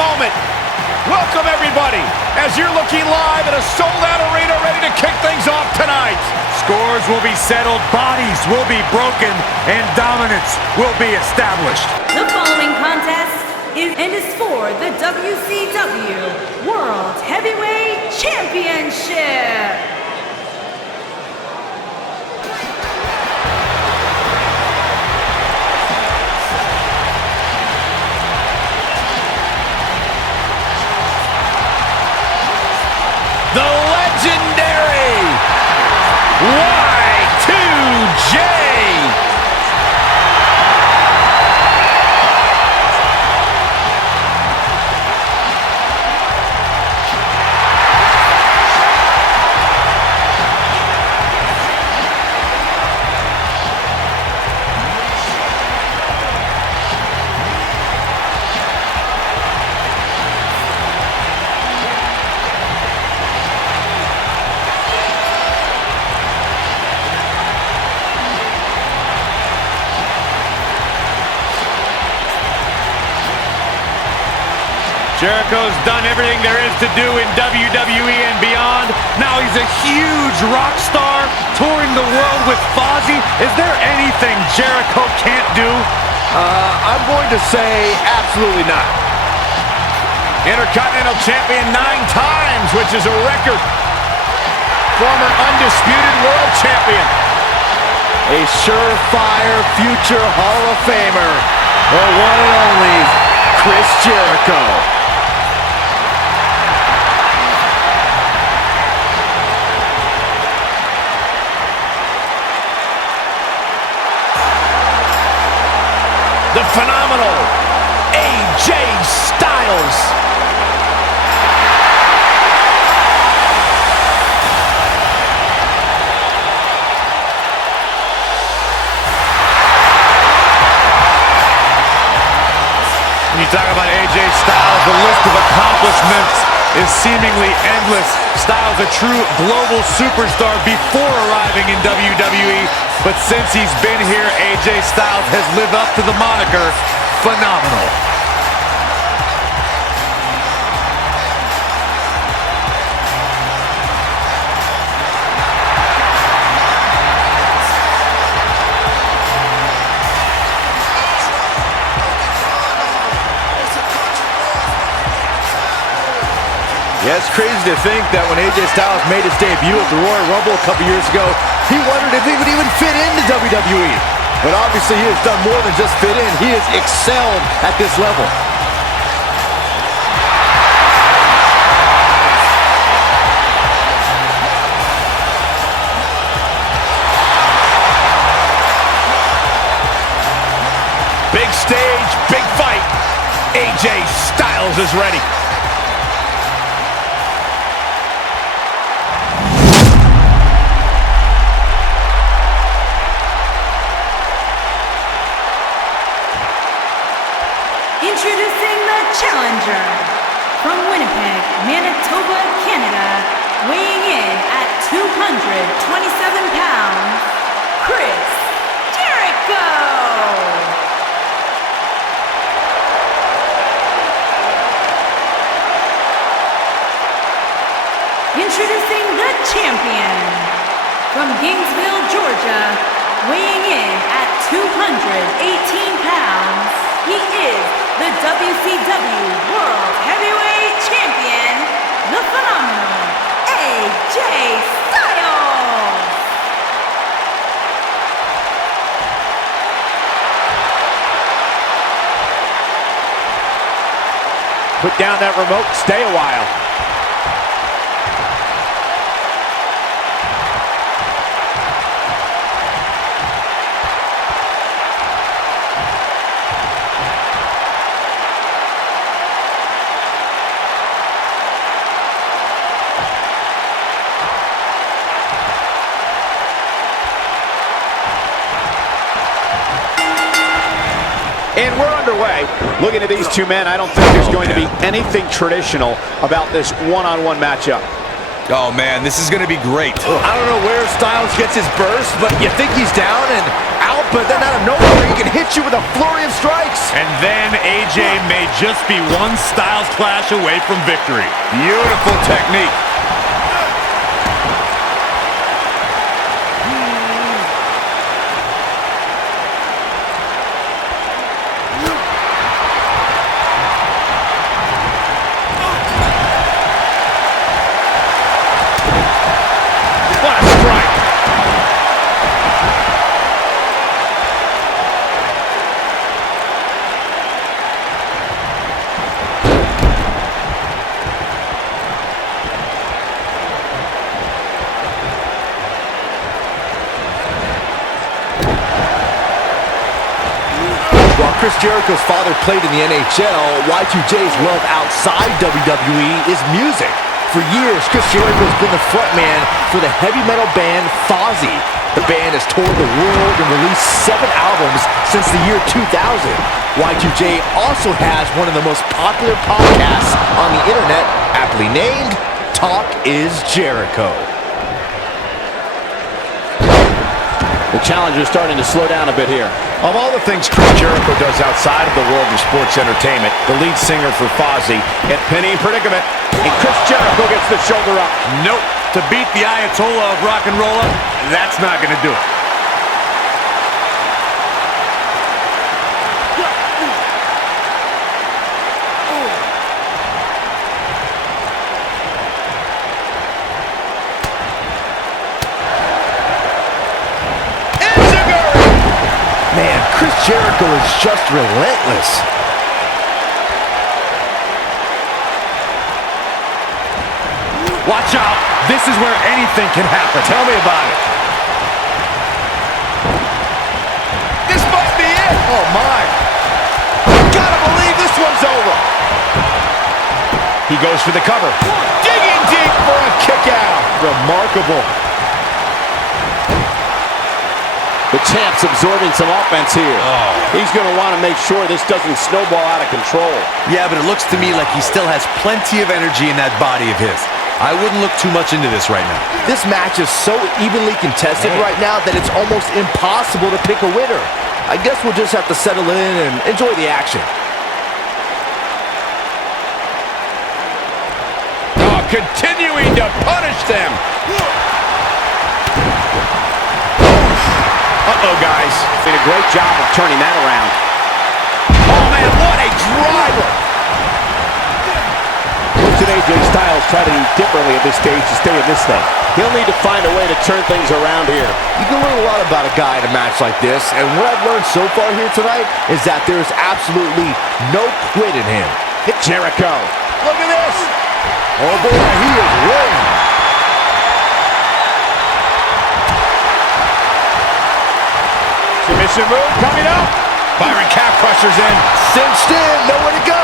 moment. Welcome, everybody, as you're looking live at a sold-out arena ready to kick things off tonight. Scores will be settled, bodies will be broken, and dominance will be established. The following contest is for the WCW World Heavyweight Championship. The legendary Y2J. Jericho's done everything there is to do in WWE and beyond. Now he's a huge rock star touring the world with Fozzy. Is there anything Jericho can't do? I'm going to say absolutely not. Intercontinental Champion 9 times, which is a record. Former undisputed World Champion. A surefire future Hall of Famer. The one and only Chris Jericho. The phenomenal AJ Styles. When you talk about AJ Styles, the list of accomplishments is seemingly endless. Styles, a true global superstar before arriving in WWE, but since he's been here, AJ Styles has lived up to the moniker phenomenal. Yeah, it's crazy to think that when AJ Styles made his debut at the Royal Rumble a couple years ago, he wondered if he would even fit into WWE. But obviously he has done more than just fit in. He has excelled at this level. Big stage, big fight. AJ Styles is ready. Introducing the challenger from Winnipeg, Manitoba, Canada, weighing in at 227 pounds, Chris Jericho! Introducing the champion from Gainesville, Georgia, weighing in at 218 pounds, he is the WCW World Heavyweight Champion, the phenomenal AJ Styles! Put down that remote, stay a while. And we're underway. Looking at these two men, I don't think there's going to be anything traditional about this one-on-one matchup. Oh man, this is going to be great. I don't know where Styles gets his burst, but you think he's down and out but then out of nowhere, he can hit you with a flurry of strikes. And then AJ may just be one Styles Clash away from victory. Beautiful technique. While Chris Jericho's father played in the NHL, Y2J's love outside WWE is music. For years, Chris Jericho's been the frontman for the heavy metal band Fozzy. The band has toured the world and released 7 albums since the year 2000. Y2J also has one of the most popular podcasts on the internet, aptly named Talk is Jericho. The challenger's starting to slow down a bit here. Of all the things Chris Jericho does outside of the world of sports entertainment, the lead singer for Fozzy at Penny Predicament, and Chris Jericho gets the shoulder up. Nope. To beat the Ayatollah of rock and roll, that's not going to do it. Man, Chris Jericho is just relentless. Watch out. This is where anything can happen. Tell me about it. This must be it. Oh, my. Gotta believe this one's over. He goes for the cover. Digging deep for a kick out. Remarkable. The champ's absorbing some offense here. He's going to want to make sure this doesn't snowball out of control. Yeah, but it looks to me like he still has plenty of energy in that body of his. I wouldn't look too much into this right now. This match is so evenly contested right now that it's almost impossible to pick a winner. I guess we'll just have to settle in and enjoy the action. Oh, continuing to punish them. Uh-oh, guys. Did a great job of turning that around. Oh, man, what a driver. Looks at AJ Styles try to do differently at this stage to stay in this thing. He'll need to find a way to turn things around here. You can learn a lot about a guy in a match like this, and what I've learned so far here tonight is that there is absolutely no quit in him. Hit Jericho. Look at this. Oh, boy, he is rolling. Submission move coming up. Byron calf crushers in. Cinched in, nowhere to go.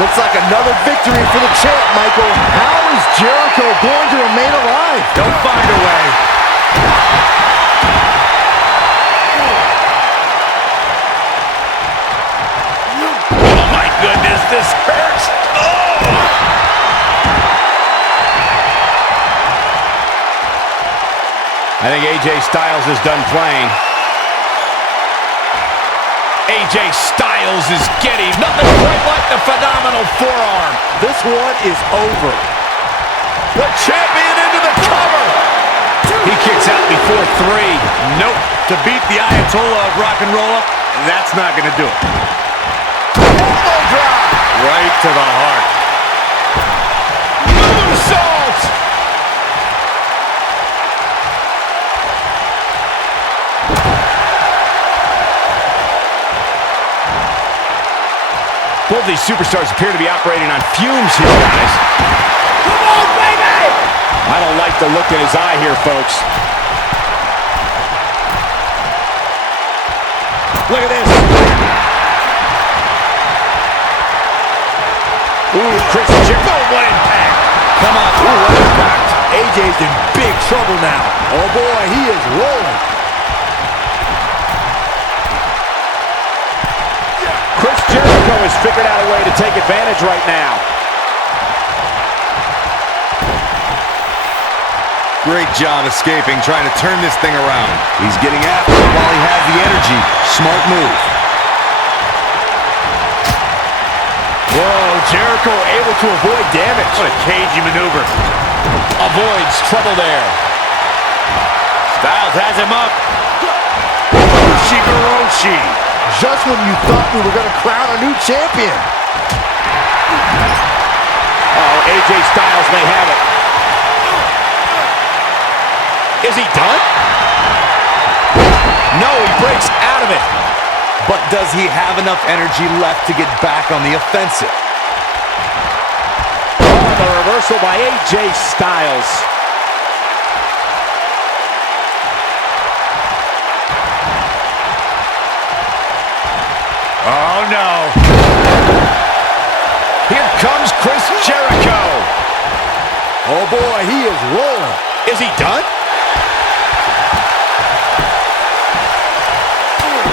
Looks like another victory for the champ, Michael. How is Jericho going to remain alive? Don't find a way. Oh, my goodness, this hurts. Oh! I think AJ Styles is done playing. AJ Styles is getting nothing quite like the phenomenal forearm. This one is over. The champion into the cover. He kicks out before 3. Nope. To beat the Ayatollah of rock and roll, that's not going to do it. Elbow drop. Right to the heart. Moonsault. Both these superstars appear to be operating on fumes here, guys. Come on, baby! I don't like the look in his eye here, folks. Look at this. Ooh, Chris Jericho, what impact. Come on, ooh, what impact. AJ's in big trouble now. Oh, boy, he is rolling. Chris Jericho has figured out a way to take advantage right now. Great job escaping, trying to turn this thing around. He's getting after it while he has the energy. Smart move. Whoa, Jericho able to avoid damage. What a cagey maneuver. Avoids trouble there. Styles has him up. Shigeroshi. Just when you thought we were going to crown a new champion. Oh, AJ Styles may have it. Is he done? No, he breaks out of it. But does he have enough energy left to get back on the offensive? Oh, the reversal by AJ Styles. Oh, no. Here comes Chris Jericho. Oh, boy, he is rolling. Is he done?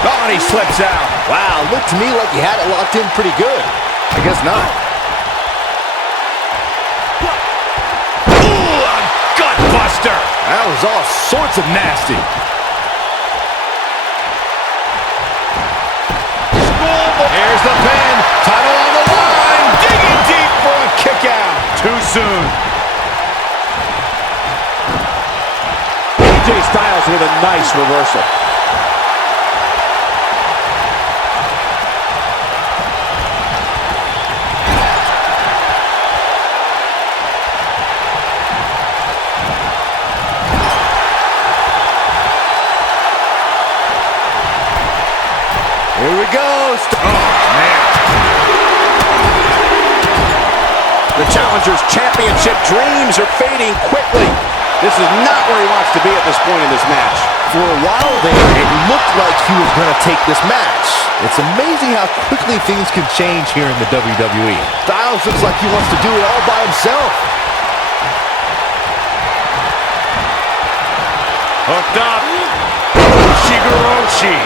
Oh, and he slips out. Wow, looked to me like he had it locked in pretty good. I guess not. Ooh, a gut buster. That was all sorts of nasty. Here's the pin. Title on the line. Digging deep for a kick out. Too soon. AJ Styles with a nice reversal. Here we go. Oh, man. The challenger's championship dreams are fading quickly. This is not where he wants to be at this point in this match. For a while there, it looked like he was going to take this match. It's amazing how quickly things can change here in the WWE. Styles looks like he wants to do it all by himself. Hooked up. Shigeroshi.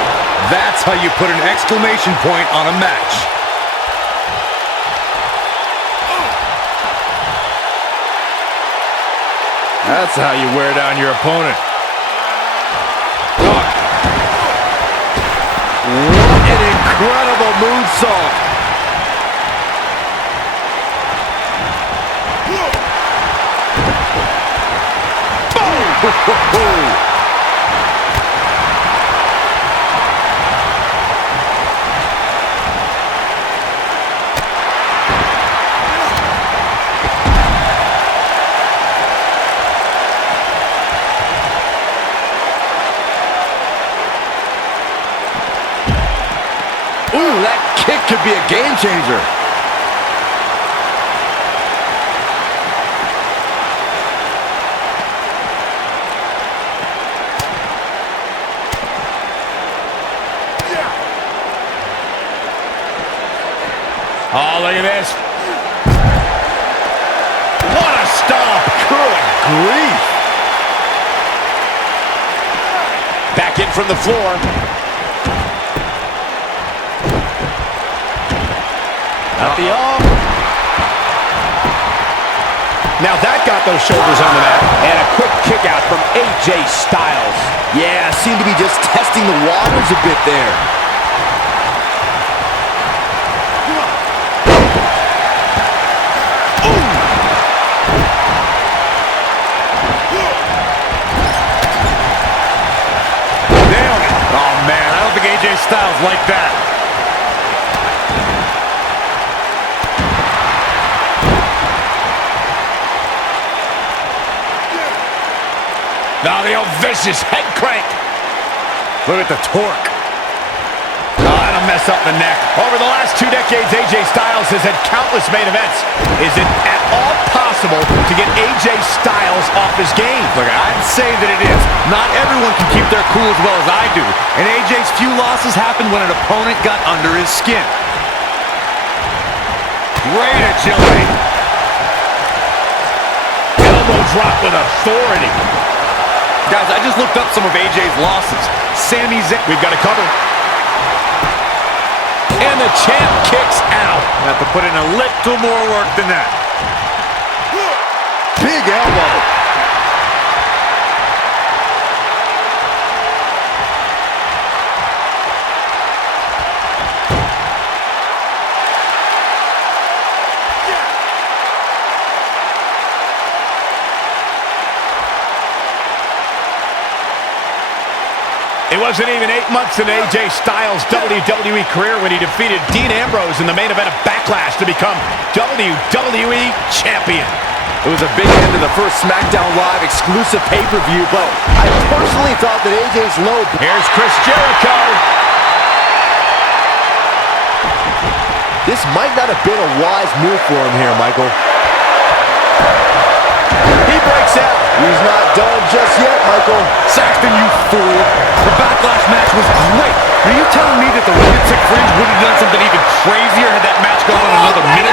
That's how you put an exclamation point on a match. That's how you wear down your opponent. Oh. What an incredible moonsault. Boom! Ooh, that kick could be a game changer. Oh, look at this. What a stop. Good grief. Back in from the floor. At the arm. Now that got those shoulders on the mat. And a quick kick out from AJ Styles. Yeah, seemed to be just testing the waters a bit there. Nailed it. Oh, man, I don't think AJ Styles like that. Now the old vicious head crank. Look at the torque. Oh, that'll mess up the neck. Over the last 2 decades, AJ Styles has had countless main events. Is it at all possible to get AJ Styles off his game? Look, I'd say that it is. Not everyone can keep their cool as well as I do. And AJ's few losses happened when an opponent got under his skin. Great agility. Elbow drop with authority. Guys, I just looked up some of AJ's losses. Sami Zayn. We've got a cover. And the champ kicks out. Have to put in a little more work than that. Big elbow. wasn't even 8 months into AJ Styles' WWE career when he defeated Dean Ambrose in the main event of Backlash to become WWE Champion. It was a big end to the first SmackDown Live exclusive pay-per-view, but I personally thought that AJ's low... Here's Chris Jericho. This might not have been a wise move for him here, Michael. He breaks out. He's not done just yet, Michael. Saxton, you fool. The Backlash match was great. Are you telling me that the lunatic fringe would have done something even crazier had that match gone on another minute?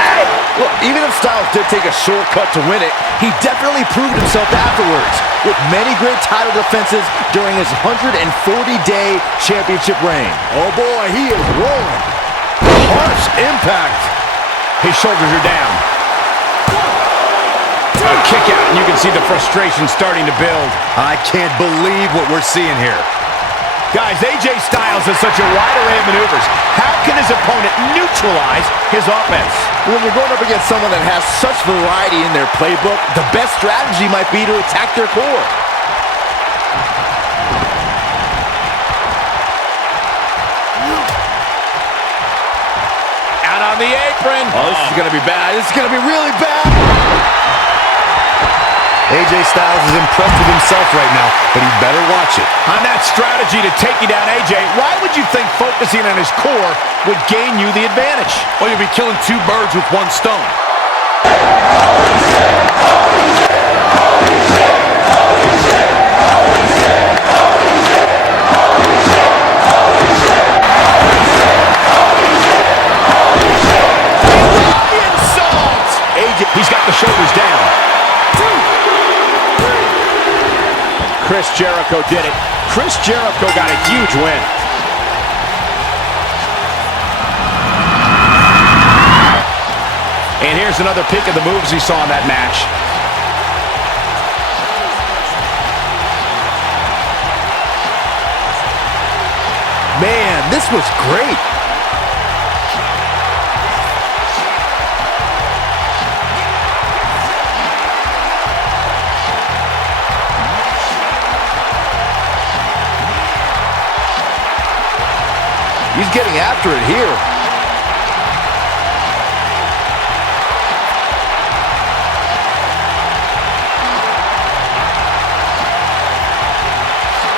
Well, even if Styles did take a shortcut to win it, he definitely proved himself afterwards, with many great title defenses during his 140-day championship reign. Oh boy, he is rolling. Harsh impact. His shoulders are down. A kick out, and you can see the frustration starting to build. I can't believe what we're seeing here. Guys, AJ Styles has such a wide array of maneuvers. How can his opponent neutralize his offense? When you're going up against someone that has such variety in their playbook, the best strategy might be to attack their core. Out on the apron. Oh, this is going to be bad. This is going to be really bad. AJ Styles is impressed with himself right now, but he better watch it. On that strategy to take you down, AJ, why would you think focusing on his core would gain you the advantage? Well, you'll be killing two birds with one stone. AJ, he's got the shoulders down. Chris Jericho did it. Chris Jericho got a huge win. And here's another peek of the moves he saw in that match. Man, this was great. He's getting after it here.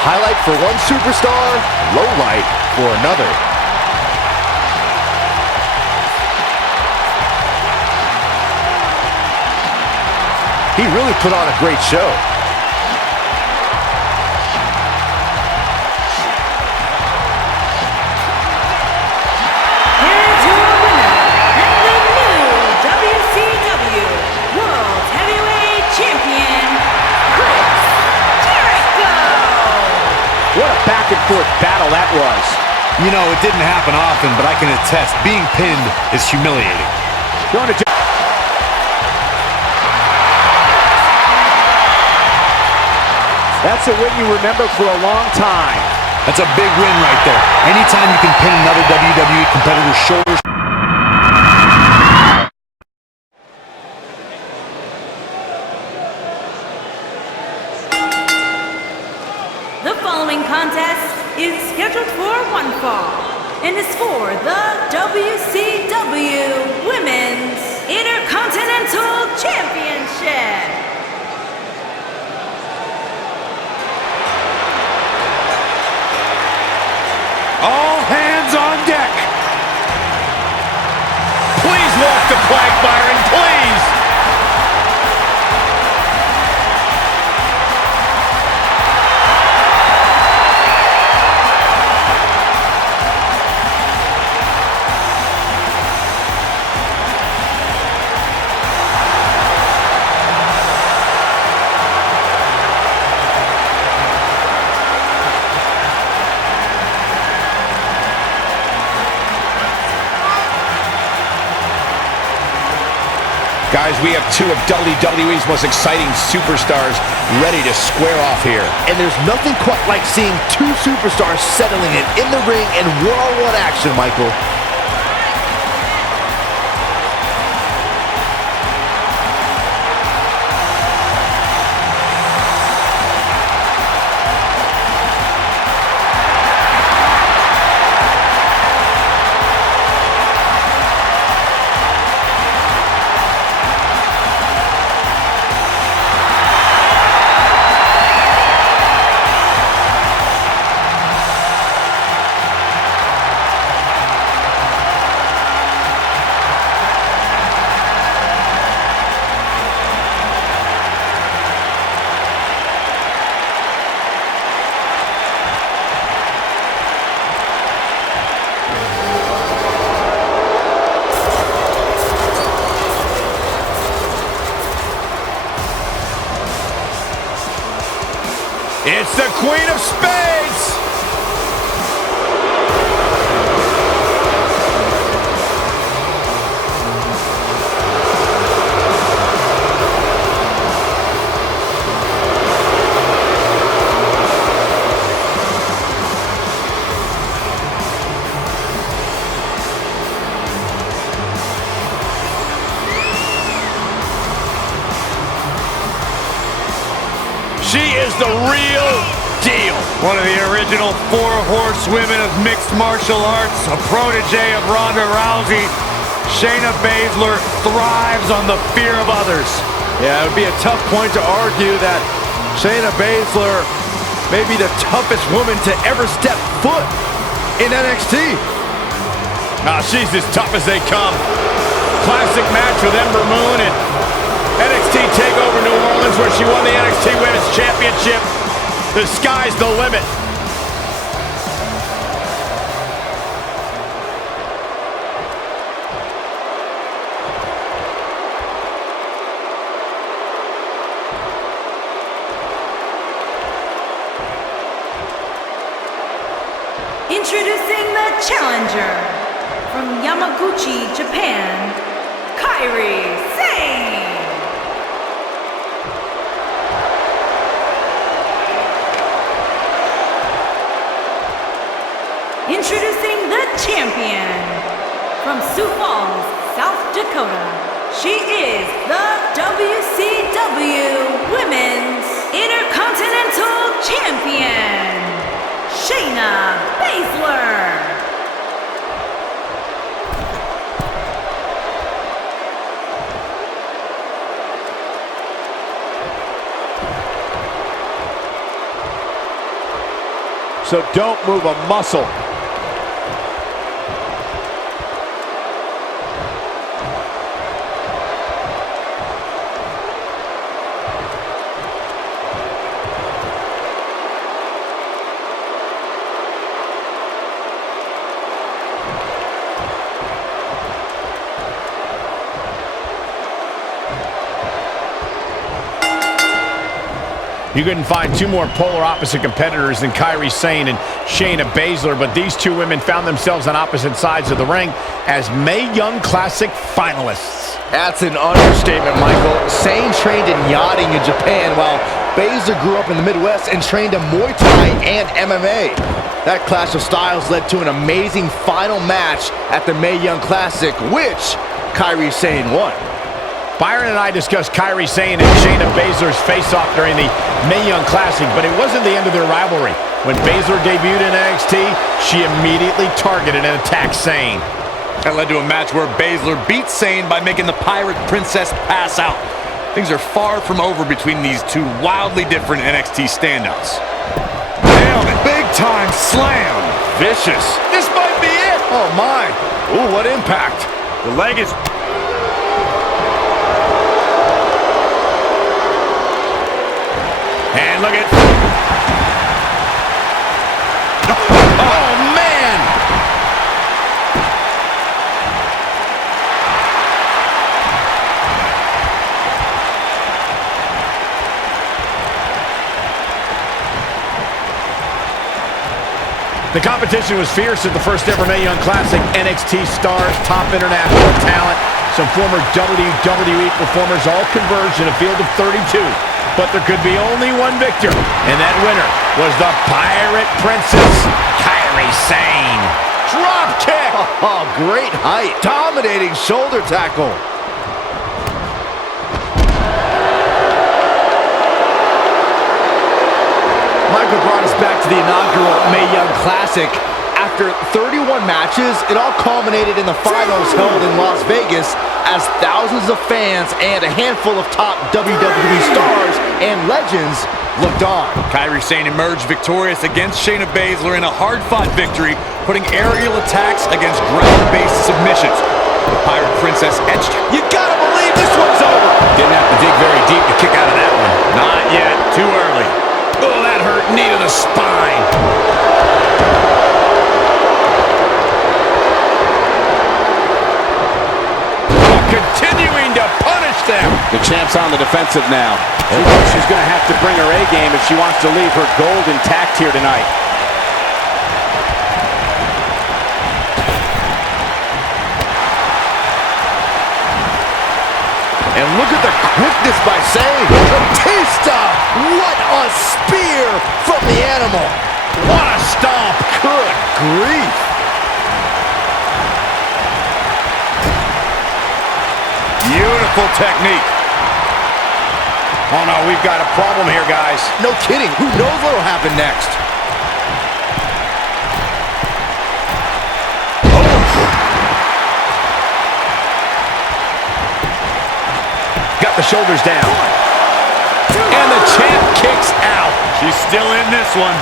Highlight for one superstar, low light for another. He really put on a great show. Here's your winner and the new WCW World Heavyweight Champion, Chris Jericho. What a back-and-forth battle that was. You know, it didn't happen often, but I can attest, being pinned is humiliating. Going to That's a win you remember for a long time. That's a big win right there. Anytime you can pin another WWE competitor's shoulders. The following contest is scheduled for one fall and is for the WCW Women's Intercontinental Championship. All hands on deck. Please walk the plank, Byron, please. Guys, we have two of WWE's most exciting superstars ready to square off here. And there's nothing quite like seeing two superstars settling it in the ring in one-on-one action, Michael. Queen of Spades. She is the real deal. One of the original 4 horsewomen of mixed martial arts, a protege of Ronda Rousey, Shayna Baszler thrives on the fear of others. Yeah, it would be a tough point to argue that Shayna Baszler may be the toughest woman to ever step foot in NXT. She's as tough as they come. Classic match with Ember Moon and NXT TakeOver New Orleans, where she won the NXT Women's Championship. The sky's the limit. Introducing the challenger from Yamaguchi, Japan, Kairi Sane. Introducing the champion from Sioux Falls, South Dakota. She is the WCW Women's Intercontinental Champion, Shayna Baszler. So don't move a muscle. You couldn't find 2 more polar opposite competitors than Kairi Sane and Shayna Baszler, but these 2 women found themselves on opposite sides of the ring as Mae Young Classic finalists. That's an understatement, Michael. Sane trained in yachting in Japan, while Baszler grew up in the Midwest and trained in Muay Thai and MMA. That clash of styles led to an amazing final match at the Mae Young Classic, which Kairi Sane won. Byron and I discussed Kairi Sane and Shayna Baszler's face-off during the Mae Young Classic, but it wasn't the end of their rivalry. When Baszler debuted in NXT, she immediately targeted and attacked Sane. That led to a match where Baszler beat Sane by making the Pirate Princess pass out. Things are far from over between these 2 wildly different NXT standouts. Nailed it. Big time slam. Vicious. This might be it. Oh, my. Ooh, what impact. The leg is... And look at... Oh, man! The competition was fierce at the first ever Mae Young Classic. NXT stars, top international talent, some former WWE performers all converged in a field of 32. But there could be only one victor, and that winner was the Pirate Princess, Kairi Sane. Drop kick! Oh, great height. Dominating shoulder tackle. Michael brought us back to the inaugural Mae Young Classic. After 31 matches, it all culminated in the finals held in Las Vegas as thousands of fans and a handful of top WWE stars and legends looked on. Kairi Sane emerged victorious against Shayna Baszler in a hard-fought victory, putting aerial attacks against ground-based submissions. The Pirate Princess edged. You gotta believe this one's over. Didn't have to dig very deep to kick out of that one. Not yet. Too early. Oh, that hurt. Knee to the spine. continuing to punish them. The champ's on the defensive now. She's going to have to bring her A game if she wants to leave her gold intact here tonight. And look at the quickness by Sane. Batista! What a spear from the animal. What a stomp. Good grief. Beautiful technique. Oh no, we've got a problem here, guys. No kidding. Who knows what will happen next? Got the shoulders down. And the champ kicks out. She's still in this one.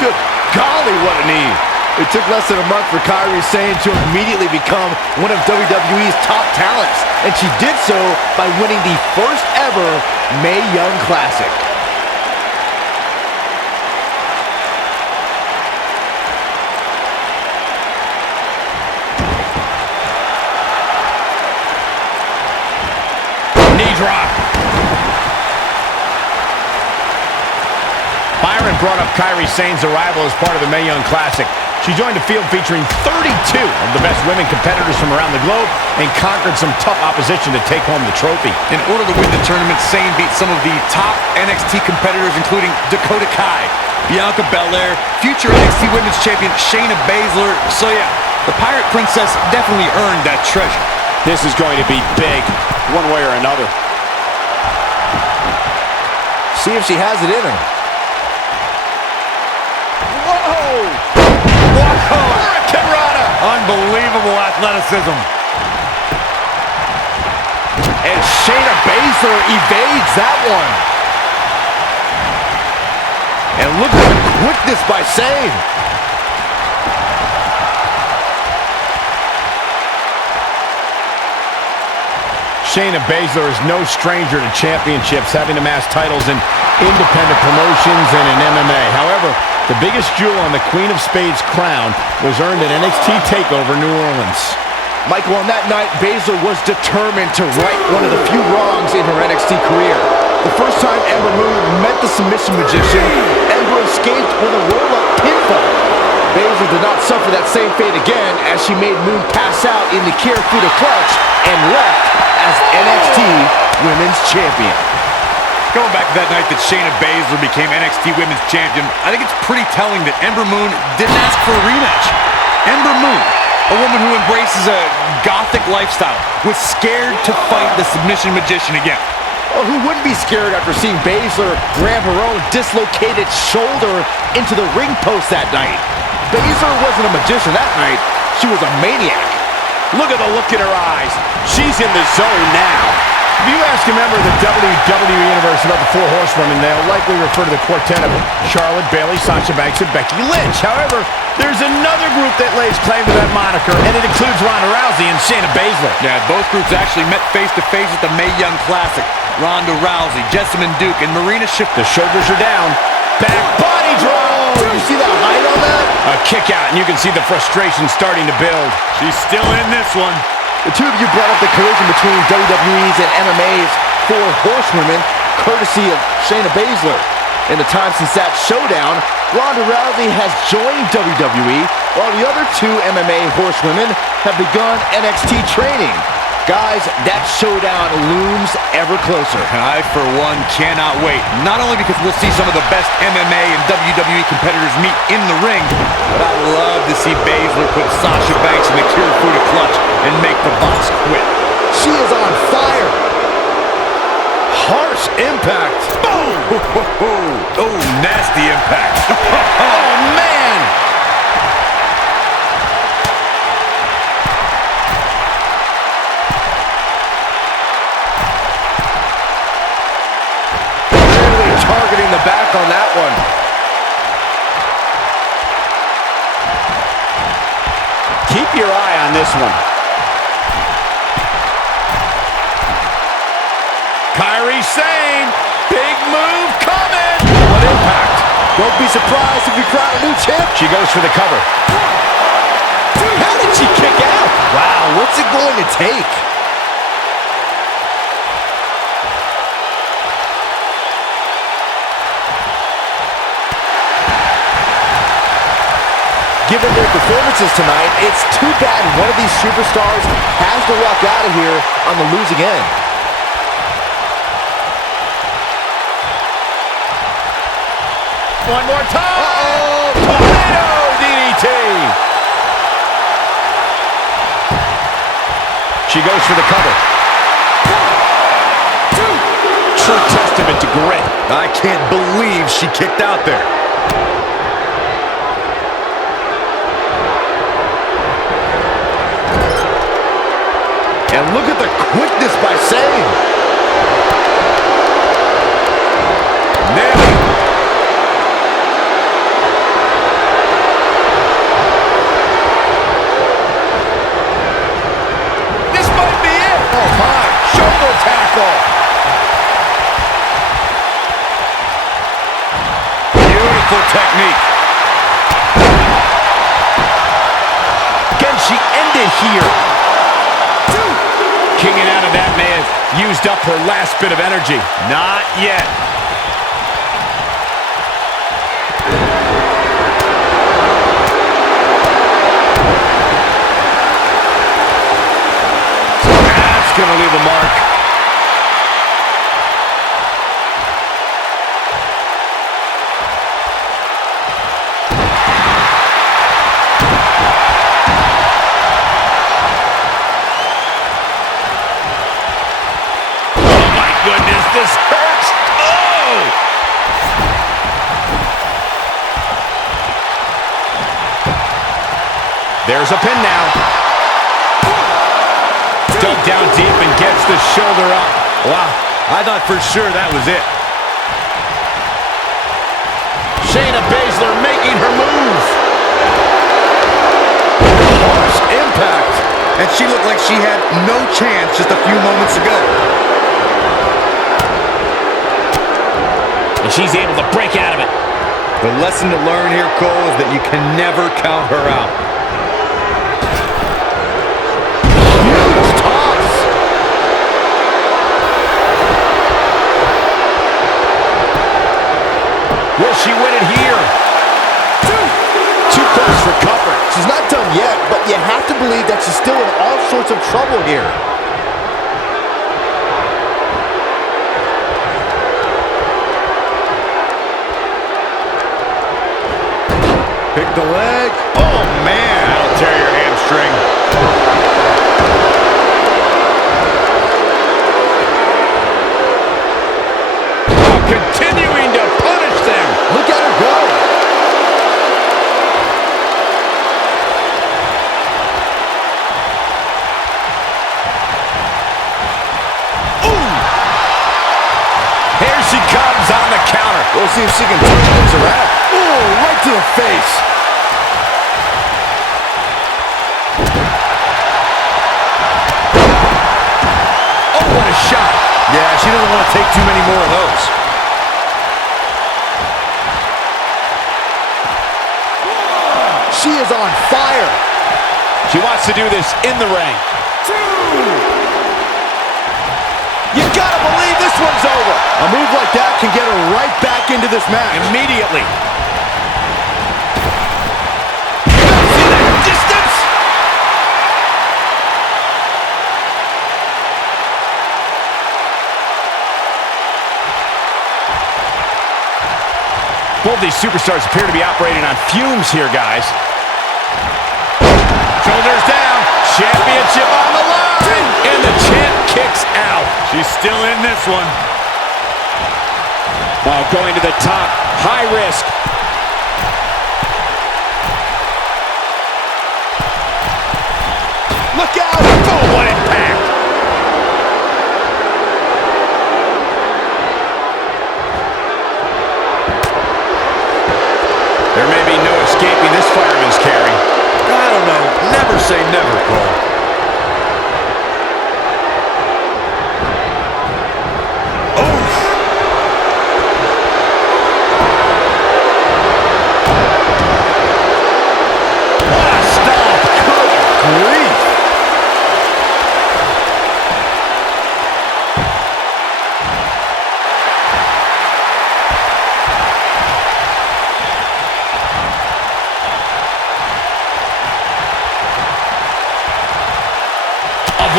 Good golly, what a knee. It took less than a month for Kairi Sane to immediately become one of WWE's top talents. And she did so by winning the first ever Mae Young Classic. Knee drop. Byron brought up Kairi Sane's arrival as part of the Mae Young Classic. She joined a field featuring 32 of the best women competitors from around the globe and conquered some tough opposition to take home the trophy. In order to win the tournament, Sane beat some of the top NXT competitors, including Dakota Kai, Bianca Belair, future NXT Women's Champion Shayna Baszler. So yeah, the Pirate Princess definitely earned that treasure. This is going to be big, one way or another. See if she has it in her. Unbelievable athleticism. And Shayna Baszler evades that one. And look at the quickness by Sane. Shayna Baszler is no stranger to championships, having amassed titles in independent promotions and in MMA. However, the biggest jewel on the Queen of Spades crown was earned at NXT TakeOver New Orleans. Michael, on that night, Baszler was determined to right one of the few wrongs in her NXT career. The first time Ember Moon met the submission magician, Ember escaped with a roll-up pinfall. Baszler did not suffer that same fate again as she made Moon pass out in the Kirifuda clutch and left as NXT Women's Champion. Going back to that night that Shayna Baszler became NXT Women's Champion, I think it's pretty telling that Ember Moon didn't ask for a rematch. Ember Moon, a woman who embraces a gothic lifestyle, was scared to fight the submission magician again. Well, who wouldn't be scared after seeing Baszler ram her own dislocated shoulder into the ring post that night? Baszler wasn't a magician that night. She was a maniac. Look at the look in her eyes. She's in the zone now. If you ask a member of the WWE Universe about the Four Horsewomen, they'll likely refer to the quartet of Charlotte, Bayley, Sasha Banks, and Becky Lynch. However, there's another group that lays claim to that moniker, and it includes Ronda Rousey and Shayna Baszler. Yeah, both groups actually met face-to-face at the Mae Young Classic. Ronda Rousey, Jessamyn Duke, and Marina Shafir. The shoulders are down. Back body drop. Did you see that height on that? A kick out, and you can see the frustration starting to build. She's still in this one. The two of you brought up the collision between WWE's and MMA's Four Horsewomen, courtesy of Shayna Baszler. In the time since that showdown, Ronda Rousey has joined WWE, while the other two MMA horsewomen have begun NXT training. Guys, that showdown looms ever closer. I, for one, cannot wait. Not only because we'll see some of the best MMA and WWE competitors meet in the ring, but I love to see Baszler put Sasha Banks in the Kirifuda clutch and make the boss quit. She is on fire. Harsh impact. Boom! Oh, nasty impact. Oh, man! Targeting the back on that one. Keep your eye on this one. Kairi Sane, big move coming. What impact. Don't be surprised if we crown a new champ. She goes for the cover. How did she kick out? Wow, what's it going to take? Given their performances tonight, it's too bad one of these superstars has to walk out of here on the losing end. One more time. Uh-oh. Tornado DDT. She goes for the cover. 1, 2. True testament to grit. I can't believe she kicked out there. And look at the quickness by Sane. Nailed it. This might be it. Oh my, shoulder tackle. Beautiful technique. Can she end it here? Kicking out of that may have used up her last bit of energy. Not yet. That's going to leave a mark. Goodness, this hurts. Oh! There's a pin now. Dug down deep and gets the shoulder up. Wow, I thought for sure that was it. Shayna Baszler making her move. Harsh impact. And she looked like she had no chance just a few moments ago. And she's able to break out of it. The lesson to learn here, Cole, is that you can never count her out. Huge toss. Will she win it here? Too close for comfort. She's not done yet, but you have to believe that she's still in all sorts of trouble here. Pick the leg. Oh, man. That'll tear your hamstring. Oh, continuing to punish them. Look at her go. Ooh. Here she comes on the counter. We'll see if she can turn things around. Ooh, right to the face. Oh, what a shot. Yeah, she doesn't want to take too many more of those. She is on fire. She wants to do this in the ring. You gotta believe this one's over. A move like that can get her right back into this match. Immediately. See that distance? Both these superstars appear to be operating on fumes here, guys. Shoulders down. Championship on the line. And the champ kicks out. She's still in this one. Oh, going to the top. High risk. Look out. Oh, what impact. There may be no escaping this fireman's carry. I don't know. Never say never, Cole.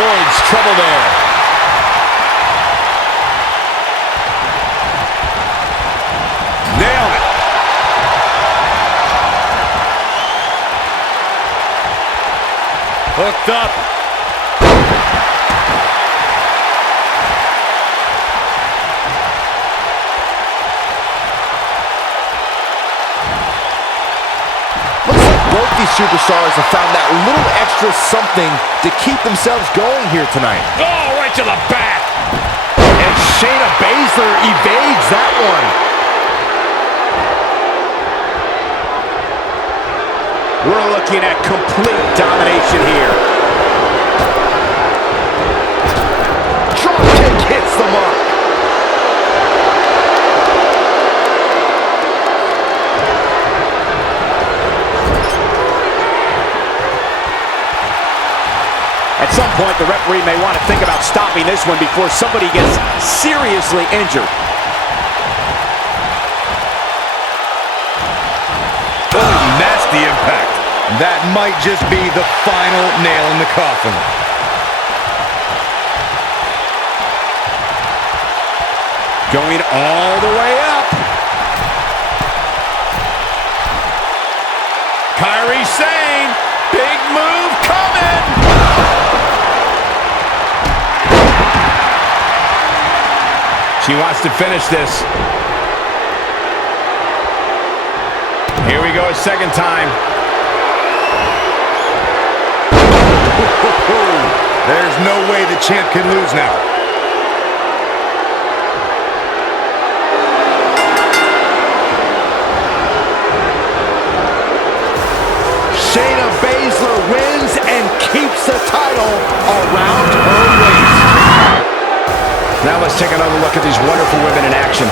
avoids trouble there. Nailed it. Hooked up. Looks like both these superstars have found that little extra something to keep themselves going here tonight. Oh, right to the back. And Shayna Baszler evades that one. We're looking at complete domination here. Dropkick hits the mark. At some point, the referee may want to think about stopping this one before somebody gets seriously injured. Oh, nasty impact. That might just be the final nail in the coffin. Going all the way up. Kairi Sane, big move coming. She wants to finish this. Here we go a second time. There's no way the champ can lose now. Shayna Baszler wins and keeps the title around her waist. Now let's take another look at these wonderful women in action.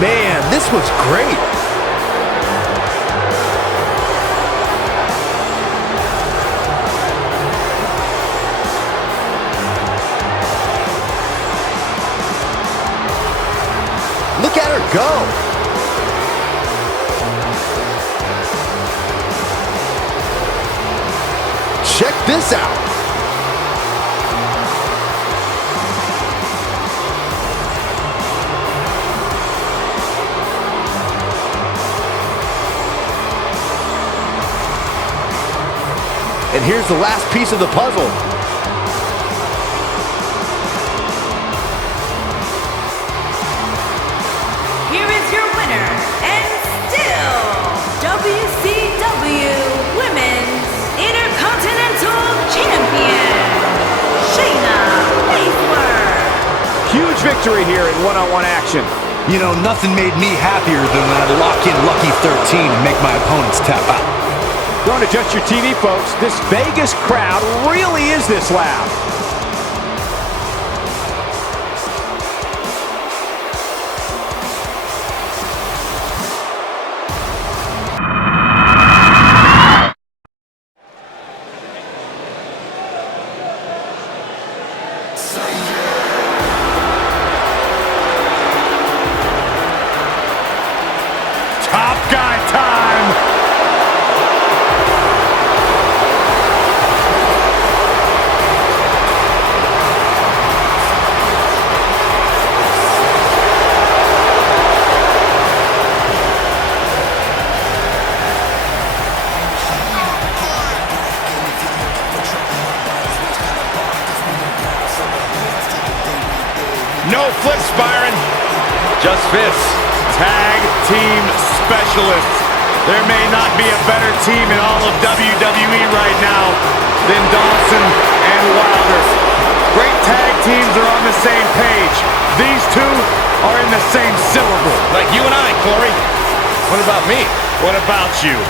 Man, this was great. Look at her go. Check this out. And here's the last piece of the puzzle. Here is your winner, and still WCW Women's Intercontinental Champion, Shayna Baszler. Huge victory here in one-on-one action. You know, nothing made me happier than when I lock in Lucky 13 and make my opponents tap out. Don't adjust your TV, folks. This Vegas crowd really is this loud. Top guy time. No flips, Byron. Just fists. Tag team specialists. There may not be a better team in all of WWE right now than Dawson and Wilder. Great tag teams are on the same page. These two are in the same syllable. Like you and I, Corey. What about me? What about you?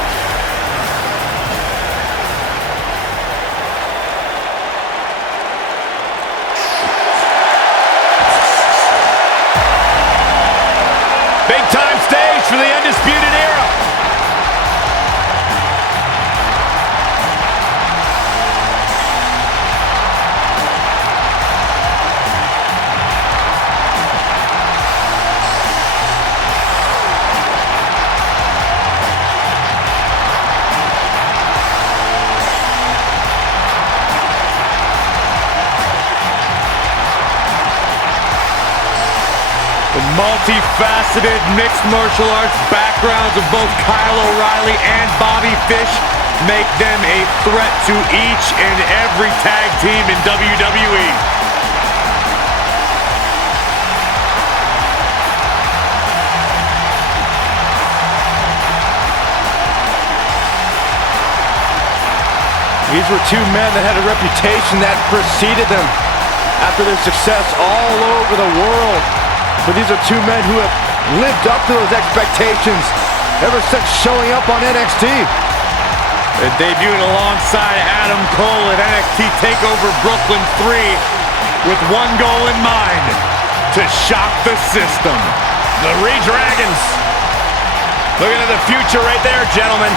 Big time stage for the Undisputed Era. The multifaceted mixed martial arts backgrounds of both Kyle O'Reilly and Bobby Fish make them a threat to each and every tag team in WWE. These were two men that had a reputation that preceded them after their success all over the world. But these are two men who have lived up to those expectations ever since showing up on NXT. And debuting alongside Adam Cole at NXT TakeOver Brooklyn 3 with one goal in mind: to shock the system. The Re-Dragons. Looking at the future right there, gentlemen.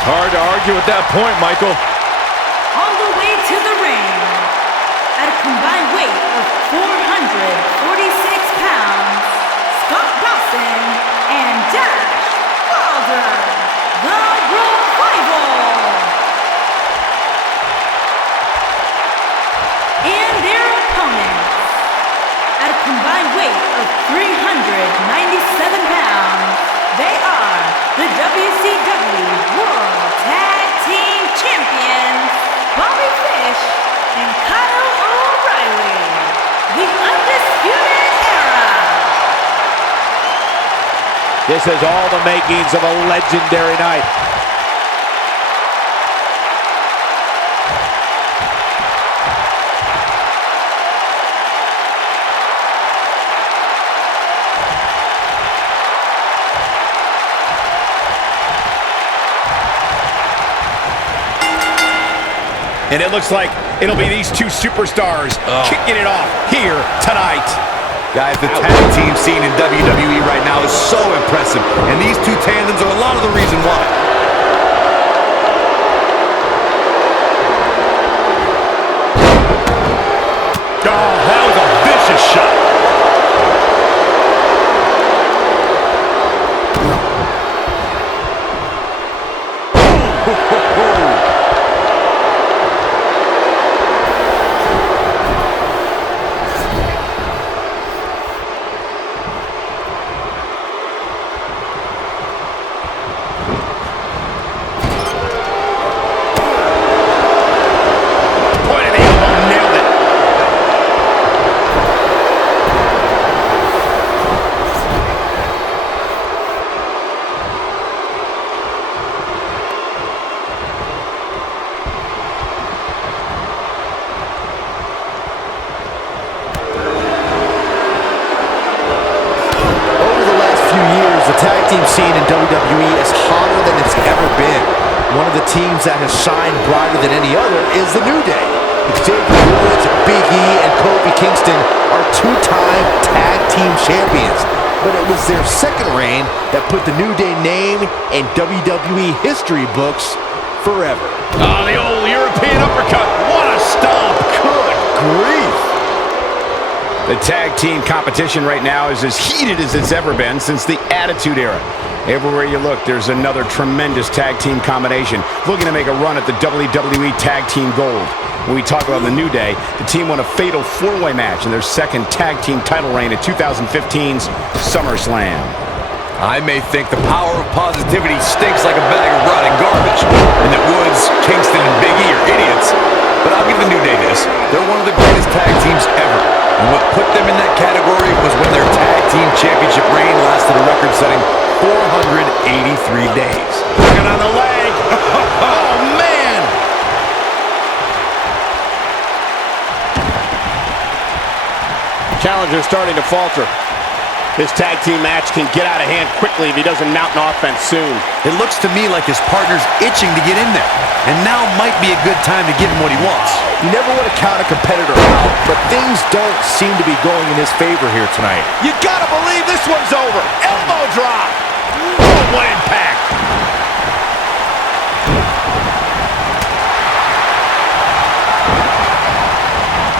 Hard to argue with that point, Michael. On the way to the ring, at a combined weight of 446 pounds, Scott Dawson and Dash Wilder, the Revival. And their opponents, at a combined weight of 397 pounds, they are the WCW World Tag Team Champions, Bobby Fish and Kyle O'Reilly, the Undisputed Era. This has all the makings of a legendary night. And it looks like it'll be these two superstars kicking it off here tonight. Guys, the tag team scene in WWE right now is so impressive, and these two tandems are a lot of the reason why. Oh, that was a vicious shot. The tag team scene in WWE is hotter than it's ever been. One of the teams that has shined brighter than any other is the New Day. Xavier Woods, Big E, and Kofi Kingston are two-time tag team champions. But it was their second reign that put the New Day name in WWE history books forever. Oh, the old European uppercut. What a stomp. Good grief. The tag team competition right now is as heated as it's ever been since the Attitude Era. Everywhere you look, there's another tremendous tag team combination looking to make a run at the WWE Tag Team Gold. When we talk about the New Day, the team won a fatal four-way match in their second tag team title reign at 2015's SummerSlam. I may think the power of positivity stinks like a bag of rotting garbage, and that Woods, Kingston, and Big E are idiots. But I'll give the New Day this. They're one of the greatest tag teams ever. And what put them in that category was when their tag team championship reign lasted a record-setting 483 days. Looking on the leg. Oh, man. Challenger starting to falter. This tag team match can get out of hand quickly if he doesn't mount an offense soon. It looks to me like his partner's itching to get in there. And now might be a good time to give him what he wants. You never want to count a competitor out, but things don't seem to be going in his favor here tonight. You gotta believe this one's over. Elbow drop. Oh, what impact.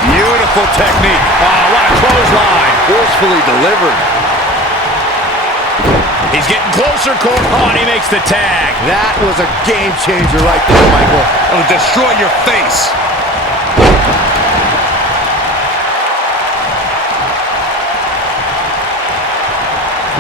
Beautiful technique. Oh, what a clothesline. Forcefully delivered. He's getting closer, Cole. Oh, and he makes the tag. That was a game changer right there, Michael. It'll destroy your face.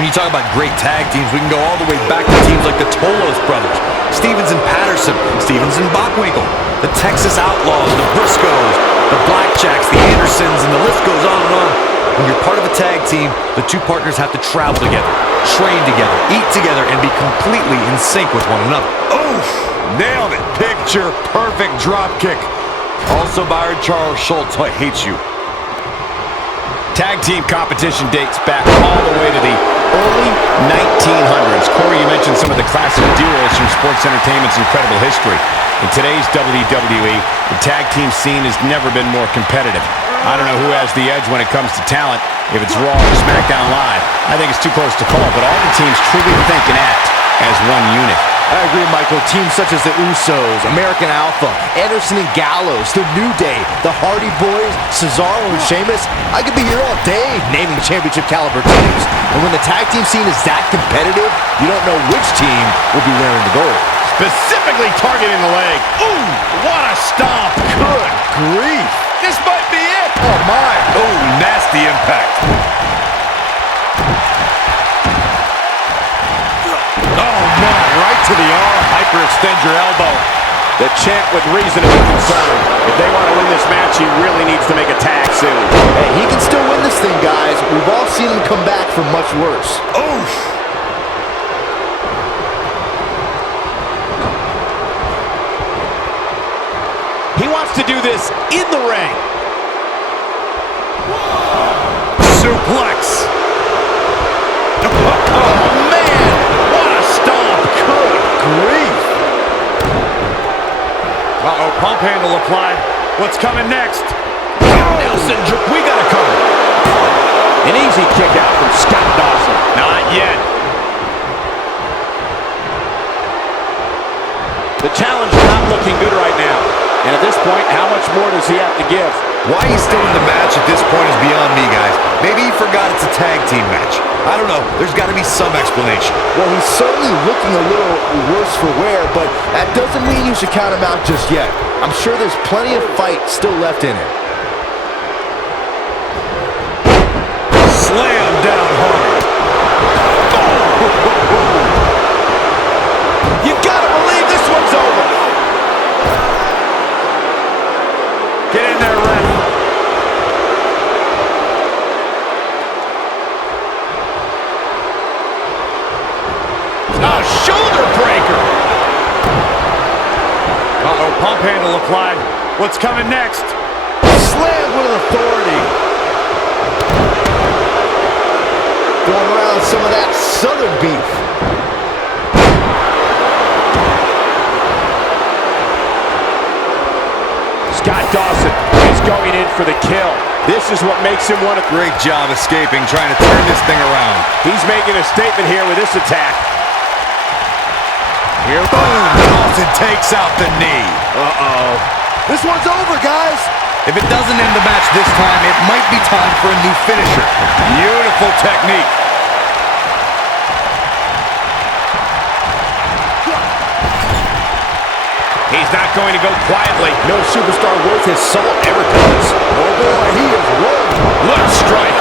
When you talk about great tag teams, we can go all the way back to teams like the Tolos brothers, Stevens and Patterson, Stevens and Bockwinkel, the Texas Outlaws, the Briscoes, the Blackjacks, the Andersons, and the list goes on and on. When you're part of a tag team, the two partners have to travel together, train together, eat together, and be completely in sync with one another. Oof! Nailed it. Picture perfect drop kick. Also by Charles Schultz. I hate you. Tag team competition dates back all the way to the early 1900s. Corey, you mentioned some of the classic duos from sports entertainment's incredible history. In today's WWE, the tag team scene has never been more competitive. I don't know who has the edge when it comes to talent, if it's Raw or SmackDown Live. I think it's too close to call, but all the teams truly think and act as one unit. I agree, Michael. Teams such as the Usos, American Alpha, Anderson and Gallows, The New Day, the Hardy Boys, Cesaro and Sheamus. I could be here all day naming championship caliber teams. And when the tag team scene is that competitive, you don't know which team will be wearing the gold. Specifically targeting the leg. Ooh, what a stomp. Good grief. This might be it. Oh, my. Oh, nasty impact. Oh, my. Right to the arm. Hyperextend your elbow. The champ with reason to be concerned. If they want to win this match, he really needs to make a tag soon. Hey, he can still win this thing, guys. We've all seen him come back from much worse. Oof. He wants to do this in the ring. Suplex. Oh, man. What a stomp. Good grief. Uh-oh, pump handle applied. What's coming next? Nelson, we got to cover. An easy kick out from Scott Dawson. Not yet. The challenger not looking good right now. And at this point, how much more does he have to give? Why he's still in the match at this point is beyond me, guys. Maybe he forgot it's a tag team match. I don't know. There's got to be some explanation. Well, he's certainly looking a little worse for wear, but that doesn't mean you should count him out just yet. I'm sure there's plenty of fight still left in him. Slam down hard. You gotta believe this one's over. Get in there, ref. A shoulder breaker. Uh-oh, pump handle applied. What's coming next? Slam with authority. Going around some of that Southern beef. Scott Dawson is going in for the kill. This is what makes him one of... Great job escaping, trying to turn this thing around. He's making a statement here with this attack. Here, boom! Dawson takes out the knee. Uh-oh. This one's over, guys. If it doesn't end the match this time, it might be time for a new finisher. Beautiful technique. He's not going to go quietly. No superstar worth his salt ever does. Oh boy, he is rolling. Left strike.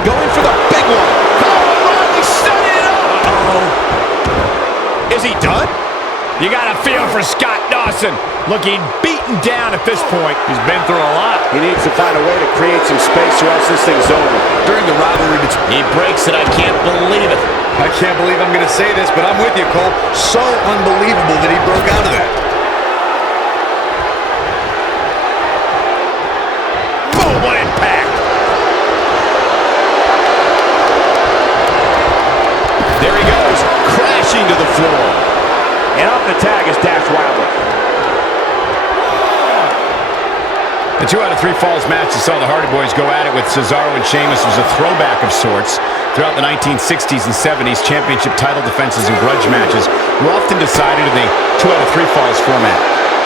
Going for the big one. He's setting it up. Uh-oh. Is he done? You got a feel for Scott Dawson. Looking beaten down at this point. He's been through a lot. He needs to find a way to create some space or else this thing's over. During the rivalry between... He breaks it. I can't believe it. I can't believe I'm going to say this, but I'm with you, Cole. So unbelievable that he broke out of that. Boom, what impact. There he goes, crashing to the floor. And off the tag is Dash Wilder. The 2 out of 3 falls match that saw the Hardy Boys go at it with Cesaro and Sheamus was a throwback of sorts. Throughout the 1960s and 70s, championship title defenses and grudge matches were often decided in the 2 out of 3 falls format.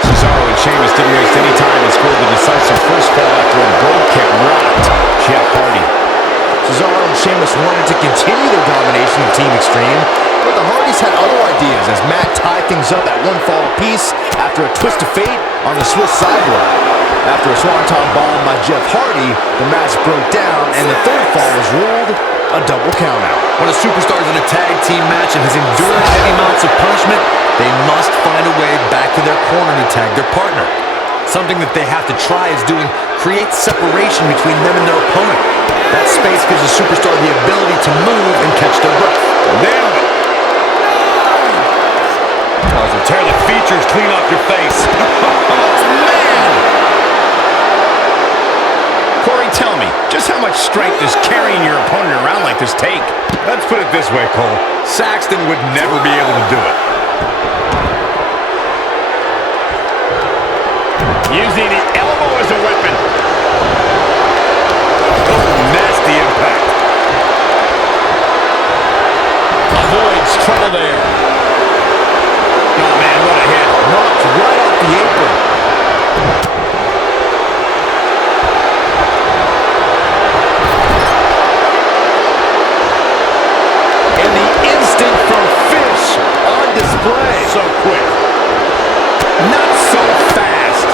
Cesaro and Sheamus didn't waste any time and scored the decisive first fall after a brogue kick rocked Jeff Hardy. Cesaro and Sheamus wanted to continue their domination of Team Extreme, But the Hardys had other ideas as Matt tied things up at one fall apiece after a twist of fate on the Swiss sideboard. After a swanton bomb by Jeff Hardy, the match broke down and the third fall was ruled a double countout. When a superstar is in a tag team match and has endured heavy amounts of punishment, they must find a way back to their corner to tag their partner. Something that they have to try is doing create separation between them and their opponent. That space gives a superstar the ability to move and catch their breath. Nailed it. Tear the features clean off your face. Man! Corey, tell me, just how much strength does carrying your opponent around like this take? Let's put it this way, Cole. Saxton would never be able to do it. Using the elbow as a weapon. Oh, nasty impact. Avoids trouble there. Oh, man, what a hit. Knocked right off the apron. And the instinct from Fish on display. So quick. Not so fast.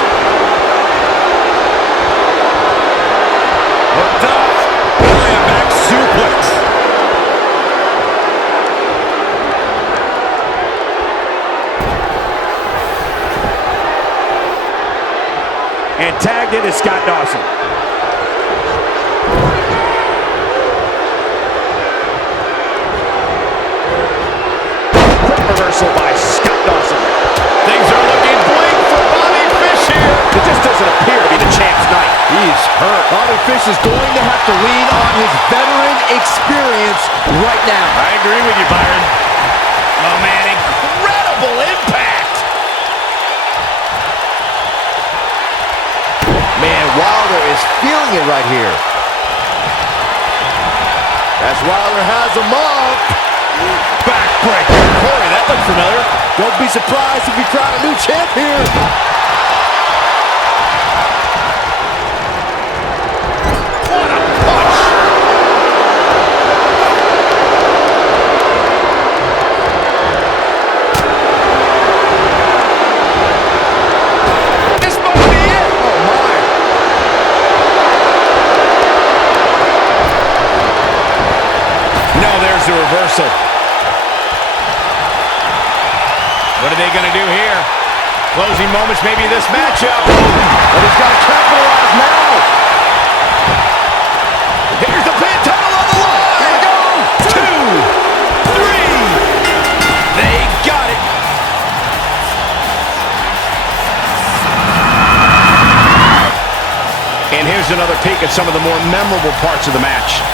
Hooked up. Belly and back suplex. And tagged in is Scott Dawson. Quick reversal by Scott Dawson. Things are looking bleak for Bobby Fish here. It just doesn't appear to be the champ's night. He's hurt. Bobby Fish is going to have to lean on his veteran experience right now. I agree with you, Byron. Oh, man, incredible impact. Man, Wilder is feeling it right here. As Wilder has him up. Backbreaker. Corey, that looked familiar. Don't be surprised if we crown a new champ here. What a punch. This might be it. Oh, my. No, there's the reversal. What are they going to do here? Closing moments, maybe this matchup. But he's got to capitalize now. Here's the pin, title on the line. Here we go. 2, 3. They got it. And here's another peek at some of the more memorable parts of the match.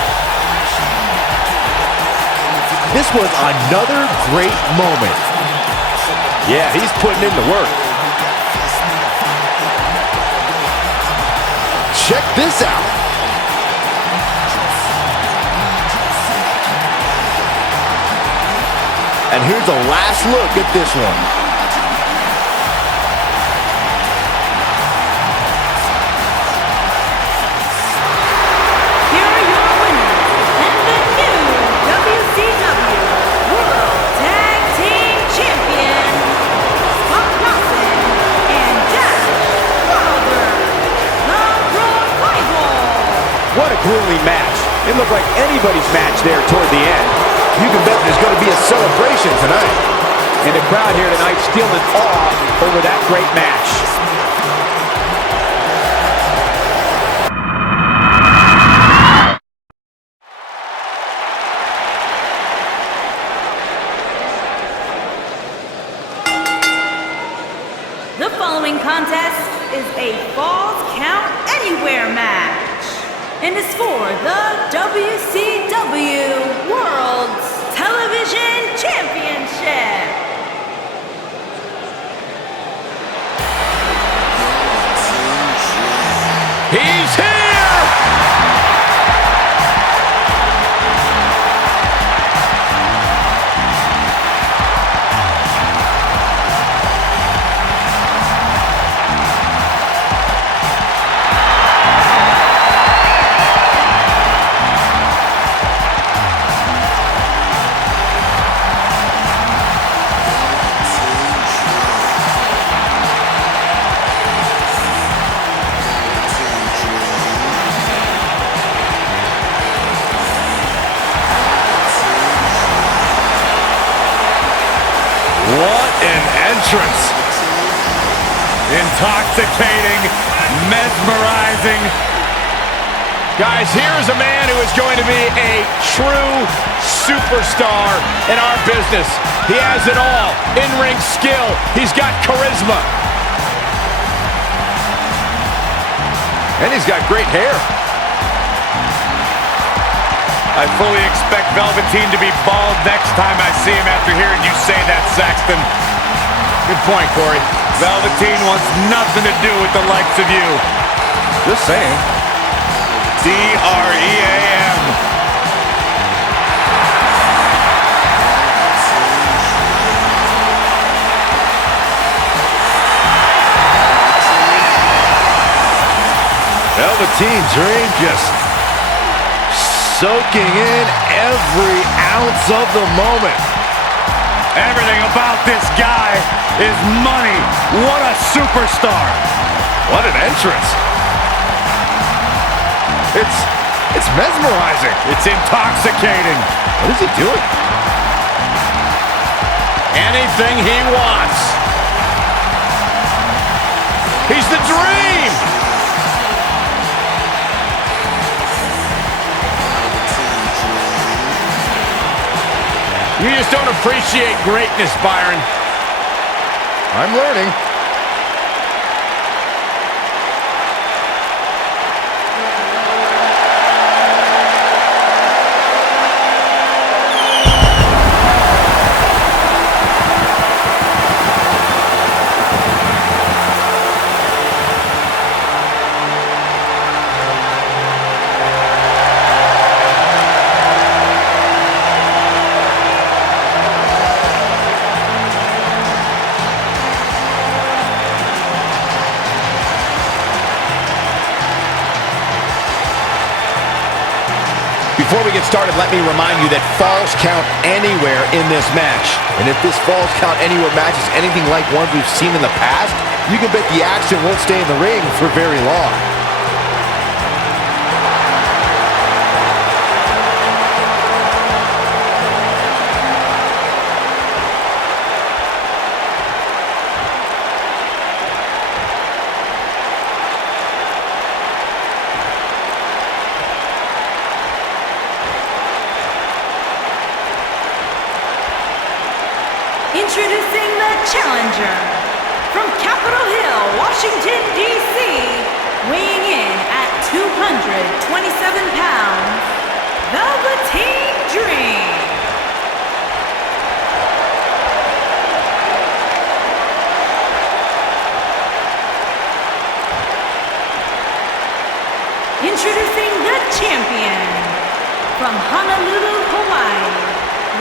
This was another great moment. Yeah, he's putting in the work. Check this out. And here's a last look at this one. Here are your winners and the new WCW World Tag Team Champions, Scott Dawson and Dash Wilder, the Revival. What a grueling match. It looked like anybody's match there toward the end. You can bet there's going to be a celebration tonight. And the crowd here tonight still in awe over that great match. The following contest is a Falls Count Anywhere match and is for the WCW World Television Championship. He's here! entrance. Intoxicating, mesmerizing. Guys, here's a man who is going to be a true superstar in our business. He has it all. In-ring skill. He's got charisma. And he's got great hair. I fully expect Velveteen to be bald next time I see him after hearing you say that, Saxton. Good point, Corey. Velveteen wants nothing to do with the likes of you. Just saying. D-R-E-A-M. Velveteen Dream just soaking in every ounce of the moment. Everything about this guy is money. What a superstar. What an entrance. It's mesmerizing. It's intoxicating. What is he doing? Anything he wants. He's the Dream. You just don't appreciate greatness, Byron. I'm learning. Before we get started, let me remind you that falls count anywhere in this match. And if this Falls Count Anywhere match is anything like ones we've seen in the past, you can bet the action won't stay in the ring for very long. Introducing the challenger from Capitol Hill, Washington, D.C., weighing in at 227 pounds, Velveteen Dream. Introducing the champion from Honolulu, Hawaii,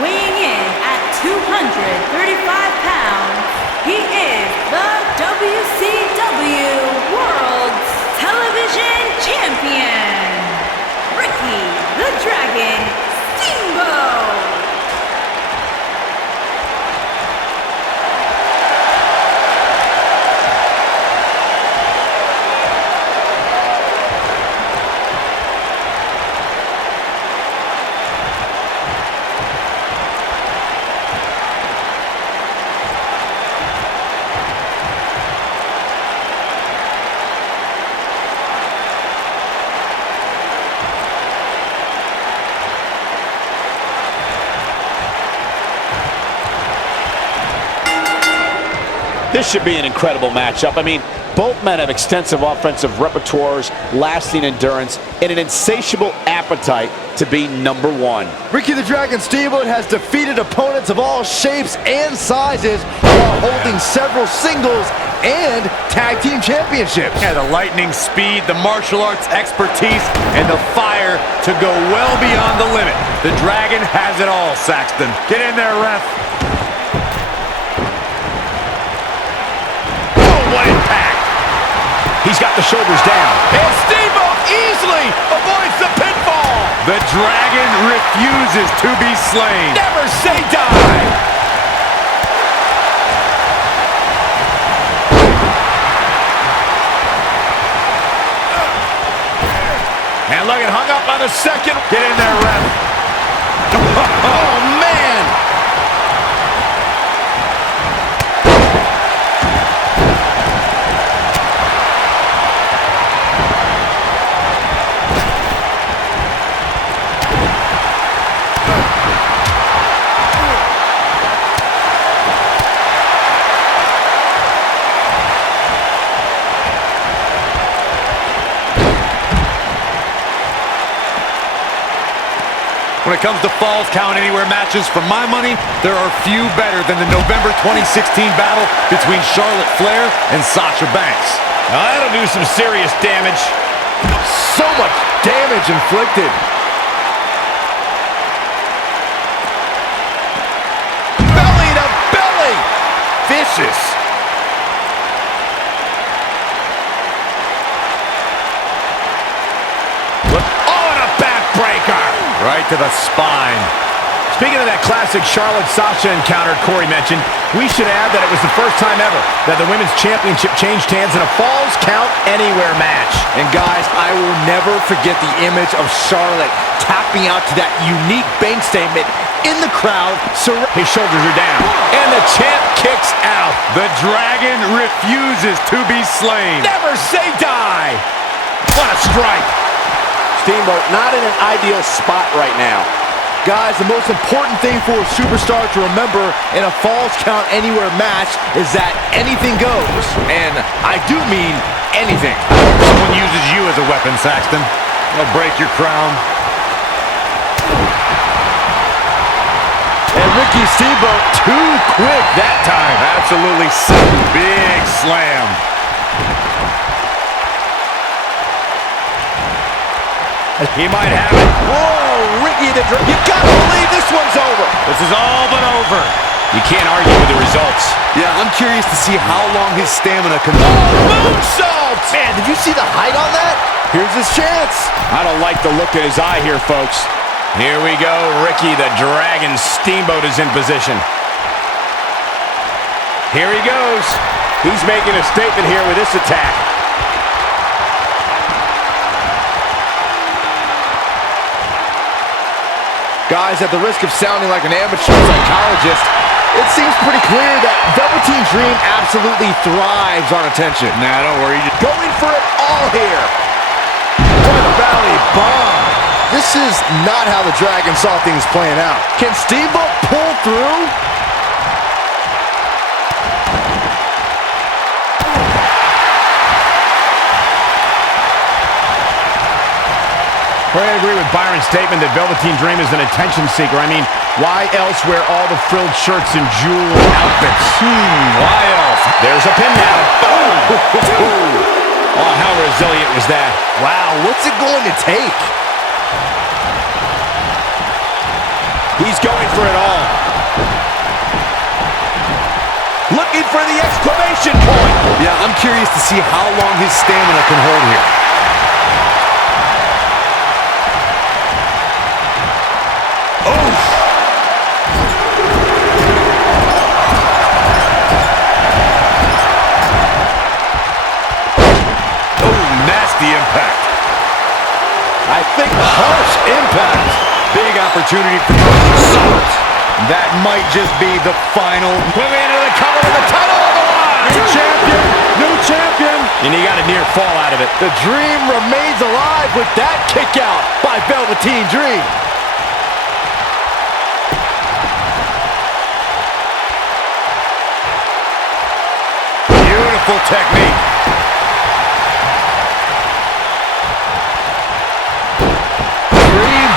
weighing in at 235 pounds, he is the WCW World Television Champion, Ricky the Dragon Steamboat. This should be an incredible matchup. I mean, both men have extensive offensive repertoires, lasting endurance, and an insatiable appetite to be number one. Ricky the Dragon Steamboat has defeated opponents of all shapes and sizes while holding several singles and tag team championships. Yeah, the lightning speed, the martial arts expertise, and the fire to go well beyond the limit. The Dragon has it all, Saxton. Get in there, ref. What impact! He's got the shoulders down. And Steamboat easily avoids the pinfall. The Dragon refuses to be slain. Never say die. And look, it hung up on the second. Get in there, ref. Oh, man. When it comes to Falls Count Anywhere matches, for my money, there are few better than the November 2016 battle between Charlotte Flair and Sasha Banks. Now, that'll do some serious damage. So much damage inflicted. Belly to belly. Vicious. Right to the spine. Speaking of that classic Charlotte-Sasha encounter Corey mentioned, we should add that it was the first time ever that the Women's Championship changed hands in a Falls Count Anywhere match. And guys, I will never forget the image of Charlotte tapping out to that unique bank statement in the crowd. His shoulders are down, and the champ kicks out. The Dragon refuses to be slain. Never say die. What a strike. Steamboat not in an ideal spot right now. Guys, the most important thing for a superstar to remember in a Falls Count Anywhere match is that anything goes. And I do mean anything. Someone uses you as a weapon, Saxton. They'll break your crown. And Ricky Steamboat too quick that time. Absolutely big slam. He might have it. Whoa, Ricky the Dragon. You gotta believe this one's over. This is all but over. You can't argue with the results. Yeah, I'm curious to see how long his stamina can hold. Moonsault! Man, did you see the height on that? Here's his chance. I don't like the look in his eye here, folks. Here we go. Ricky the Dragon Steamboat is in position. Here he goes. He's making a statement here with this attack. Guys, at the risk of sounding like an amateur psychologist, it seems pretty clear that Velveteen Dream absolutely thrives on attention. Nah, don't worry. Going for it all here. For the Valley Bomb. This is not how the Dragon saw things playing out. Can Steamboat pull through? I agree with Byron's statement that Velveteen Dream is an attention seeker. I mean, why else wear all the frilled shirts and jewelry outfits? Why else? There's a pin now. Oh, how resilient was that? Wow, what's it going to take? He's going for it all. Looking for the exclamation point. Yeah, I'm curious to see how long his stamina can hold here. Impact. I think harsh impact. Big opportunity for broken salt. That might just be the final. Moving into the cover with the title on the line. New champion. New champion. And he got a near fall out of it. The Dream remains alive with that kick out by Velveteen Dream. Beautiful technique.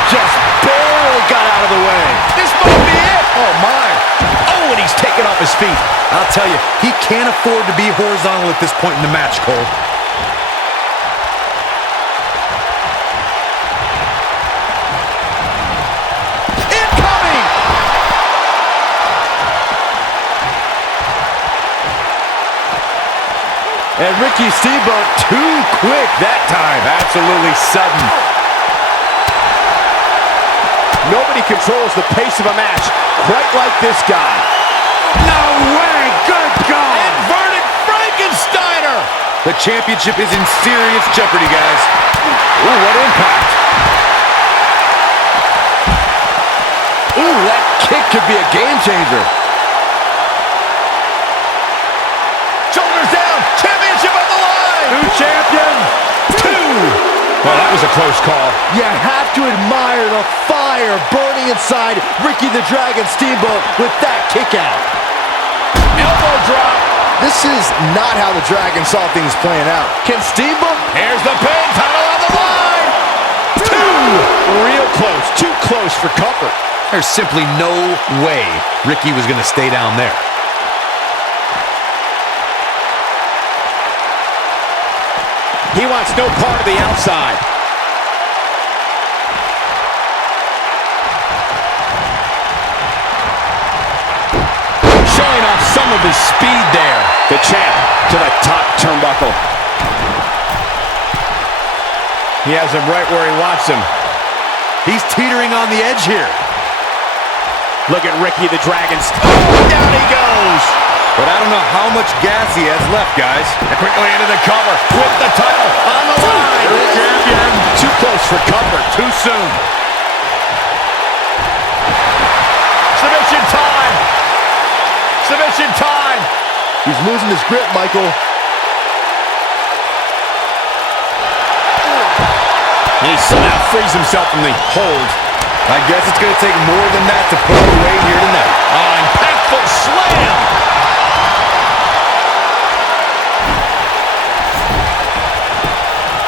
Just barely got out of the way. This might be it. Oh, my. Oh, and he's taken off his feet. I'll tell you, he can't afford to be horizontal at this point in the match, Cole. Incoming! And Ricky Steamboat too quick that time. Absolutely sudden. Nobody controls the pace of a match quite like this guy. No way! Good God! Inverted Frankensteiner! The championship is in serious jeopardy, guys. Ooh, what impact. Ooh, that kick could be a game changer. Shoulders down, championship on the line! New champion! Well, that was a close call. You have to admire the fire burning inside Ricky the Dragon Steamboat with that kick out. Elbow drop. This is not how the Dragon saw things playing out. Can Steamboat? Here's the pin, title on the line. Two. Real close, too close for comfort. There's simply no way Ricky was going to stay down there. He wants no part of the outside. Showing off some of his speed there. The champ to the top turnbuckle. He has him right where he wants him. He's teetering on the edge here. Look at Ricky the Dragon. Down he goes. But I don't know how much gas he has left, guys. Quickly into the cover with the title on the line. Champion. Too close for comfort. Too soon. Submission time. Submission time. He's losing his grip, Michael. He somehow frees himself from the hold. I guess it's going to take more than that to put him away here tonight. Impactful slam.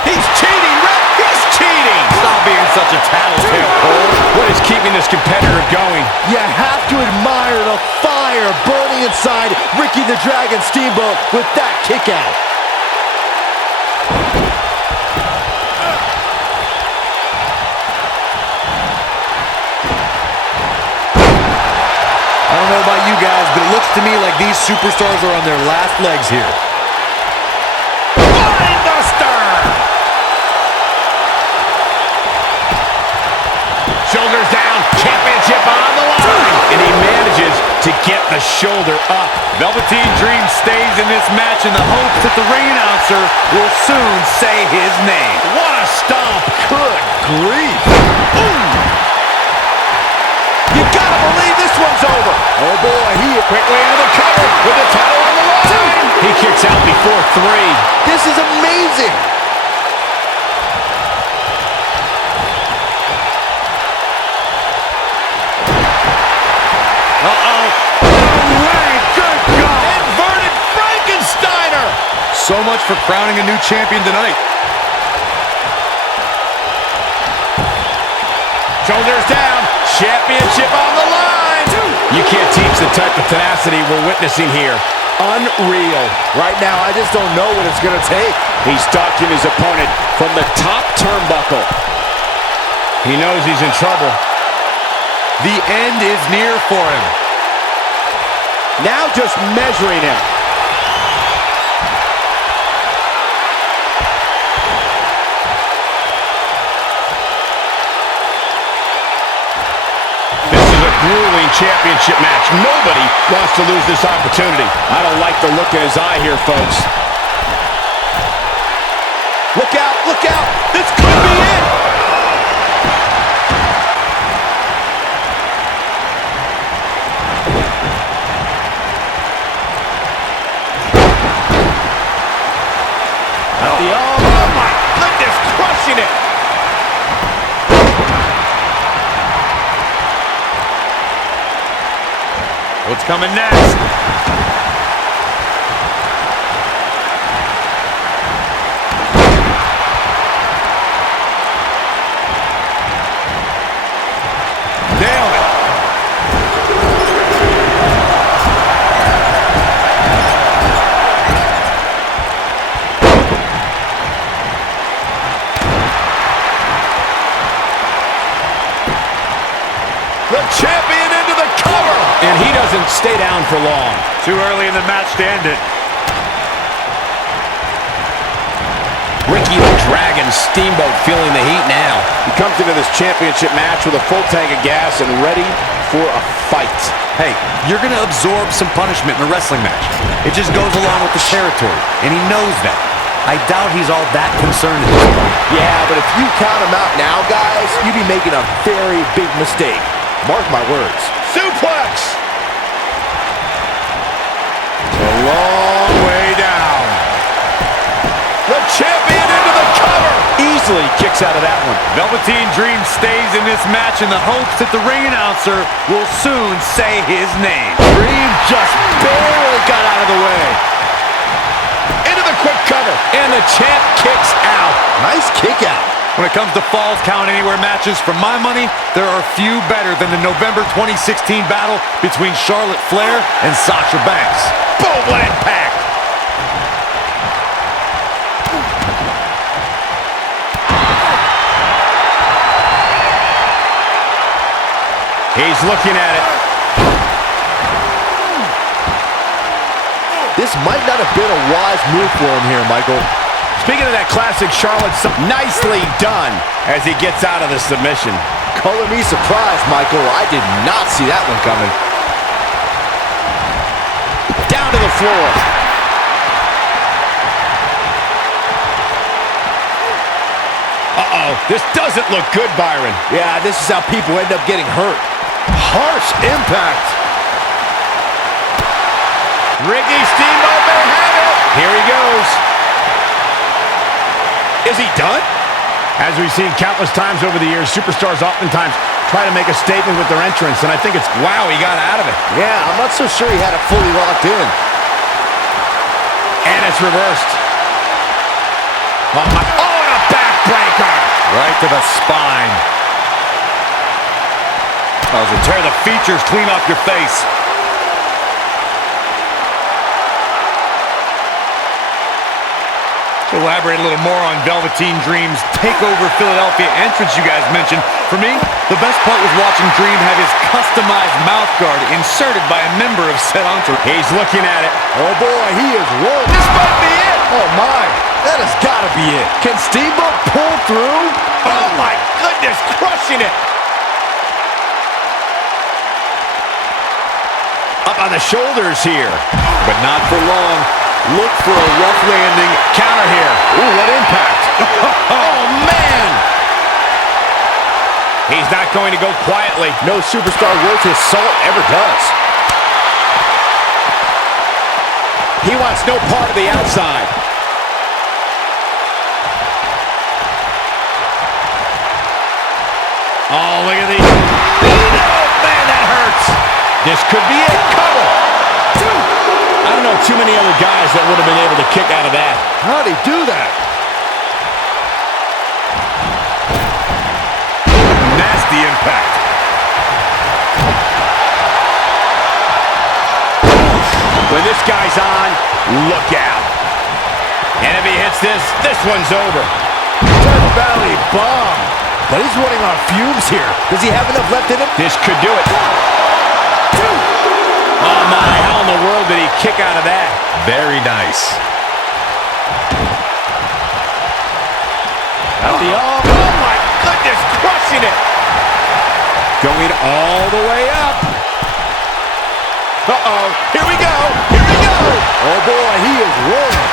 He's cheating, Rick. He's cheating. Stop being such a tattletale, Cole. What is keeping this competitor going? You have to admire the fire burning inside Ricky the Dragon Steamboat with that kick out. I don't know about you guys, but it looks to me like these superstars are on their last legs here. Buster! Shoulders down, championship on the line. And he manages to get the shoulder up. Velveteen Dream stays in this match in the hopes that the ring announcer will soon say his name. What a stomp. Good grief. Ooh. You gotta believe this one's over. Oh boy, he Quickly into the cover with the title on the line. He kicks out before 3. This is amazing. Uh-oh. No way. Good God. Inverted Frankensteiner. So much for crowning a new champion tonight. Shoulders down. Championship on the line. You can't teach the type of tenacity we're witnessing here. Unreal. Right now, I just don't know what it's going to take. He's stalking his opponent from the top turnbuckle. He knows he's in trouble. The end is near for him. Now just measuring him. Grueling championship match. Nobody wants to lose this opportunity. I don't like the look in his eye here, folks. Look out, look out. This could be it. Oh my goodness, crushing it. What's coming next? Nailed it. The champion into the cover. And he doesn't stay down for long. Too early in the match to end it. Ricky the Dragon Steamboat feeling the heat now. He comes into this championship match with a full tank of gas and ready for a fight. Hey, you're going to absorb some punishment in a wrestling match. It just goes along with the territory, and he knows that. I doubt he's all that concerned at this point. Yeah, but if you count him out now, guys, you'd be making a very big mistake. Mark my words. Suplex. A long way down. The champion into the cover. Easily kicks out of that one. Velveteen Dream stays in this match in the hopes that the ring announcer will soon say his name. Dream just barely got out of the way. Into the quick cover. And the champ kicks out. Nice kick out. When it comes to Falls Count Anywhere matches, for my money, there are few better than the November 2016 battle between Charlotte Flair and Sasha Banks. Boom, what impact! He's looking at it. This might not have been a wise move for him here, Michael. Speaking of that classic Charlotte, nicely done as he gets out of the submission. Color me surprised, Michael. I did not see that one coming. Down to the floor. Uh-oh, this doesn't look good, Byron. Yeah, this is how people end up getting hurt. Harsh impact. Ricky Steamboat may have it. Here he goes. Is he done? As we've seen countless times over the years, superstars oftentimes try to make a statement with their entrance, and I think it's, wow, he got out of it. Yeah, I'm not so sure he had it fully locked in. And it's reversed. Oh, my. Oh, and a backbreaker. Right to the spine. That was a tear the features clean off your face. To elaborate a little more on Velveteen Dream's TakeOver Philadelphia entrance you guys mentioned, for me, the best part was watching Dream have his customized mouth guard inserted by a member of said entourage. He's looking at it. Oh boy, he is rolling. This might be it. Oh my, that has got to be it. Can Steamboat pull through? Oh my goodness, crushing it. Up on the shoulders here. But not for long. Look for a rough landing. Counter here. Ooh, what impact. Oh, man. He's not going to go quietly. No superstar worth his salt ever does. He wants no part of the outside. Oh, look at these. Oh, man, that hurts. This could be it. Cover. I don't know too many other guys that would have been able to kick out of that. How'd he do that? Nasty impact. When this guy's on, look out. And if he hits this, this one's over. Death Valley bomb. But he's running on fumes here. Does he have enough left in him? This could do it. Oh my, how in the world did he kick out of that? Very nice. Oh my goodness, crushing it. Going all the way up. Uh-oh, here we go, here we go. Oh boy, he is rolling.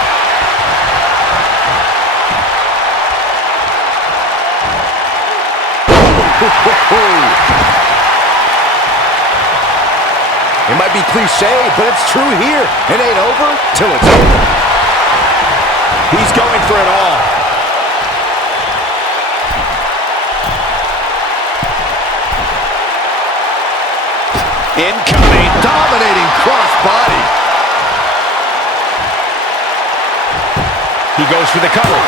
It might be cliche, but it's true here. It ain't over till it's over. He's going for it all. Incoming. Dominating crossbody. He goes for the cover.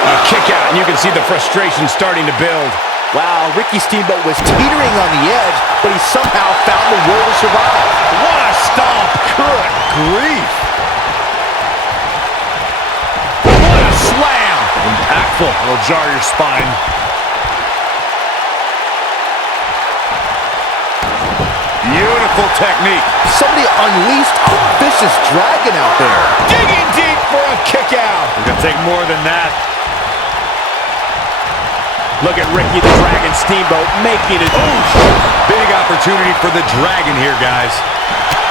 A kick out, and you can see the frustration starting to build. Wow, Ricky Steamboat was teetering on the edge, but he somehow found the will to survive. What a stomp. Good grief. What a slam. Impactful. It'll jar your spine. Beautiful technique. Somebody unleashed a vicious dragon out there. Digging deep for a kick out. We're going to take more than that. Look at Ricky the Dragon Steamboat making it. Big opportunity for the Dragon here, guys.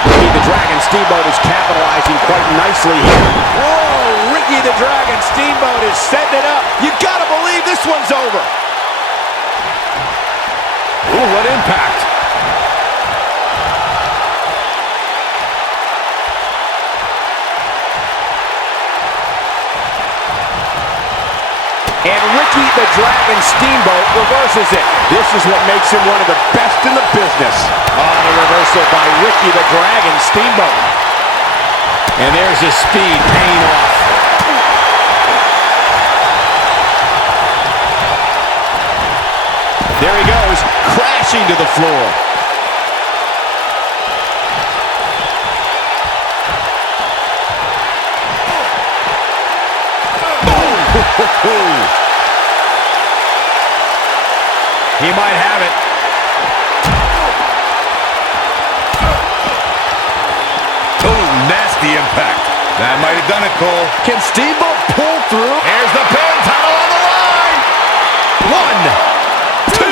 Ricky the Dragon Steamboat is capitalizing quite nicely here. Whoa, Ricky the Dragon Steamboat is setting it up. You gotta believe this one's over. Ooh, what impact. And Ricky the Dragon Steamboat reverses it. This is what makes him one of the best in the business. On the reversal by Ricky the Dragon Steamboat. And there's his speed paying off. crashing to the floor. He might have it. Oh, nasty impact. That might have done it, Cole. Can Steamboat pull through? Here's the pin, title on the line. 1, 2,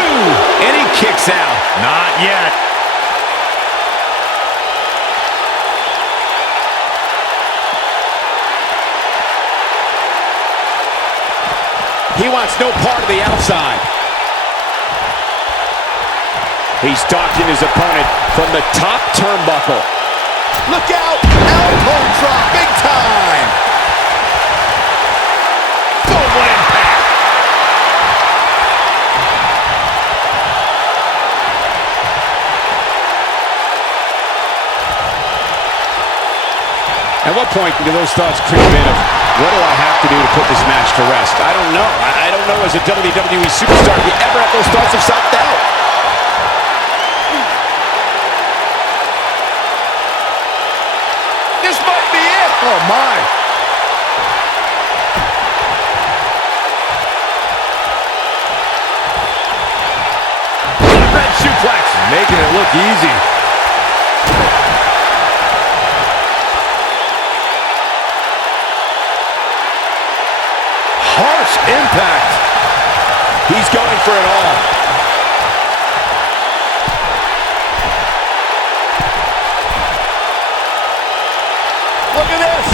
and he kicks out. Not yet. He wants no part of the outside. He's stalking his opponent from the top turnbuckle. Look out! Elbow drop, big time! Oh, what impact! At what point do those thoughts creep in of, what do I have to do to put this match to rest? I don't know. I don't know as a WWE superstar if you ever have those thoughts of self-doubt. This might be it. Oh, my. Red suplex. Making it look easy. Harsh impact. He's going for it all. Look at this.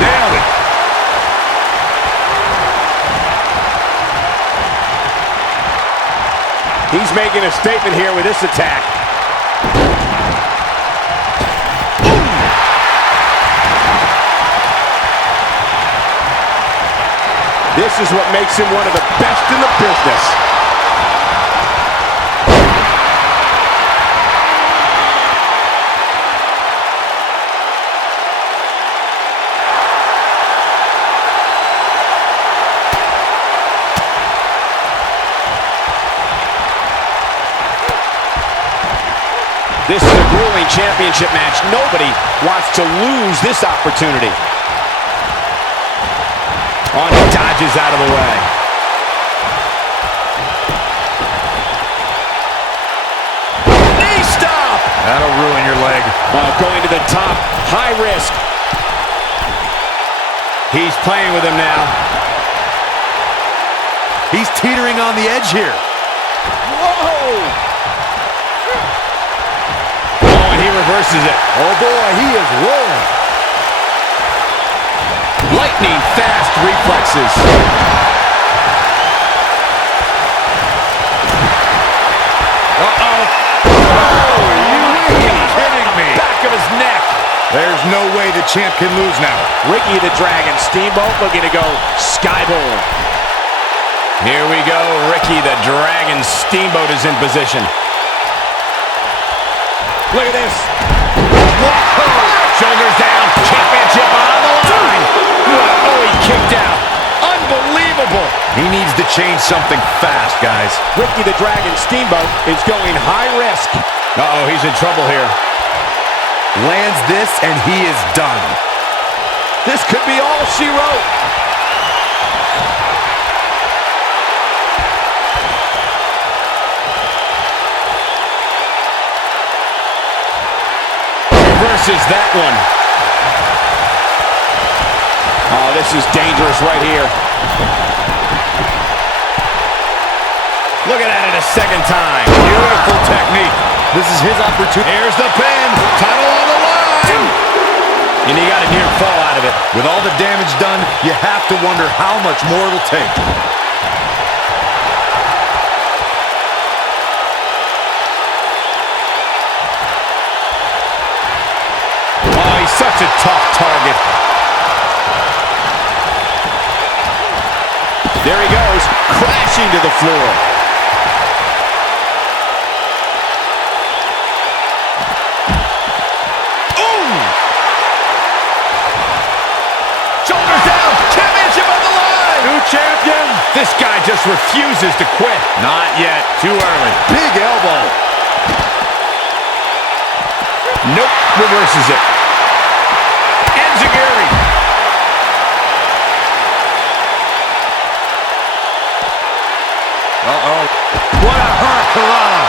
Nailed it. He's making a statement here with this attack. This is what makes him one of the best in the business. This is a grueling championship match. Nobody wants to lose this opportunity. Oh, he dodges out of the way. Knee stop. That'll ruin your leg. Going to the top, high risk. He's playing with him now. He's teetering on the edge here. Whoa. Oh, and he reverses it. Oh, boy, he is rolling. Lightning fast reflexes. Uh-oh. Oh, you kidding me? Back of his neck. There's no way the champ can lose now. Ricky the Dragon Steamboat looking to go skyboard. Here we go. Ricky the Dragon Steamboat is in position. Look at this. Whoa. Shoulders down. Championship on the line. Oh, he kicked out. Unbelievable. He needs to change something fast, guys. Ricky the Dragon Steamboat is going high risk. Uh-oh, he's in trouble here. Lands this, and he is done. This could be all she wrote. Reverses that one. Oh, this is dangerous right here. Looking at it a second time. Beautiful technique. This is his opportunity. Here's the pin. Title on the line. And he got a near fall out of it. With all the damage done, you have to wonder how much more it'll take. Oh, he's such a tough target. There he goes, crashing to the floor. Ooh! Shoulders down. Championship on the line. New champion. This guy just refuses to quit. Not yet. Too early. Big elbow. Nope. Reverses it. Enziguri. Uh-oh. What a hurricanrana.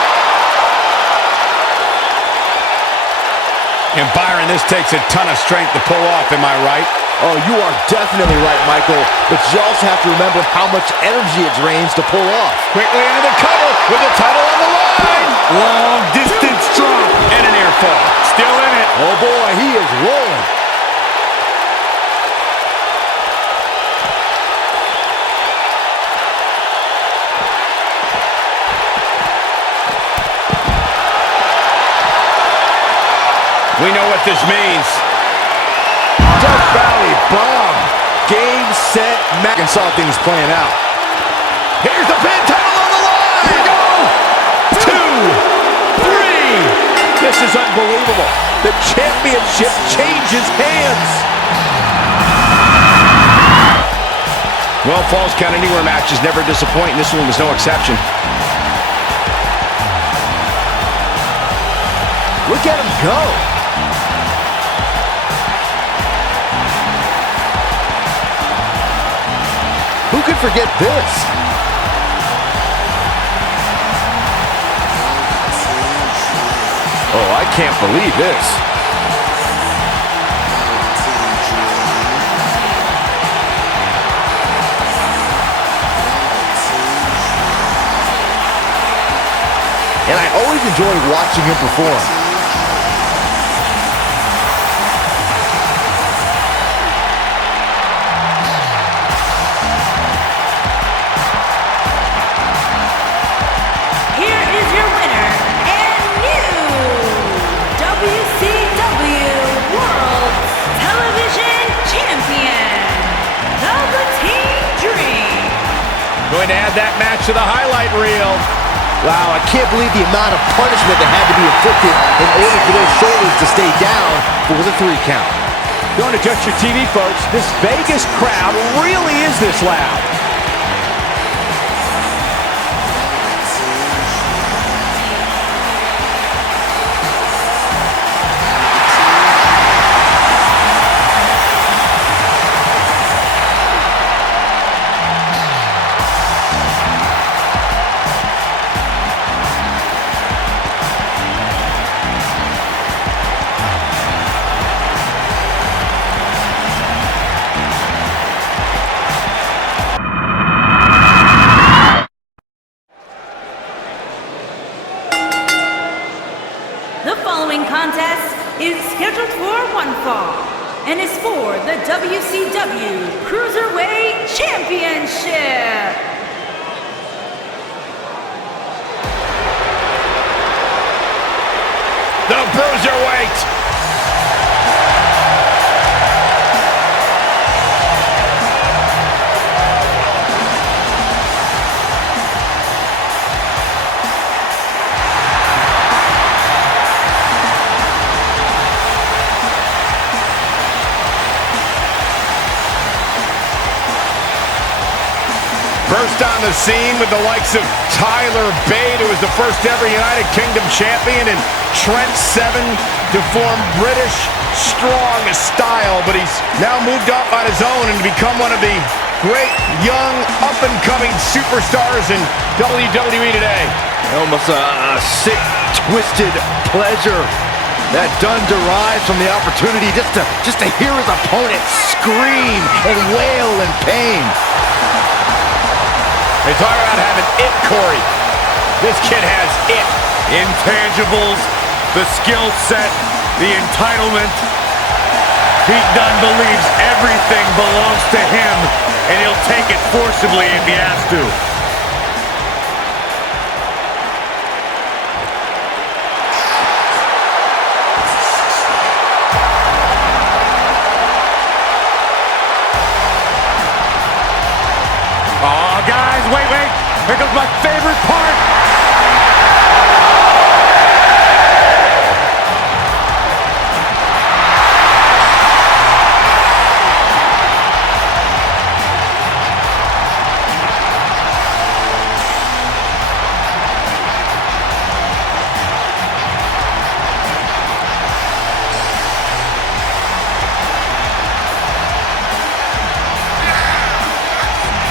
And Byron, this takes a ton of strength to pull off, am I right? Oh, you are definitely right, Michael. But you also have to remember how much energy it drains to pull off. Quickly into the cover with the title on the line. Long distance drop. And an ear fall. Still in it. Oh boy, he is rolling. We know what this means. Death Valley bomb. Game, set, match. And saw things playing out. Here's the pin, title on the line. Here we go. 2, 3. This is unbelievable. The championship changes hands. Well, Falls Count Anywhere matches never disappoint, and this one was no exception. Look at him go. Who could forget this? Oh, I can't believe this. And I always enjoy watching him perform. Here is your winner and new WCW World Television Champion, Velveteen Dream. Going to add that match to the highlight reel. Wow, I can't believe the amount of punishment that had to be inflicted in order for those shoulders to stay down for the 3 count. Don't adjust your TV, folks. This Vegas crowd really is this loud. The following contest is scheduled for one fall and is for the WCW Cruiserweight Championship. The Bruiserweight. Burst on the scene with the likes of Tyler Bate, who was the first ever United Kingdom champion, and Trent Seven to form British strong style, but he's now moved up on his own and become one of the great young up-and-coming superstars in WWE today. Almost a sick, twisted pleasure that Dunn derives from the opportunity just to hear his opponent scream and wail in pain. They talk about having it, Corey. This kid has it. Intangibles, the skill set, the entitlement. Pete Dunne believes everything belongs to him, and he'll take it forcibly if he has to. Oh, guys, wait. Here comes my favorite part.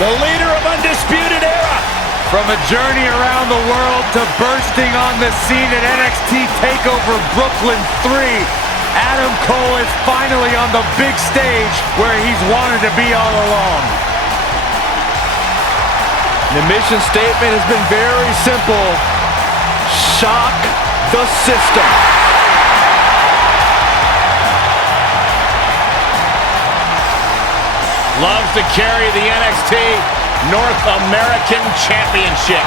the leader of Undisputed Era. From a journey around the world to bursting on the scene at NXT TakeOver Brooklyn 3, Adam Cole is finally on the big stage where he's wanted to be all along. The mission statement has been very simple. Shock the system. Loves to carry the NXT North American Championship.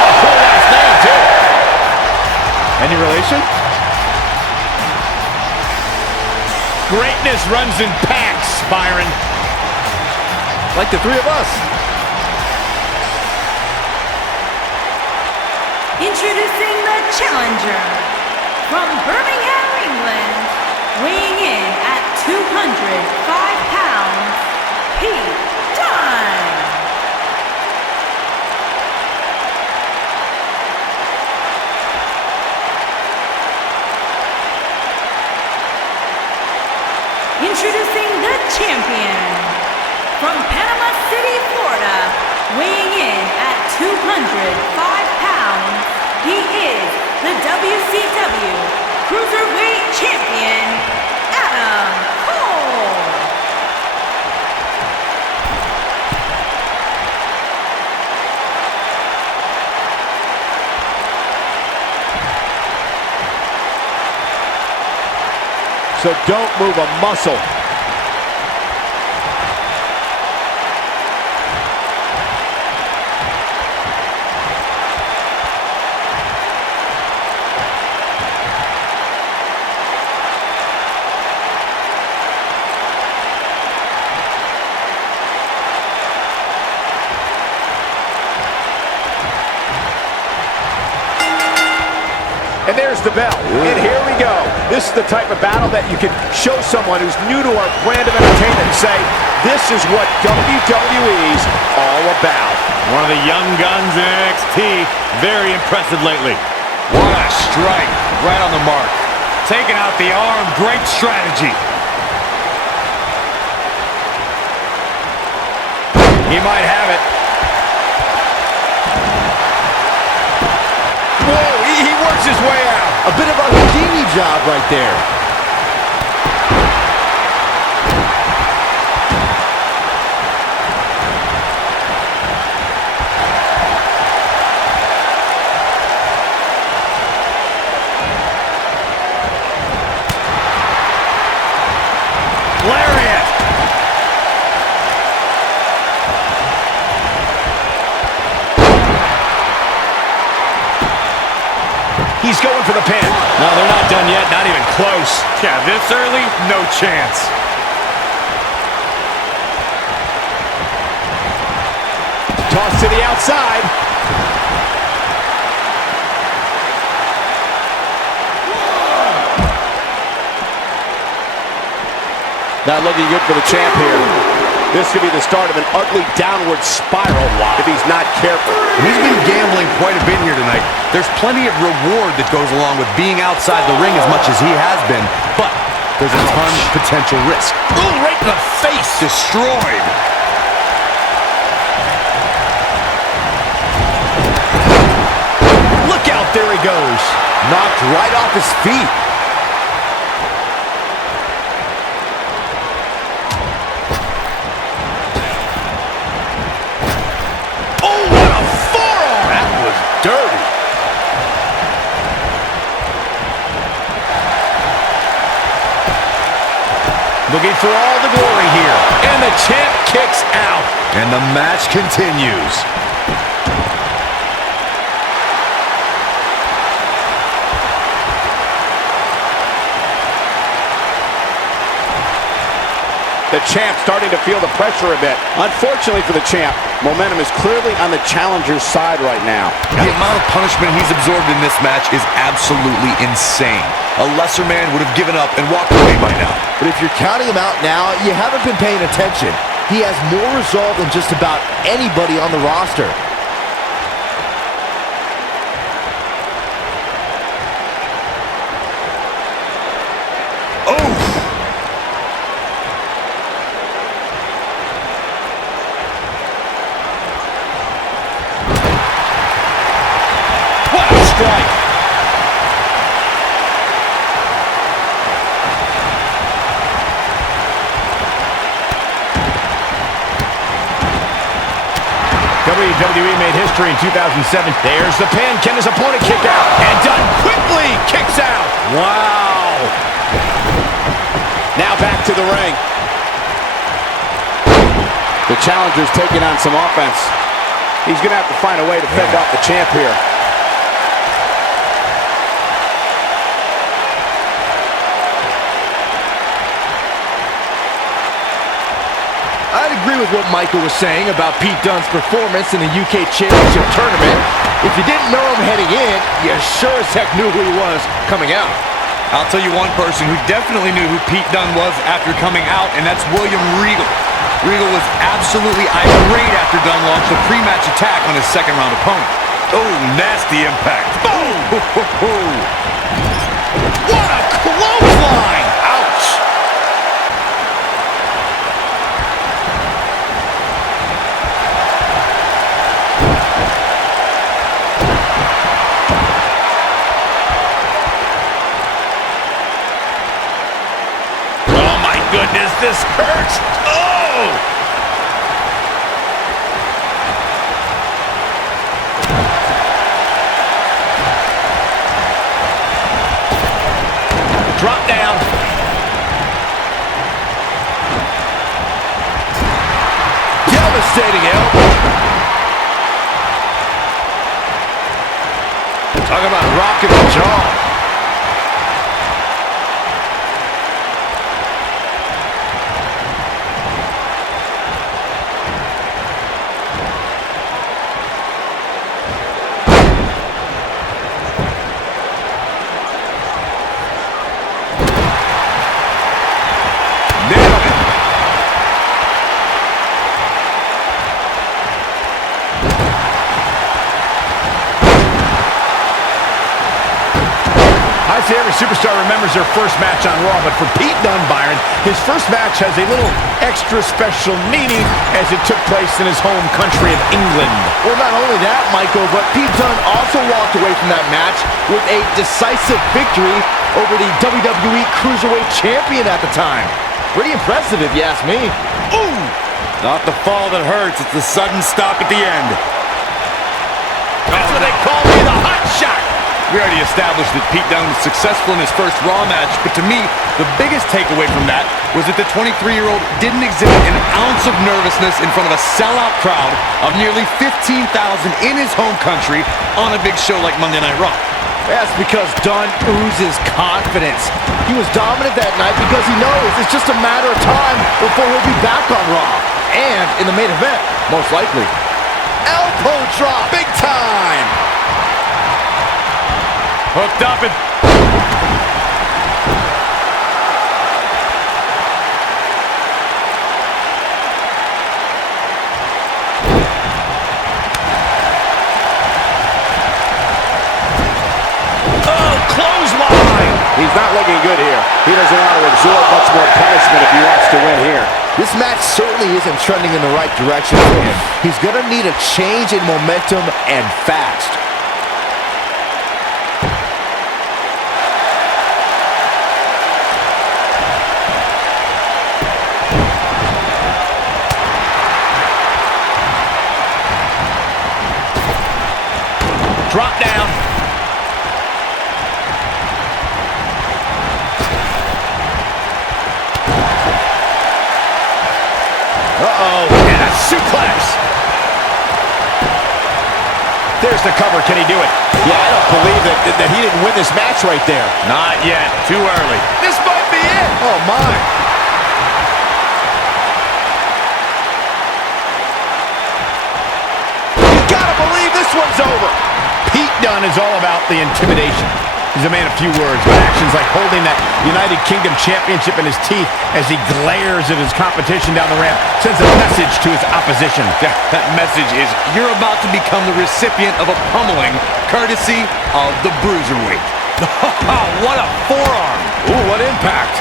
Oh, cool last name, too. Any relation? Greatness runs in packs, Byron. Like the three of us. Introducing the challenger from Birmingham, England, weighing in at 205 pounds, Pete Dunne. Introducing the champion from Panama City, Florida, weighing in at 205 pounds, he is the WCW Cruiserweight Champion, Adam Cole. So don't move a muscle. And there's the bell. And here we go. This is the type of battle that you can show someone who's new to our brand of entertainment and say, this is what WWE's all about. One of the young guns in NXT, very impressive lately. What a strike, right on the mark. Taking out the arm, great strategy. He might have it. Whoa, he works his way out. A bit of a Houdini job right there. Lariat. He's going for the pin. No, they're not done yet. Not even close. Yeah, this early, no chance. Toss to the outside. Not looking good for the champ here. This could be the start of an ugly downward spiral if he's not careful. He's been gambling quite a bit here tonight. There's plenty of reward that goes along with being outside the ring as much as he has been, but there's a ton of potential risk. Ooh, right in the face. Destroyed. Look out, there he goes. Knocked right off his feet. Dirty. Looking for all the glory here. And the champ kicks out. And the match continues. The champ starting to feel the pressure a bit. Unfortunately for the champ, momentum is clearly on the challenger's side right now. The amount of punishment he's absorbed in this match is absolutely insane. A lesser man would have given up and walked away by now. But if you're counting him out now, you haven't been paying attention. He has more resolve than just about anybody on the roster. WWE made history in 2007. There's the pin. Can his opponent kick out? And done quickly. Kicks out. Wow. Now back to the ring. The challenger's taking on some offense. He's going to have to find a way to fend off the champ here. I'd agree with what Michael was saying about Pete Dunne's performance in the UK Championship Tournament. If you didn't know him heading in, you sure as heck knew who he was coming out. I'll tell you one person who definitely knew who Pete Dunne was after coming out, and that's William Regal. Regal was absolutely irate after Dunne launched a pre-match attack on his second-round opponent. Oh, nasty impact. Boom! What a clothesline. Ouch. Oh, my goodness, this hurts. Oh! Drop down. Devastating elbow. Talk about rocking the jaw. I'd say every superstar remembers their first match on Raw, but for Pete Dunne, Byron, his first match has a little extra special meaning as it took place in his home country of England. Well, not only that, Michael, but Pete Dunne also walked away from that match with a decisive victory over the WWE Cruiserweight Champion at the time. Pretty impressive, if you ask me. Ooh! Not the fall that hurts, it's the sudden stop at the end. That's what they call me, the hot shot. We already established that Pete Dunne was successful in his first Raw match, but to me, the biggest takeaway from that was that the 23-year-old didn't exhibit an ounce of nervousness in front of a sellout crowd of nearly 15,000 in his home country on a big show like Monday Night Raw. That's because Dunne oozes confidence. He was dominant that night because he knows it's just a matter of time before he'll be back on Raw. And in the main event, most likely. Elbow drop! Big time. Hooked up and... Oh, clothesline. He's not looking good here. He doesn't want to absorb much more punishment if he wants to win here. This match certainly isn't trending in the right direction for him. He's gonna need a change in momentum and fast. Drop down. Uh-oh, and a suplex. There's the cover. Can he do it? Yeah, I don't believe that he didn't win this match right there. Not yet. Too early. This might be it. Oh, my. You gotta believe this one's over. Pete Dunne is all about the intimidation. He's a man of few words, but actions like holding that United Kingdom Championship in his teeth as he glares at his competition down the ramp sends a message to his opposition. Yeah, that message is you're about to become the recipient of a pummeling courtesy of the Bruiserweight. What a forearm. Ooh, what impact.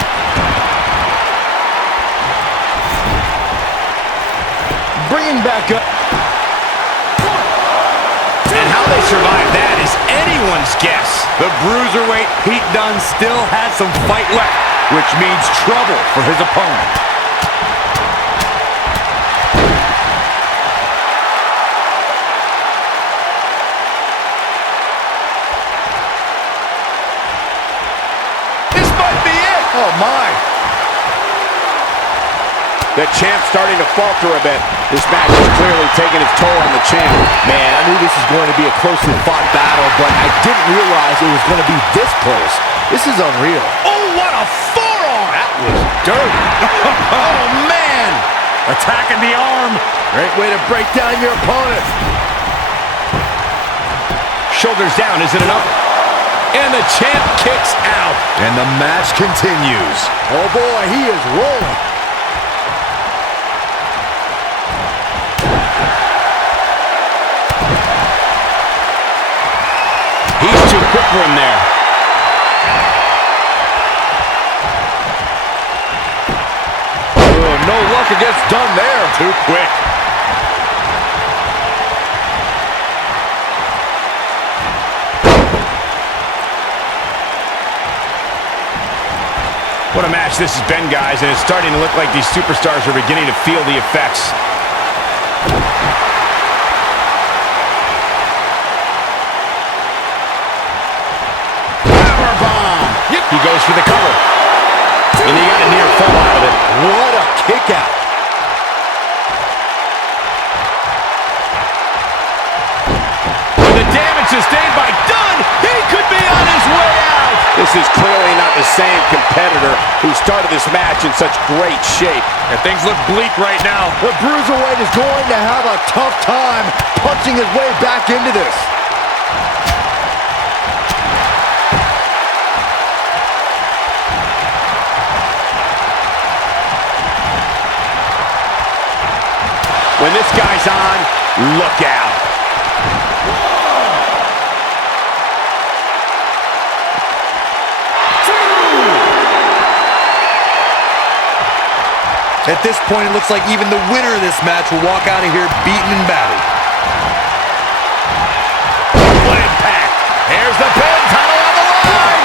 Bringing back up. And how they survived that is anyone's guess. The Bruiserweight Pete Dunne still has some fight left, which means trouble for his opponent. The champ's starting to falter a bit. This match is clearly taking its toll on the champ. Man, I knew this was going to be a closely fought battle, but I didn't realize it was going to be this close. This is unreal. Oh, what a forearm! That was dirty. Oh, man! Attacking the arm. Great way to break down your opponent. Shoulders down, is it enough? And the champ kicks out. And the match continues. Oh boy, he is rolling. He's too quick for him there. Oh, no luck against done there. Too quick. What a match this has been, guys, and it's starting to look like these superstars are beginning to feel the effects. Powerbomb. He goes for the cover. And he got a near fall out of it. What a kick out. The damage sustained by Dunn. He could be on his way out. This is clearly not the same competitor who started this match in such great shape. And things look bleak right now. The Bruiserweight is going to have a tough time punching his way back into this. When this guy's on, look out. At this point, it looks like even the winner of this match will walk out of here beaten and battered. What impact. Here's the pin, title on the line.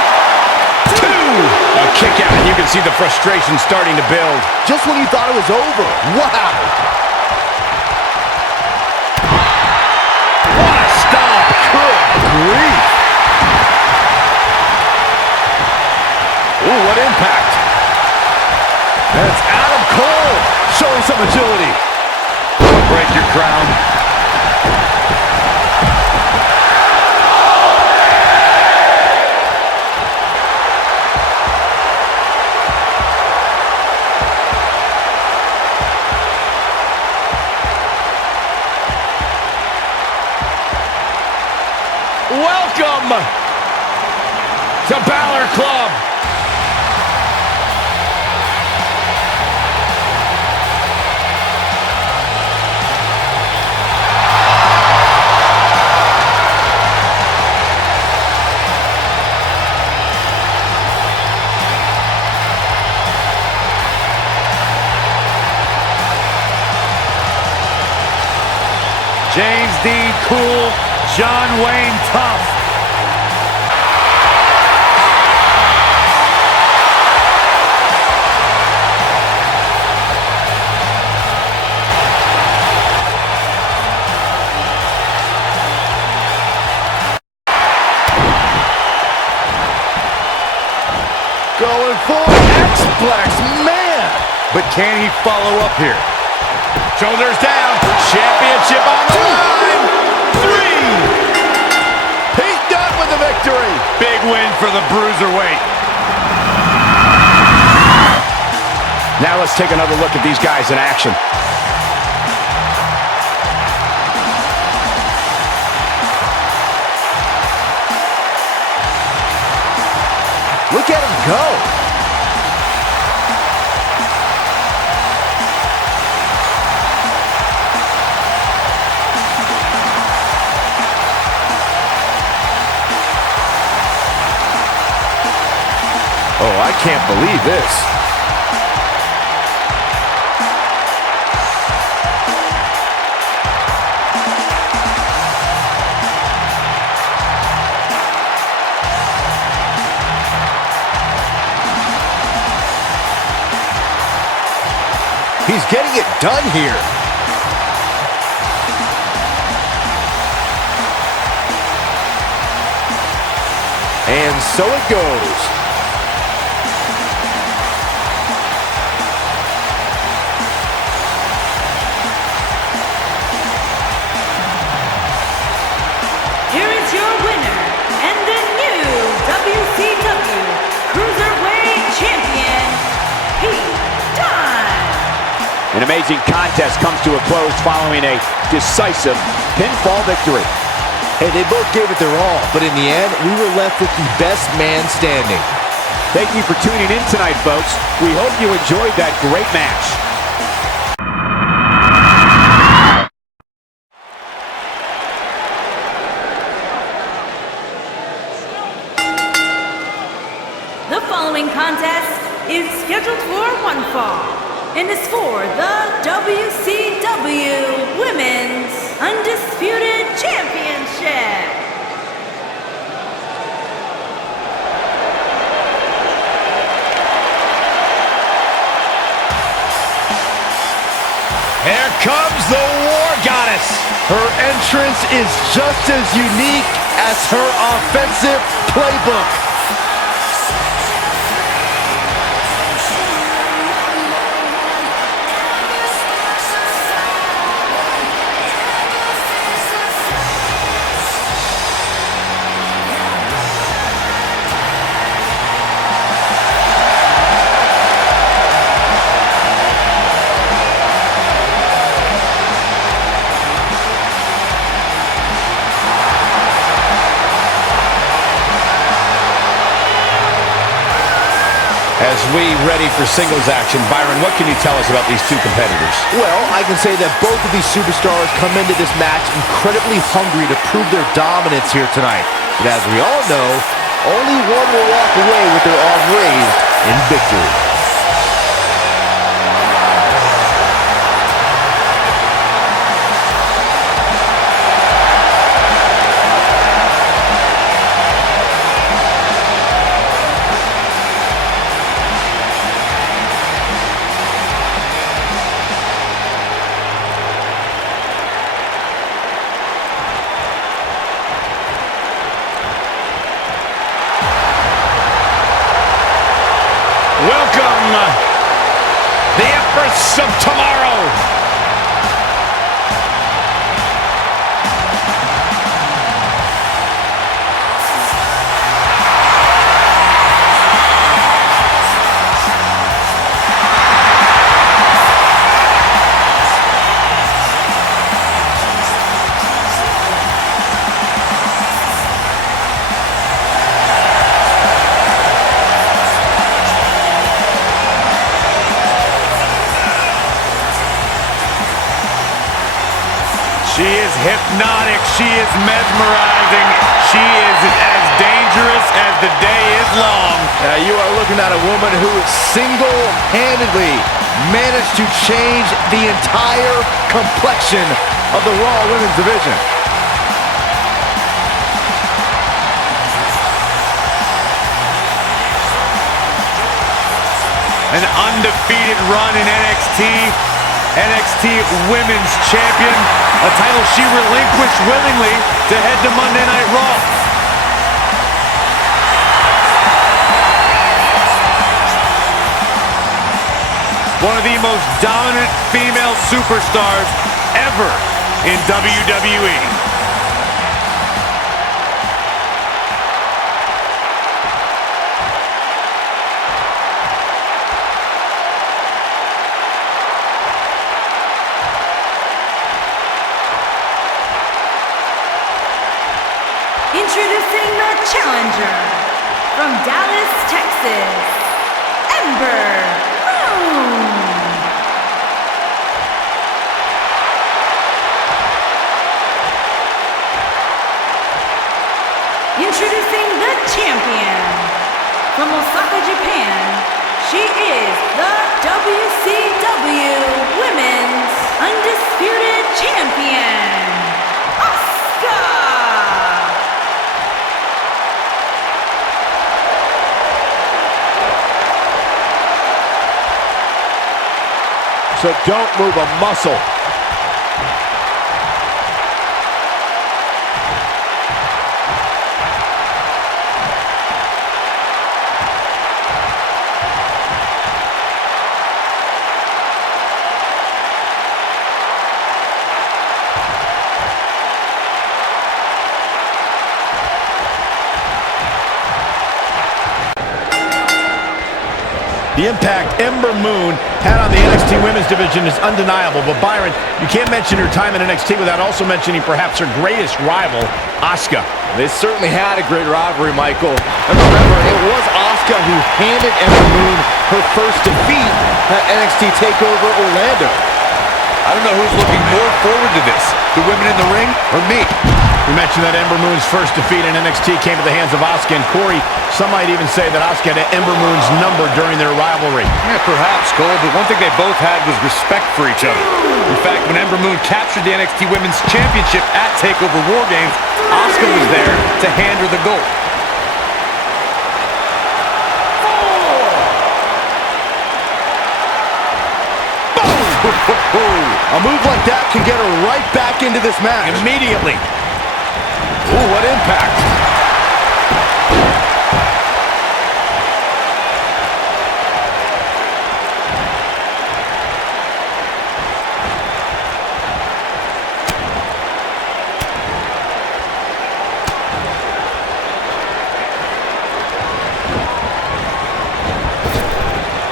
2. A kick out, and you can see the frustration starting to build. Just when you thought it was over. Wow. What a stop. Good grief. Ooh, what impact. That's Adam Cole showing some agility. Don't break your crown. Welcome to Balor Club. James Dean cool, John Wayne tough. Going for X-Plex, man. But can he follow up here? Shoulders down, championship on the line. 3. Pete Dunne with the victory. Big win for the Bruiserweight. Now let's take another look at these guys in action. Look at him go. Oh, I can't believe this. He's getting it done here. And so it goes. An amazing contest comes to a close following a decisive pinfall victory. Hey, they both gave it their all, but in the end, we were left with the best man standing. Thank you for tuning in tonight, folks. We hope you enjoyed that great match. The following contest is scheduled for one fall and is for the WCW Women's Undisputed Championship. Here comes the War Goddess. Her entrance is just as unique as her offensive playbook. As we ready for singles action, Byron, what can you tell us about these two competitors? Well, I can say that both of these superstars come into this match incredibly hungry to prove their dominance here tonight. But as we all know, only one will walk away with their arm raised in victory. Welcome, the Empress of Tomorrow. She is hypnotic. She is mesmerizing. She is as dangerous as the day is long. Now you are looking at a woman who single-handedly managed to change the entire complexion of the Raw Women's division. An undefeated run in NXT. NXT Women's Champion, a title she relinquished willingly to head to Monday Night Raw. One of the most dominant female superstars ever in WWE. Introducing the challenger from Dallas, Texas, Ember Moon. Introducing the champion from Osaka, Japan. She is the WCW Women's Undisputed Champion, Asuka. So don't move a muscle. The impact Ember Moon had on the NXT Women's Division is undeniable, but Byron, you can't mention her time in NXT without also mentioning perhaps her greatest rival, Asuka. They certainly had a great rivalry, Michael. And remember, it was Asuka who handed Ember Moon her first defeat at NXT TakeOver Orlando. I don't know who's looking more forward to this, the women in the ring or me. We mentioned that Ember Moon's first defeat in NXT came at the hands of Asuka, and Corey, some might even say that Asuka had Ember Moon's number during their rivalry. Yeah, perhaps, Cole, but one thing they both had was respect for each other. In fact, when Ember Moon captured the NXT Women's Championship at TakeOver War Games, Asuka was there to hand her the gold. A move like that can get her right back into this match. Immediately. Ooh, what impact.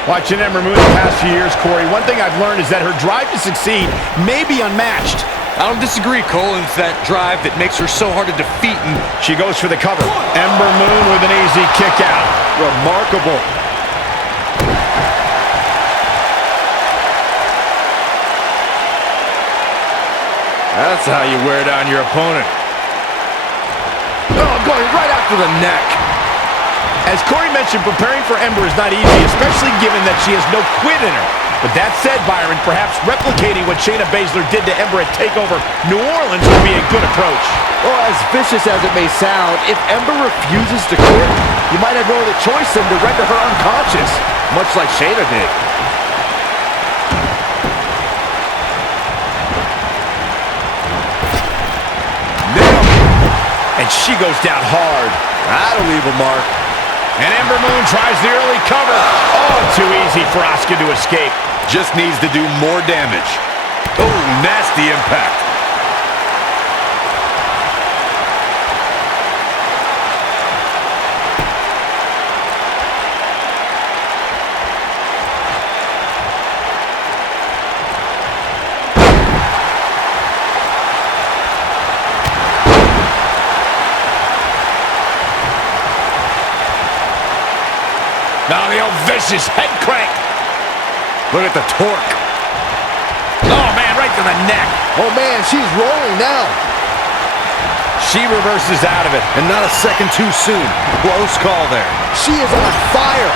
Watching Ember Moon the past few years, Corey, one thing I've learned is that her drive to succeed may be unmatched. I don't disagree, Cole. It's that drive that makes her so hard to defeat, and She goes for the cover. Ember Moon with an easy kick out. Remarkable. That's how you wear down your opponent. Oh, going right after the neck. As Corey mentioned, preparing for Ember is not easy, especially given that she has no quit in her. But that said, Byron, perhaps replicating what Shayna Baszler did to Ember at TakeOver New Orleans would be a good approach. Well, as vicious as it may sound, if Ember refuses to quit, you might have no other choice than to render her unconscious, much like Shayna did. Nailed it. And she goes down hard. That'll leave a mark. And Ember Moon tries the early cover. Oh, too easy for Asuka to escape. just needs to do more damage. Oh, nasty impact. Now the old vicious head crank. Look at the torque. Oh, man, right to the neck. Oh, man, she's rolling now. She reverses out of it. And not a second too soon. Close call there. She is on fire.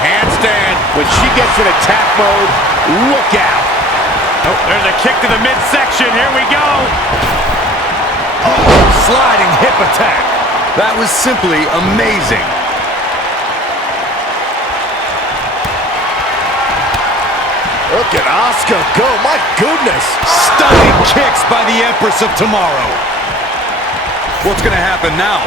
Handstand. When she gets in attack mode, look out. Oh, there's a kick to the midsection. Here we go. Oh, sliding hip attack. That was simply amazing. Look at Asuka go, my goodness. Stunning kicks by the Empress of Tomorrow. What's going to happen now?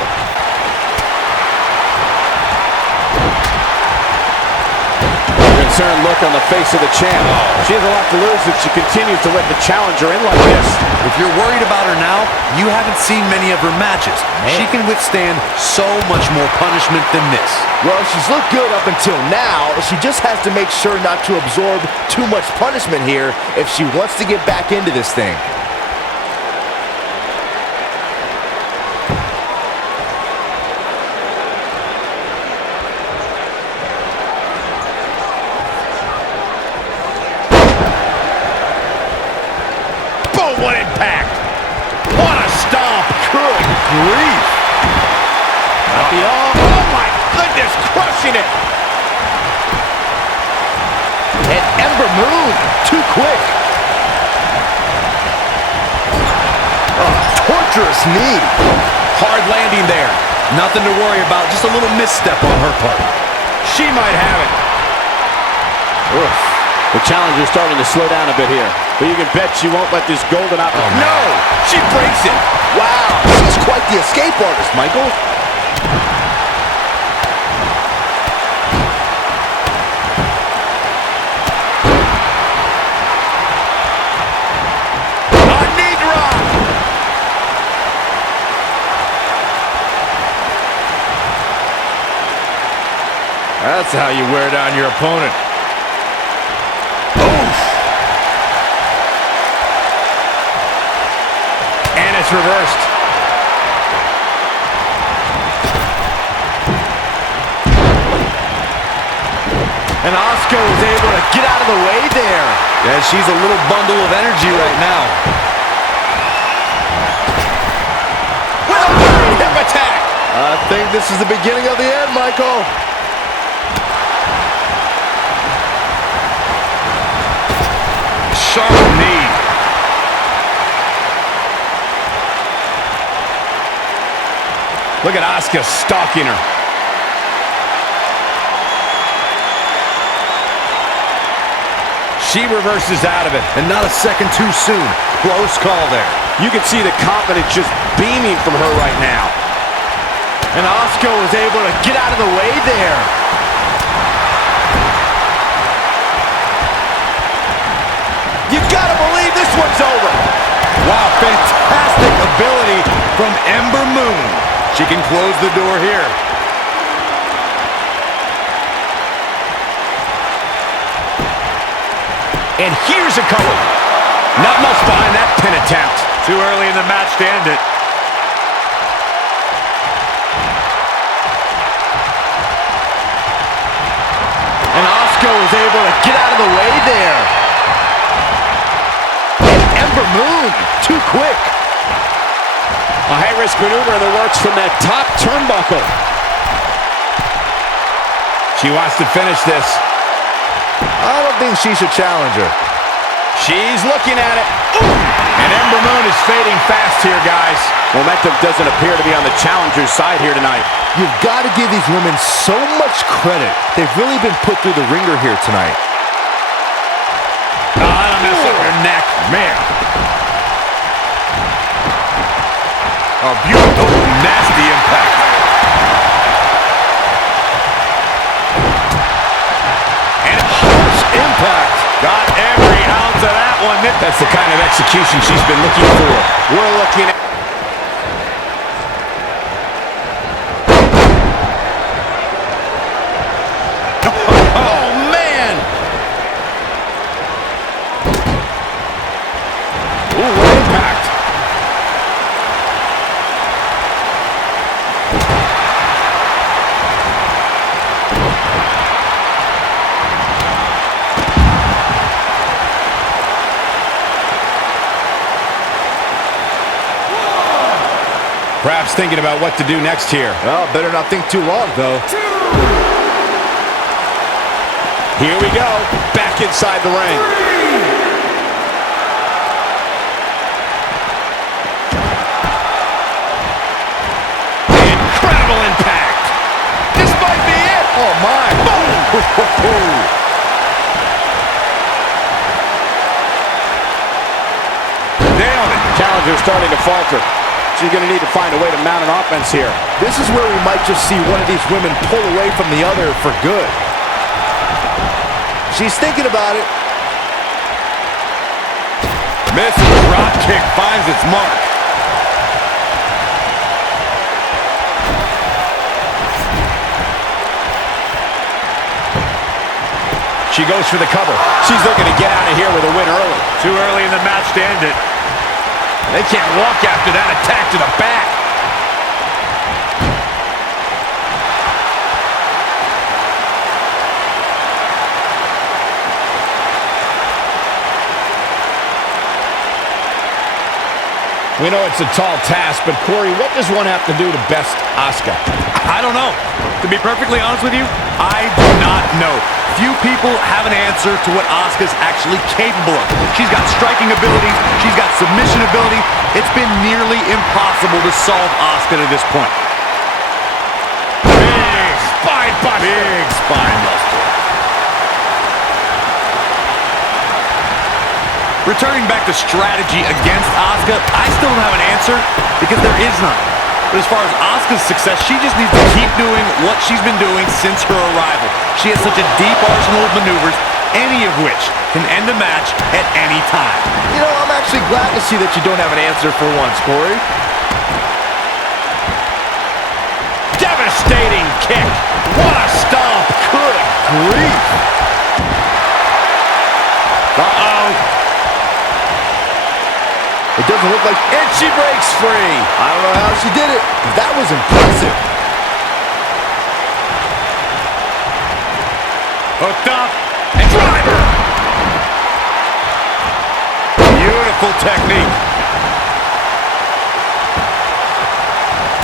Concerned look on the face of the champ. She has a lot to lose if she continues to let the challenger in like this. If you're worried about her now, you haven't seen many of her matches. She can withstand so much more punishment than this. Well, she's looked good up until now. She just has to make sure not to absorb too much punishment here if she wants to get back into this thing. Boom, what impact. What a stomp. Good grief. Not the arm. Oh, my goodness, crushing it. And Ember Moon, too quick. Oh, torturous knee. Hard landing there. Nothing to worry about, just a little misstep on her part. She might have it. Oof. The challenger's starting to slow down a bit here. But you can bet she won't let this golden opportunity. No, she breaks it. Wow, she's quite the escape artist, Michael. A knee drop. That's That's how you wear down your opponent. Oof. And it's reversed. And Asuka was able to get out of the way there. Yeah, she's a little bundle of energy right now. With a great hip attack. I think this is the beginning of the end, Michael. Sharp knee. Look at Asuka stalking her. She reverses out of it. And not a second too soon. Close call there. You can see the confidence just beaming from her right now. And Asuka was able to get out of the way there. You gotta believe this one's over. Wow, fantastic ability from Ember Moon. She can close the door here. And here's a cover. Not much behind that pin attempt. Too early in the match to end it. And Asuka was able to get out of the way there. And Ember Moon, too quick. A high-risk maneuver in the works from that top turnbuckle. She wants to finish this. I don't think she should challenge her. She's looking at it. Ooh! And Ember Moon is fading fast here, guys. Momentum doesn't appear to be on the challenger's side here tonight. You've got to give these women so much credit. They've really been put through the ringer here tonight. Oh, that'll mess up her neck. Man. A beautiful, nasty impact. And harsh impact. Got every ounce of that one. That's the kind of execution she's been looking for. We're looking at... Oh, man. Ooh, what impact. Perhaps thinking about what to do next here. Well, better not think too long, though. Here we go. Back inside the ring. Incredible impact. This might be it. Oh, my. Boom. Nailed it. Challenger's starting to falter. She's going to need to find a way to mount an offense here. This is where we might just see one of these women pull away from the other for good. She's thinking about it. Misses. Drop kick finds its mark. She goes for the cover. She's looking to get out of here with a win early. Too early in the match to end it. They can't walk after that attack to the back. We know it's a tall task, but Corey, what does one have to do to best Asuka? I don't know. To be perfectly honest with you, I do not know. Few people have an answer to what Asuka's actually capable of. She's got striking abilities. She's got submission ability. It's been nearly impossible to solve Asuka to this point. Big spine buster. Big spine buster. Returning back to strategy against Asuka, I still don't have an answer because there is none. But as far as Asuka's success, she just needs to keep doing what she's been doing since her arrival. She has such a deep arsenal of maneuvers, any of which can end a match at any time. You know, I'm actually glad to see that you don't have an answer for once, Corey. Devastating kick. What a stomp. Good grief. Uh-oh. It doesn't look like... And she breaks free. I don't know how she did it. That was impressive. Hooked up and driver. Beautiful technique.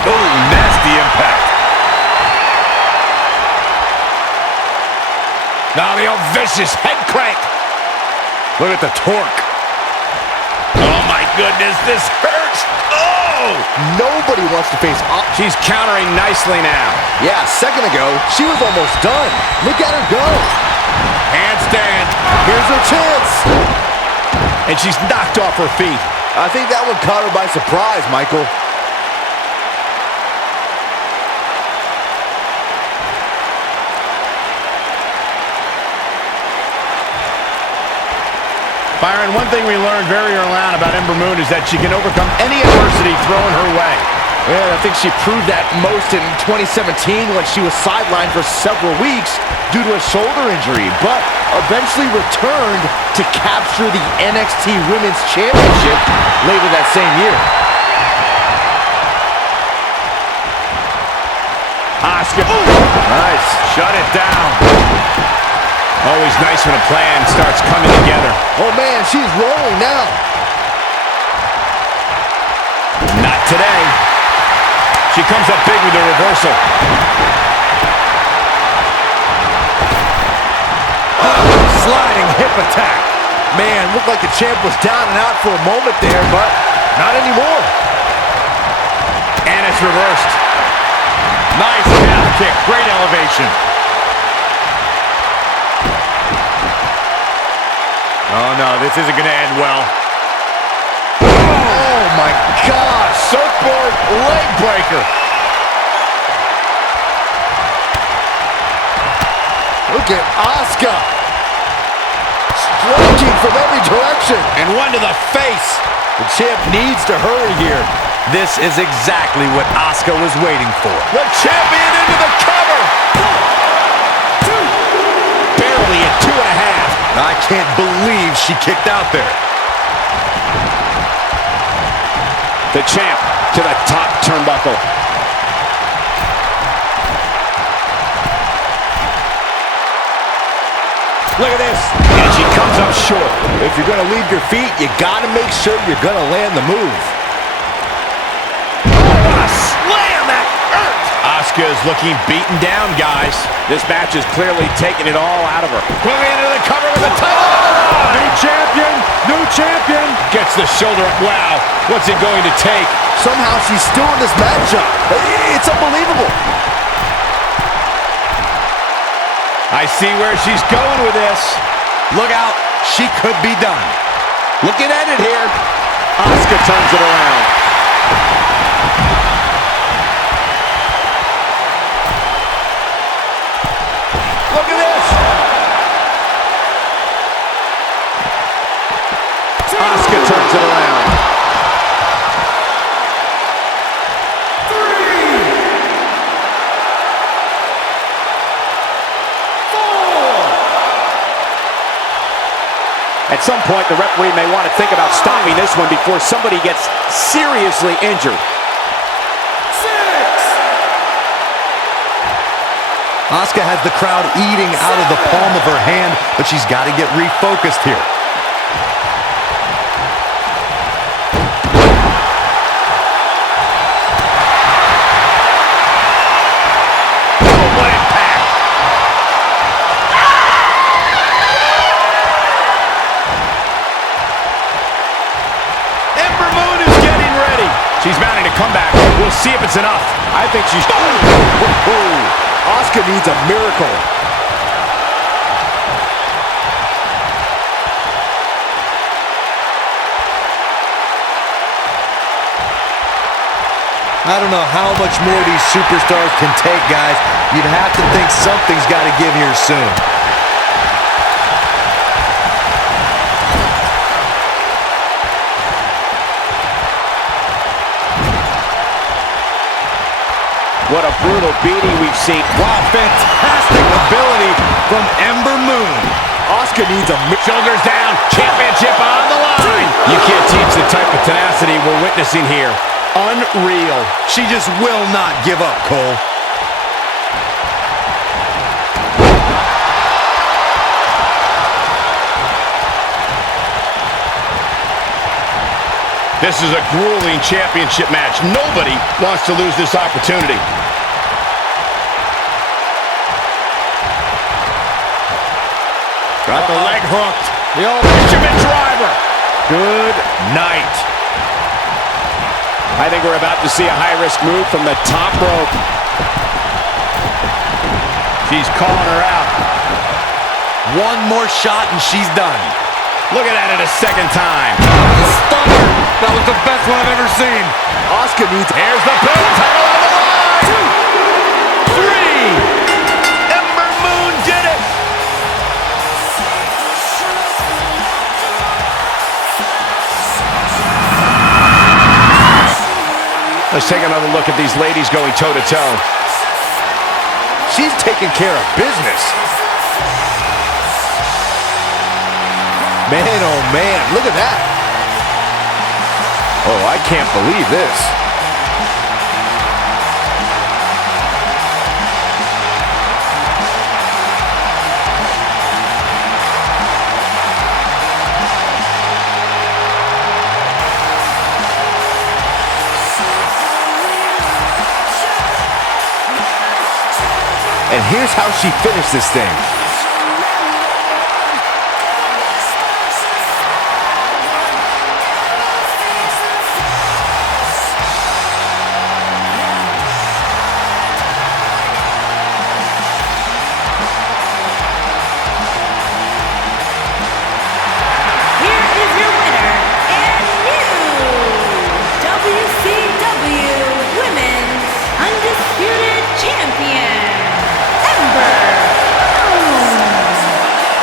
Oh, nasty impact. Now the old vicious head crank. Look at the torque. Oh my goodness, this hurts. Oh! Nobody wants to face... She's countering nicely now. Yeah, a second ago, she was almost done. Look at her go. Handstand. Here's her chance. And she's knocked off her feet. I think that one caught her by surprise, Michael. Byron, one thing we learned very early on about Ember Moon is that she can overcome any adversity thrown her way. Yeah, I think she proved that most in 2017 when she was sidelined for several weeks due to a shoulder injury, but eventually returned to capture the NXT Women's Championship later that same year. Asuka. Nice. Shut it down. Always nice when a plan starts coming together. Oh man, she's rolling now. Not today. She comes up big with a reversal. Sliding hip attack. Man, looked like the champ was down and out for a moment there, but not anymore. And it's reversed. Nice calf kick. Great elevation. Oh no, this isn't going to end well. Oh my gosh. Surfboard leg breaker. Look at Asuka. Striking from every direction. And one to the face. The champ needs to hurry here. This is exactly what Asuka was waiting for. The champion into the cover. 2. Barely at 2.5. I can't believe she kicked out there. The champ to the top turnbuckle. Look at this. And she comes up short. If you're going to leave your feet, you got to make sure you're going to land the move. What a slam that hurt. Asuka is looking beaten down, guys. This match is clearly taking it all out of her. Moving into the cover with the title. New champion. New champion. Gets the shoulder up. Wow. What's it going to take? Somehow she's still in this matchup. It's unbelievable. I see where she's going with this. Look out. She could be done. Looking at it here. Asuka turns it around. Look at this. Asuka turns it around. 3, 4. At some point, the referee may want to think about stopping this one before somebody gets seriously injured. 6. Asuka has the crowd eating out of the palm of her hand, but she's got to get refocused here. She's mounting a comeback. We'll see if it's enough. I think she's... Asuka needs a miracle. I don't know how much more these superstars can take, guys. You'd have to think something's got to give here soon. What a brutal beating we've seen. Wow, fantastic ability from Ember Moon. Asuka needs a... Shoulders down, championship on the line. You can't teach the type of tenacity we're witnessing here. Unreal. She just will not give up, Cole. This is a grueling championship match. Nobody wants to lose this opportunity. Got the leg hooked. The old Benjamin driver. Good night. I think we're about to see a high-risk move from the top rope. She's calling her out. One more shot and she's done. Look at that a second time. Stunner. That was the best one I've ever seen. Asuka needs... Here's the pin. Title on the line. 3. Ember Moon did it. Let's take another look at these ladies going toe-to-toe. She's taking care of business. Man, oh man, look at that. Oh, I can't believe this. And here's how she finished this thing.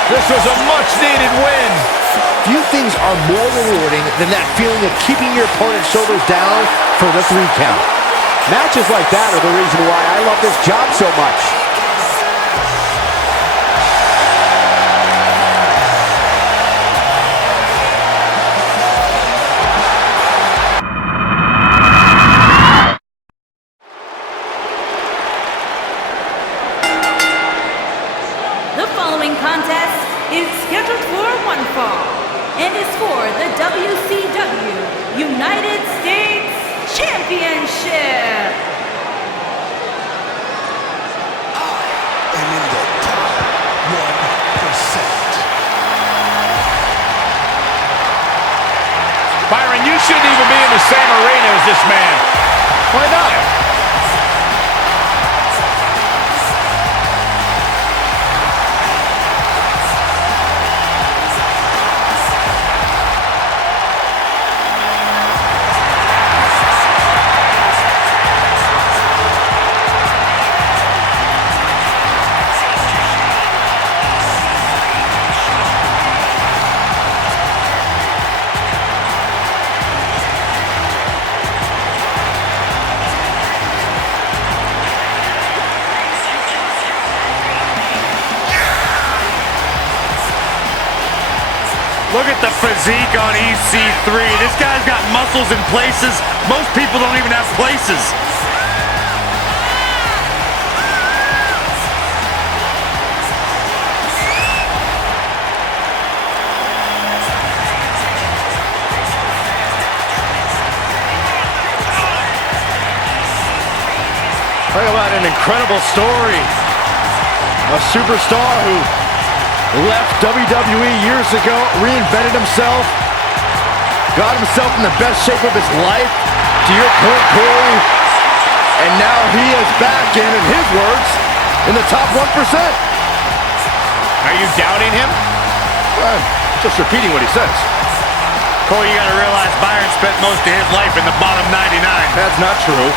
This was a much-needed win. Few things are more rewarding than that feeling of keeping your opponent's shoulders down for the 3 count. Matches like that are the reason why I love this job so much. The following contest is scheduled for one fall and is for the WCW United States Championship. I am in the top 1%. Byron, you shouldn't even be in the same arena as this man. Why not? Look at the physique on EC3. This guy's got muscles in places most people don't even have places. Talk about an incredible story. A superstar who left WWE years ago, reinvented himself, got himself in the best shape of his life, to your point, Corey, and now he is back in his words, in the top 1%. Are you doubting him? Just repeating what he says. Cole, you gotta realize Byron spent most of his life in the bottom 99. That's not true.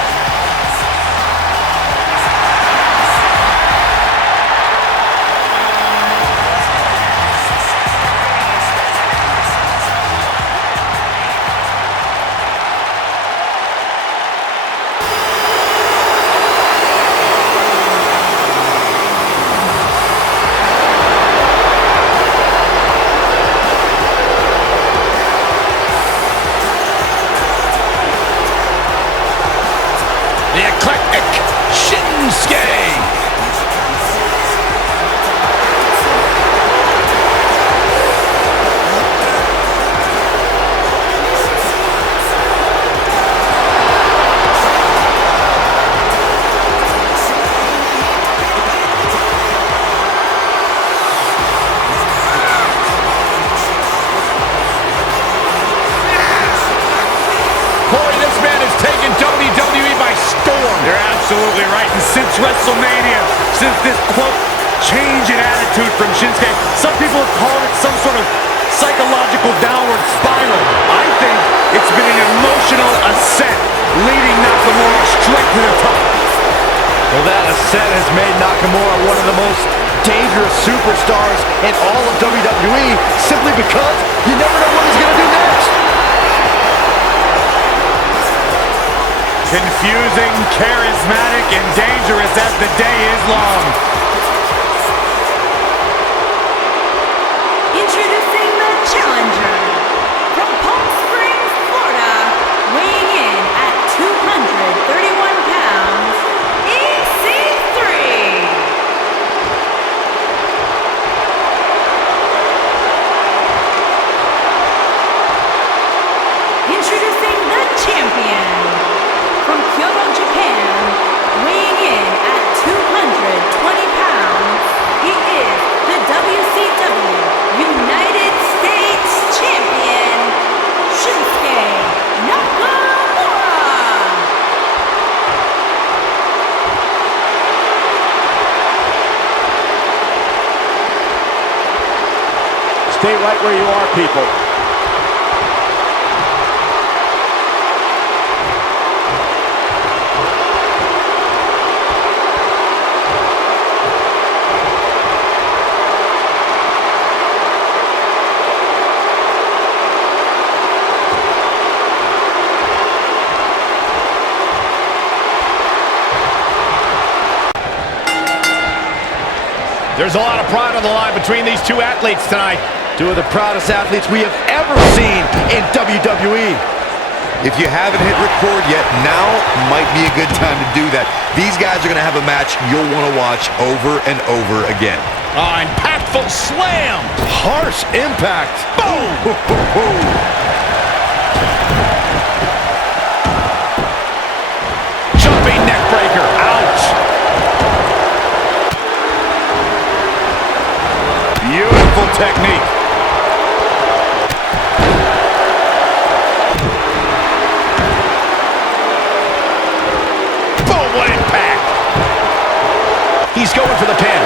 absolutely right. And since WrestleMania, since this, quote, change in attitude from Shinsuke, some people have called it some sort of psychological downward spiral. I think it's been an emotional ascent, leading Nakamura straight to the top. Well, that ascent has made Nakamura one of the most dangerous superstars in all of WWE, simply because you never know what he's going to do next. Confusing, charismatic, and dangerous as the day is long. Introducing the challenger from Palm Springs, Florida, weighing in at 231 pounds, EC3. Introducing the champion from Kyoto, Japan, weighing in at 220 pounds, he is the WCW United States Champion, Shinsuke Nakamura. Stay right where you are, people. There's a lot of pride on the line between these two athletes tonight. Two of the proudest athletes we have ever seen in WWE. If you haven't hit record yet, now might be a good time to do that. These guys are going to have a match you'll want to watch over and over again. Impactful slam. Harsh impact. Boom. Jumping neck breaker. Ouch. Beautiful technique. Boom, what impact. He's going for the pin.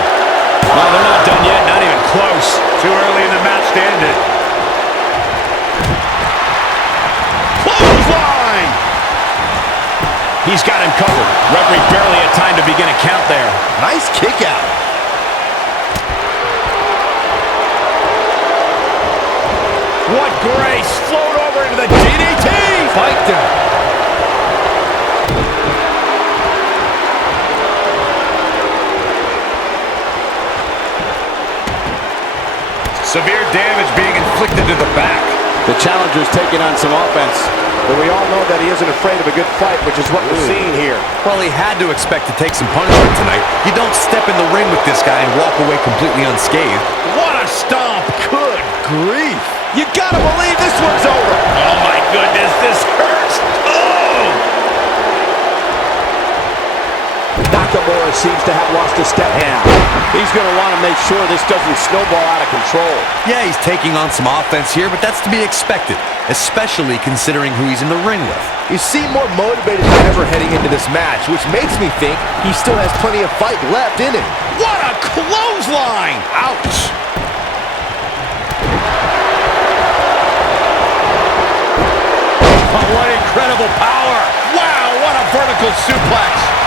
No, they're not done yet, not even close. Too early in the match to end it. Clothesline. He's got him covered. Referee barely had time to begin a count there. Nice kick out. What grace! Float over into the DDT! Fight them. Severe damage being inflicted to the back. The challenger's taking on some offense, but we all know that he isn't afraid of a good fight, which is what we're seeing here. Well, he had to expect to take some punishment tonight. You don't step in the ring with this guy and walk away completely unscathed. What a stomp! Good grief. You gotta believe this one's over! Oh my goodness, this hurts! Oh! Nakamura seems to have lost a step now. He's going to want to make sure this doesn't snowball out of control. Yeah, he's taking on some offense here, but that's to be expected, especially considering who he's in the ring with. You seem more motivated than ever heading into this match, which makes me think he still has plenty of fight left in him. What a clothesline! Ouch! Oh, what incredible power! Wow, what a vertical suplex!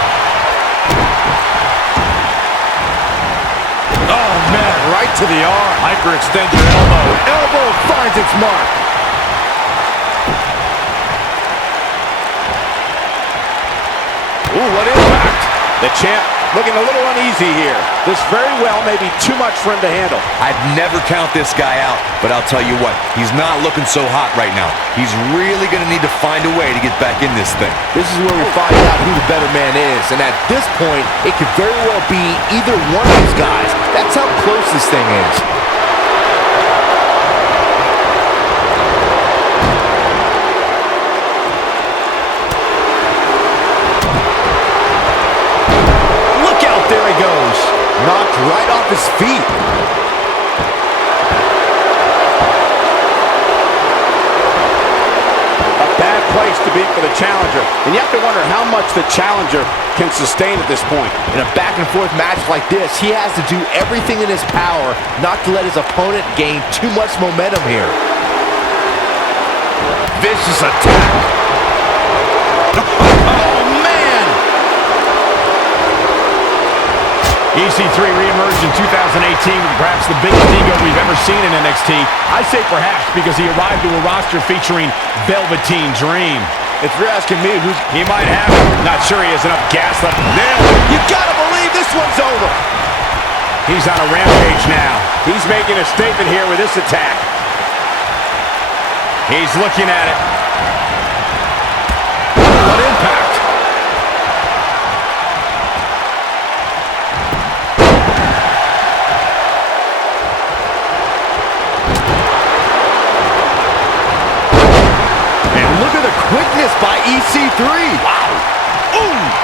Oh, man, right to the arm. Hyperextend your elbow. Elbow finds its mark. Ooh, what impact! The champ looking a little uneasy here. This very well may be too much for him to handle. I'd never count this guy out, but I'll tell you what, he's not looking so hot right now. He's really going to need to find a way to get back in this thing. This is where we find out who the better man is, and at this point, it could very well be either one of these guys. That's how close this thing is. Look out, there he goes. Knocked right off his feet. A bad place to be for the challenger. And you have to wonder how much the challenger can sustain at this point. In a back-and-forth match like this, he has to do everything in his power not to let his opponent gain too much momentum here. Vicious attack. Oh, man! EC3 reemerged in 2018 with perhaps the biggest ego we've ever seen in NXT. I say perhaps because he arrived to a roster featuring Velveteen Dream. If you're asking me, He might have it. Not sure he has enough gas left. Nailed it. you gotta believe this one's over. He's on a rampage now. He's making a statement here with this attack. He's looking at it. What impact. Look at the quickness by EC3. Wow. Ooh.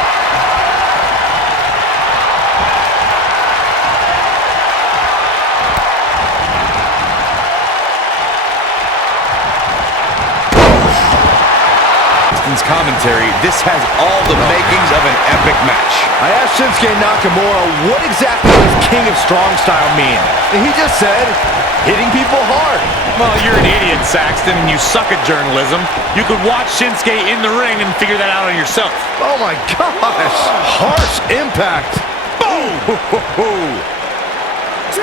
Commentary, this has all the makings of an epic match. I asked Shinsuke Nakamura what exactly does King of Strong Style mean, and he just said, hitting people hard. Well, you're an idiot, Saxton, and you suck at journalism. You could watch Shinsuke in the ring and figure that out on yourself. Oh my gosh. Harsh impact. Boom! 2!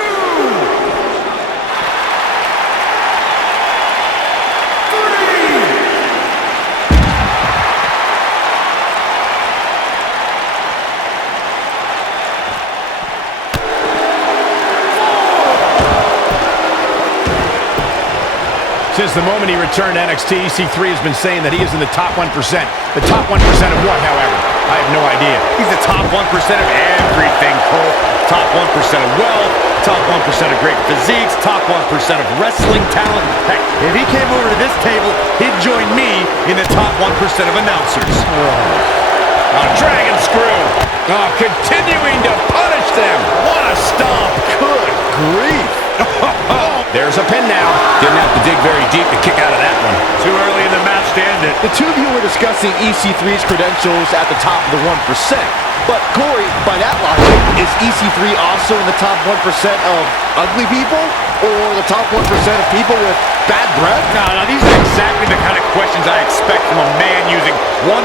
Since the moment he returned to NXT, EC3 has been saying that he is in the top 1%. The top 1% of what, however? I have no idea. He's the top 1% of everything, Cole. Top 1% of wealth, top 1% of great physiques, top 1% of wrestling talent. Heck, if he came over to this table, he'd join me in the top 1% of announcers. Dragon screw. Continuing to punish them. What a stomp. Good grief. There's a pin now. Didn't have to dig very deep to kick out of that one. Too early in the match to end it. The two of you were discussing EC3's credentials at the top of the 1%. But Corey, by that logic, is EC3 also in the top 1% of ugly people? Or the top 1% of people with bad breath? No, these are exactly the kind of questions I expect from a man using 1%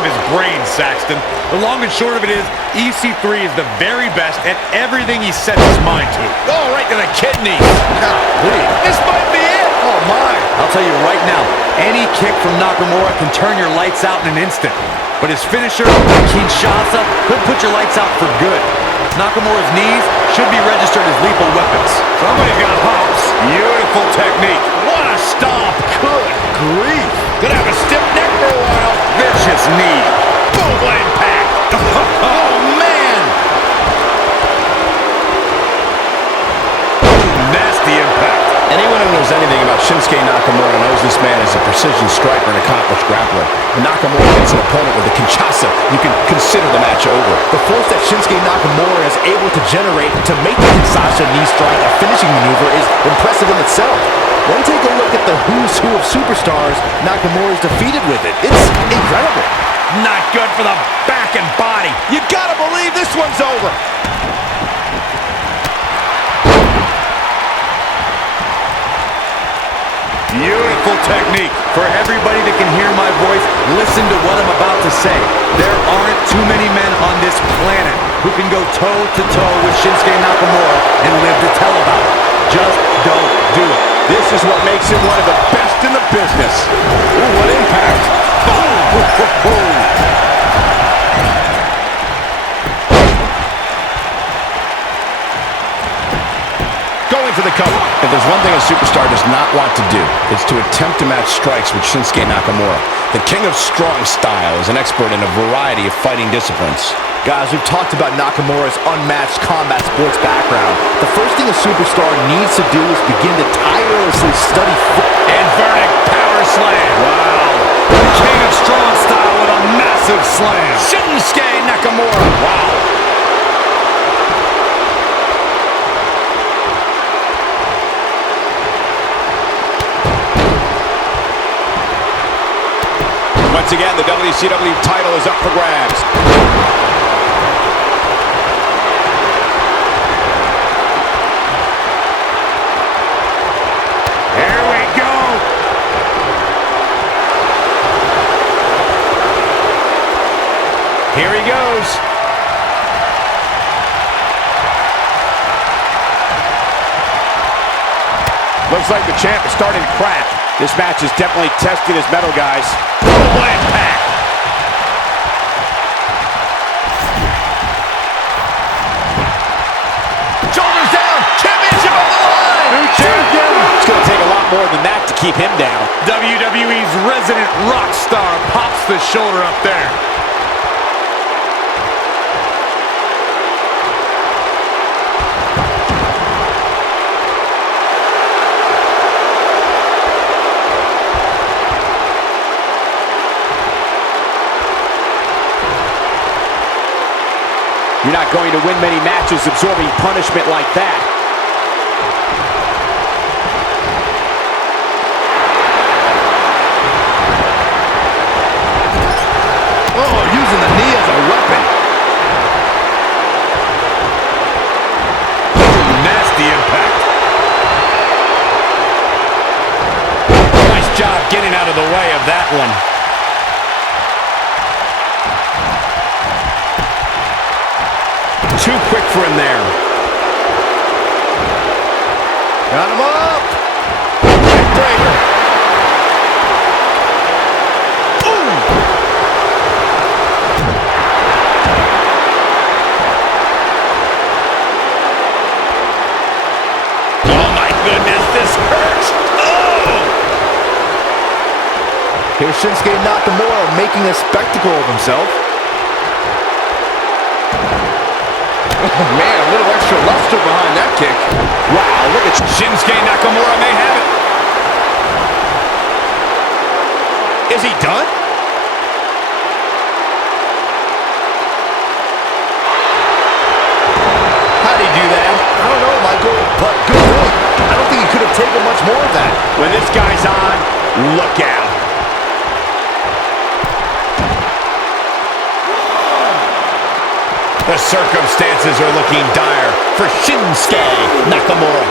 of his brain, Saxton. The long and short of it is, EC3 is the very best at everything he sets his mind to. Oh, right to the kidneys. Golly. This might be it. Oh my. I'll tell you right now, any kick from Nakamura can turn your lights out in an instant. But his finisher, Kinshasa, could put your lights out for good. Nakamura's knees should be registered as lethal weapons. Somebody's got hops. Beautiful technique. What a stomp. Good grief. Gonna have a stiff neck for a while. Vicious knee. Boom, what impact. Oh, man. Nasty impact. Anyone who knows anything about Shinsuke Nakamura knows this man is a precision striker and accomplished grappler. When Nakamura hits an opponent with a Kinshasa, you can consider the match over. The force that Shinsuke Nakamura is able to generate to make the Kinshasa knee strike a finishing maneuver is impressive in itself. Then take a look at the who's who of superstars Nakamura's defeated with it. It's incredible. Not good for the back and body. You gotta believe this one's over. Beautiful technique. For everybody that can hear my voice, listen to what I'm about to say. There aren't too many men on this planet who can go toe-to-toe with Shinsuke Nakamura and live to tell about it. Just don't do it. This is what makes him one of the best in the business. Ooh, what impact. Boom. Going for the cover. If there's one thing a superstar does not want to do, it's to attempt to match strikes with Shinsuke Nakamura. The king of strong style is an expert in a variety of fighting disciplines. Guys, we've talked about Nakamura's unmatched combat sports background. The first thing a superstar needs to do is begin to tirelessly study Inverted power slam. Wow. The king of strong style with a massive slam. Shinsuke Nakamura. Wow. Once again, the WCW title is up for grabs. Here he goes. Looks like the champ is starting to crack. This match is definitely testing his mettle, guys. Global impact. Shoulders down. Championship on the line. New champion. It's going to take a lot more than that to keep him down. WWE's resident rock star pops the shoulder up there. You're not going to win many matches absorbing punishment like that. Oh, using the knee as a weapon. Nasty impact. Nice job getting out of the way of that one. Too quick for him there. Got him up. Breaker. Oh my goodness, this hurts. Oh! Here's Shinsuke Nakamura making a spectacle of himself. Oh man, a little extra luster behind that kick. Wow, look at Shinsuke Nakamura may have it. Is he done? How'd he do that? I don't know, Michael, but good work. I don't think he could have taken much more of that. When this guy's on, look out. The circumstances are looking dire for Shinsuke Nakamura.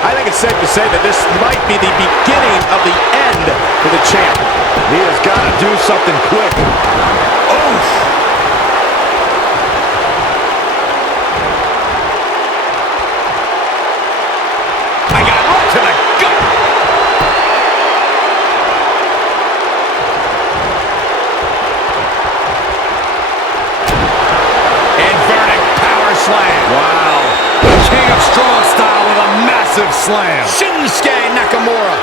I think it's safe to say that this might be the beginning of the end for the champ. He has got to do something quick. Oof! I got right to the gut. Inverted power slam. Wow. King of strong style with a massive slam. Shinsuke Nakamura.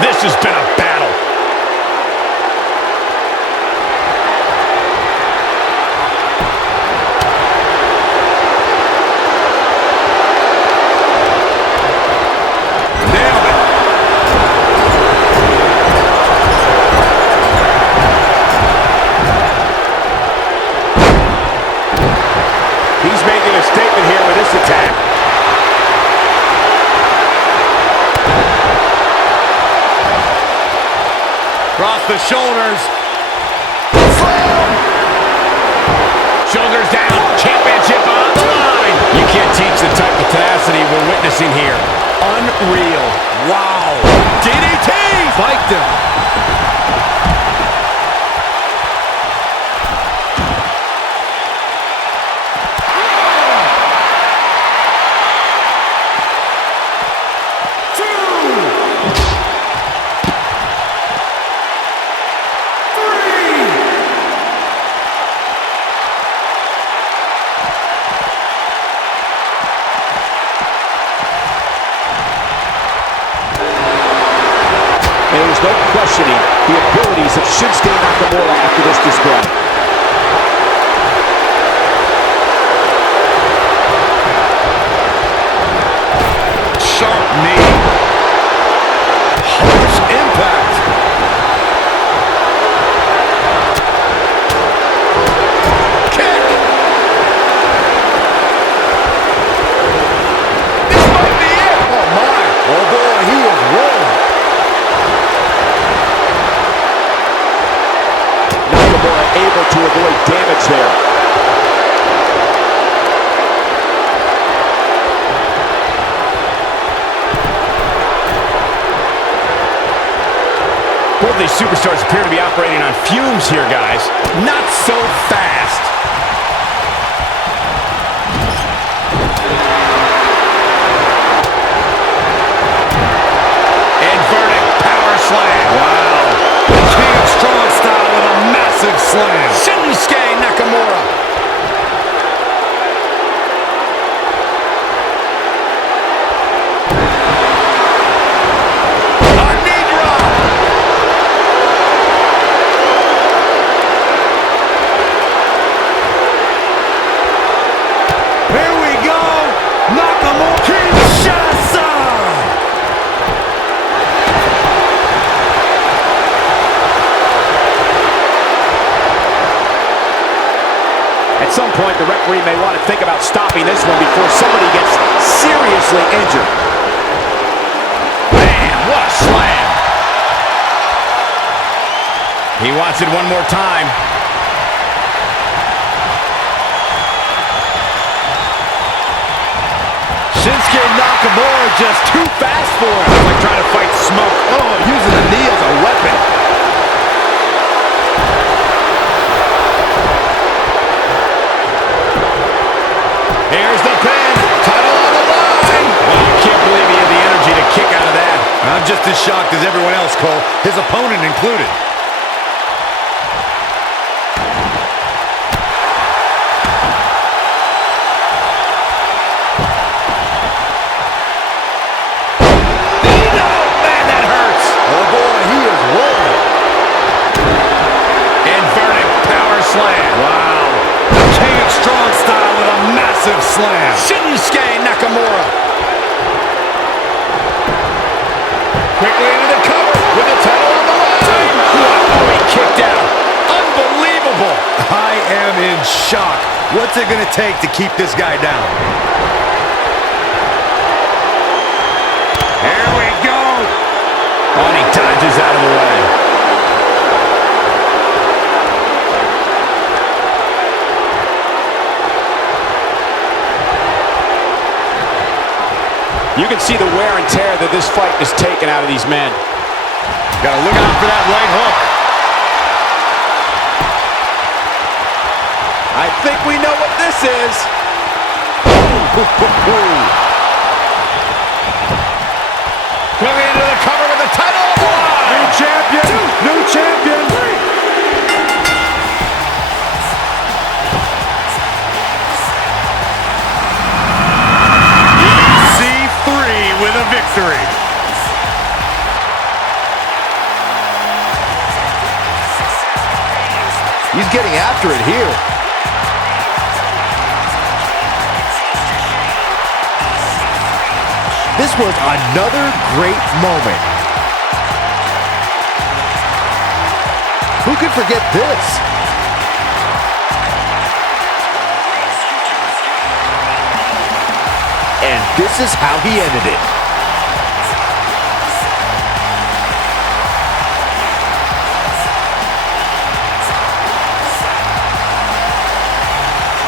This has been a battle. Nailed it. He's making a statement here with this attack. Across the shoulders. Shoulders down, championship on the line. You can't teach the type of tenacity we're witnessing here. Unreal. Wow. DDT! Spiked him. And there's no questioning the abilities of Shinsuke Nakamura after this display. Sharp knee. Harsh impact. Kick! This might be it! Oh my. Oh boy, he is rolling. Nakamura able Both of these superstars appear to be operating on fumes here, guys. Not so fast. Inverted power slam. Wow. The King of Strong Style with a massive slam. Shinsuke Nakamura. At some point, the referee may want to think about stopping this one before somebody gets seriously injured. Man, what a slam. He wants it one more time. Shinsuke Nakamura just too fast for him. It's like trying to fight smoke. Oh, using the knee as a weapon. Here's the pin. Title on the line. Well, I can't believe he had the energy to kick out of that. I'm just as shocked as everyone else, Cole, his opponent included. Man, that hurts. Oh boy, he is rolling. Inverted power slam. Wow. King of Strong Style with a massive slam. Shinsuke Nakamura. Quickly into the cover with the title on the line. Oh, he kicked out. Unbelievable. I am in shock. What's it going to take to keep this guy down? Here we go. Oh, and he dodges out of the way. You can see the wear and tear that this fight is taking out of these men. Got to look out for that right hook. I think we know what this is. Quickly into the cover with the title. New champion. New champion. With a victory. He's getting after it here. This was another great moment. Who could forget this? And this is how he ended it.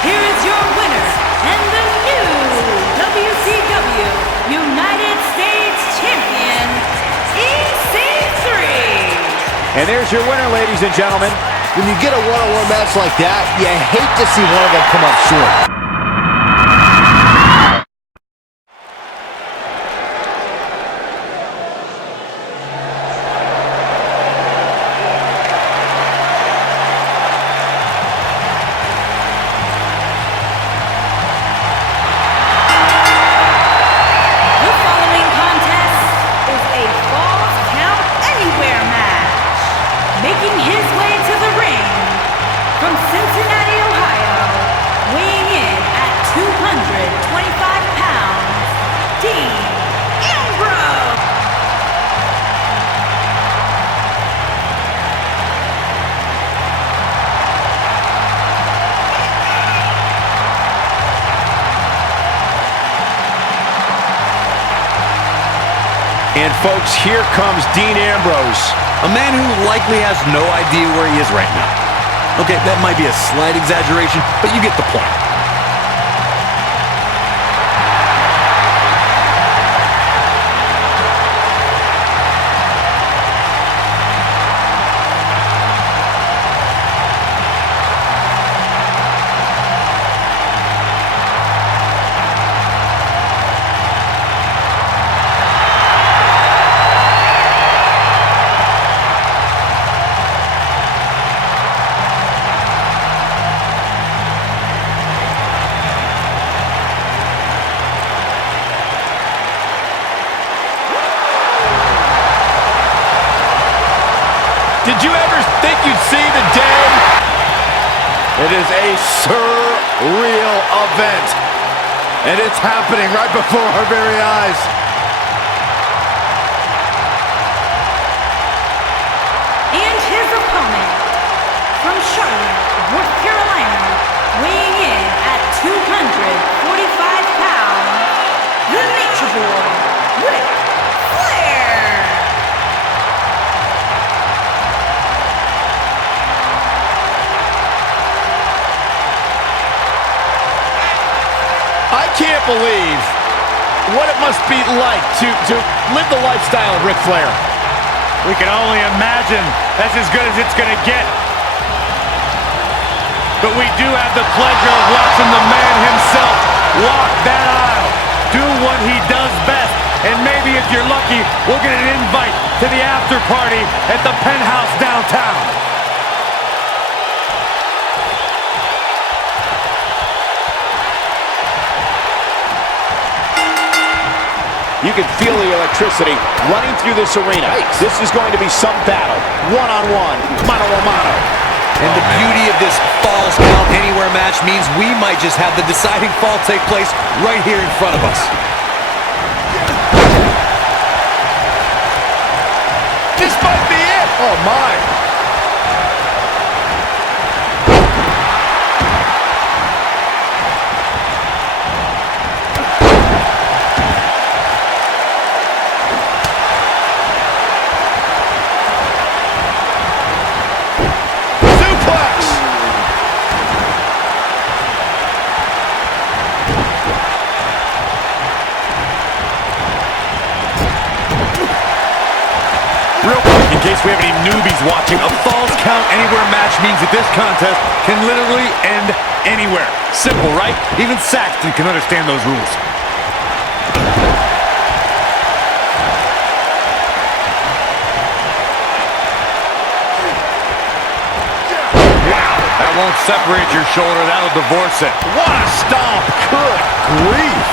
Here is your winner and the new WCW United States Champion, EC3. And there's your winner, ladies and gentlemen. When you get a one-on-one match like that, you hate to see one of them come up short. Making his way to the ring from Cincinnati, Ohio, weighing in at 225 pounds, Dean Ambrose. And folks, here comes Dean Ambrose. A man who likely has no idea where he is right now. Okay, that might be a slight exaggeration, but you get the point. It is a surreal event, and it's happening right before our very eyes. And his opponent, from Charlotte, North Carolina, weighing in at 245 pounds, the Nature Boy, RIC FLAIR. I can't believe what it must be like to live the lifestyle of RIC FLAIR. We can only imagine. That's as good as it's going to get. But we do have the pleasure of watching the man himself walk that aisle, do what he does best, and maybe if you're lucky, we'll get an invite to the after party at the Penthouse downtown. You can feel the electricity running through this arena. This is going to be some battle. One-on-one, mano-a-mano. And the beauty of this Falls Count Anywhere match means we might just have the deciding fall take place right here in front of us. This might be it. Oh, my. Real quick, in case we have any newbies watching, a Falls Count Anywhere match means that this contest can literally end anywhere. Simple, right? Even Saxton can understand those rules. Wow, that won't separate your shoulder, that'll divorce it. What a stomp. Good grief.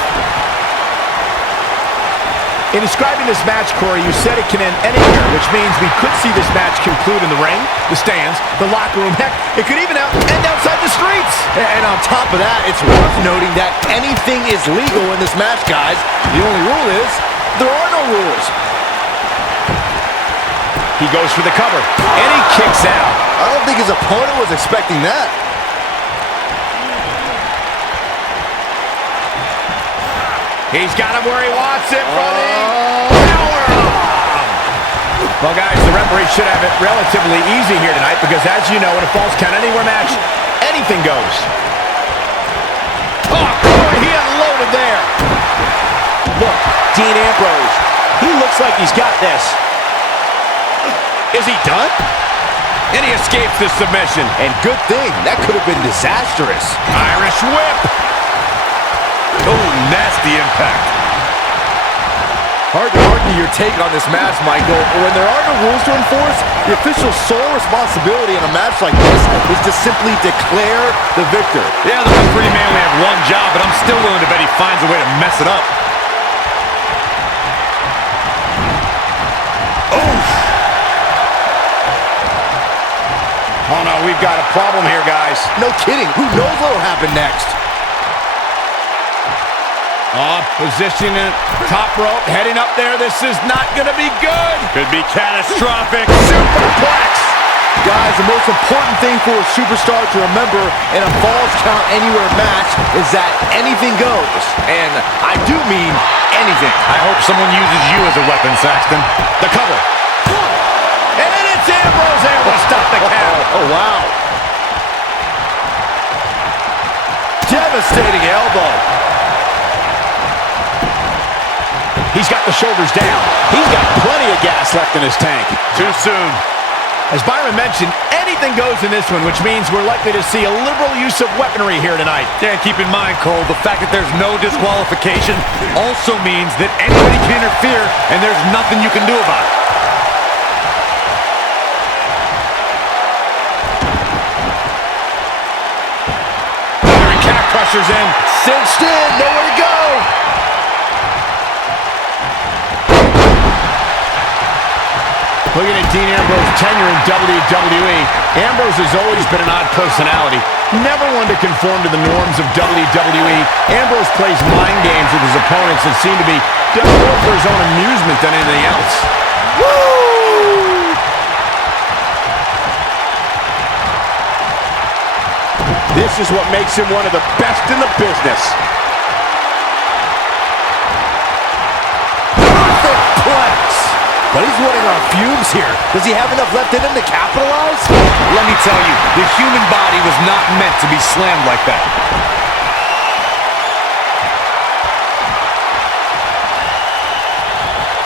In describing this match, Corey, you said it can end anywhere, which means we could see this match conclude in the ring, the stands, the locker room. Heck, it could even end outside the streets. And on top of that, it's worth noting that anything is legal in this match, guys. The only rule is there are no rules. He goes for the cover, and he kicks out. I don't think his opponent was expecting that. He's got him where he wants it from the powerbomb. Well, guys, the referee should have it relatively easy here tonight because, as you know, in a Falls Count Anywhere match, anything goes. Oh, Corey, he unloaded there. Look, Dean Ambrose, he looks like he's got this. Is he done? And he escapes the submission. And good thing, that could have been disastrous. Irish whip. Oh, nasty impact. Hard to argue your take on this match, Michael. When there are no rules to enforce, the official's sole responsibility in a match like this is to simply declare the victor. Yeah, the referee may only have one job, but I'm still willing to bet he finds a way to mess it up. Oh, no, we've got a problem here, guys. No kidding. Who knows what will happen next? Positioning it, top rope, heading up there. This is not going to be good. Could be catastrophic. Superplex. Guys, the most important thing for a superstar to remember in a Falls Count Anywhere match is that anything goes. And I do mean anything. I hope someone uses you as a weapon, Saxton. The cover. And then it's Ambrose able to stop the count. Oh, wow. Devastating elbow. He's got the shoulders down. He's got plenty of gas left in his tank. Too soon. As Byron mentioned, anything goes in this one, which means we're likely to see a liberal use of weaponry here tonight. Yeah, keep in mind, Cole, the fact that there's no disqualification also means that anybody can interfere, and there's nothing you can do about it. Calf crushers in. Cinched in, nowhere to go. Looking at Dean Ambrose tenure in WWE, Ambrose has always been an odd personality. Never one to conform to the norms of WWE. Ambrose plays mind games with his opponents that seem to be done more for his own amusement than anything else. Woo! This is what makes him one of the best in the business. But he's running on fumes here. Does he have enough left in him to capitalize? Let me tell you, the human body was not meant to be slammed like that.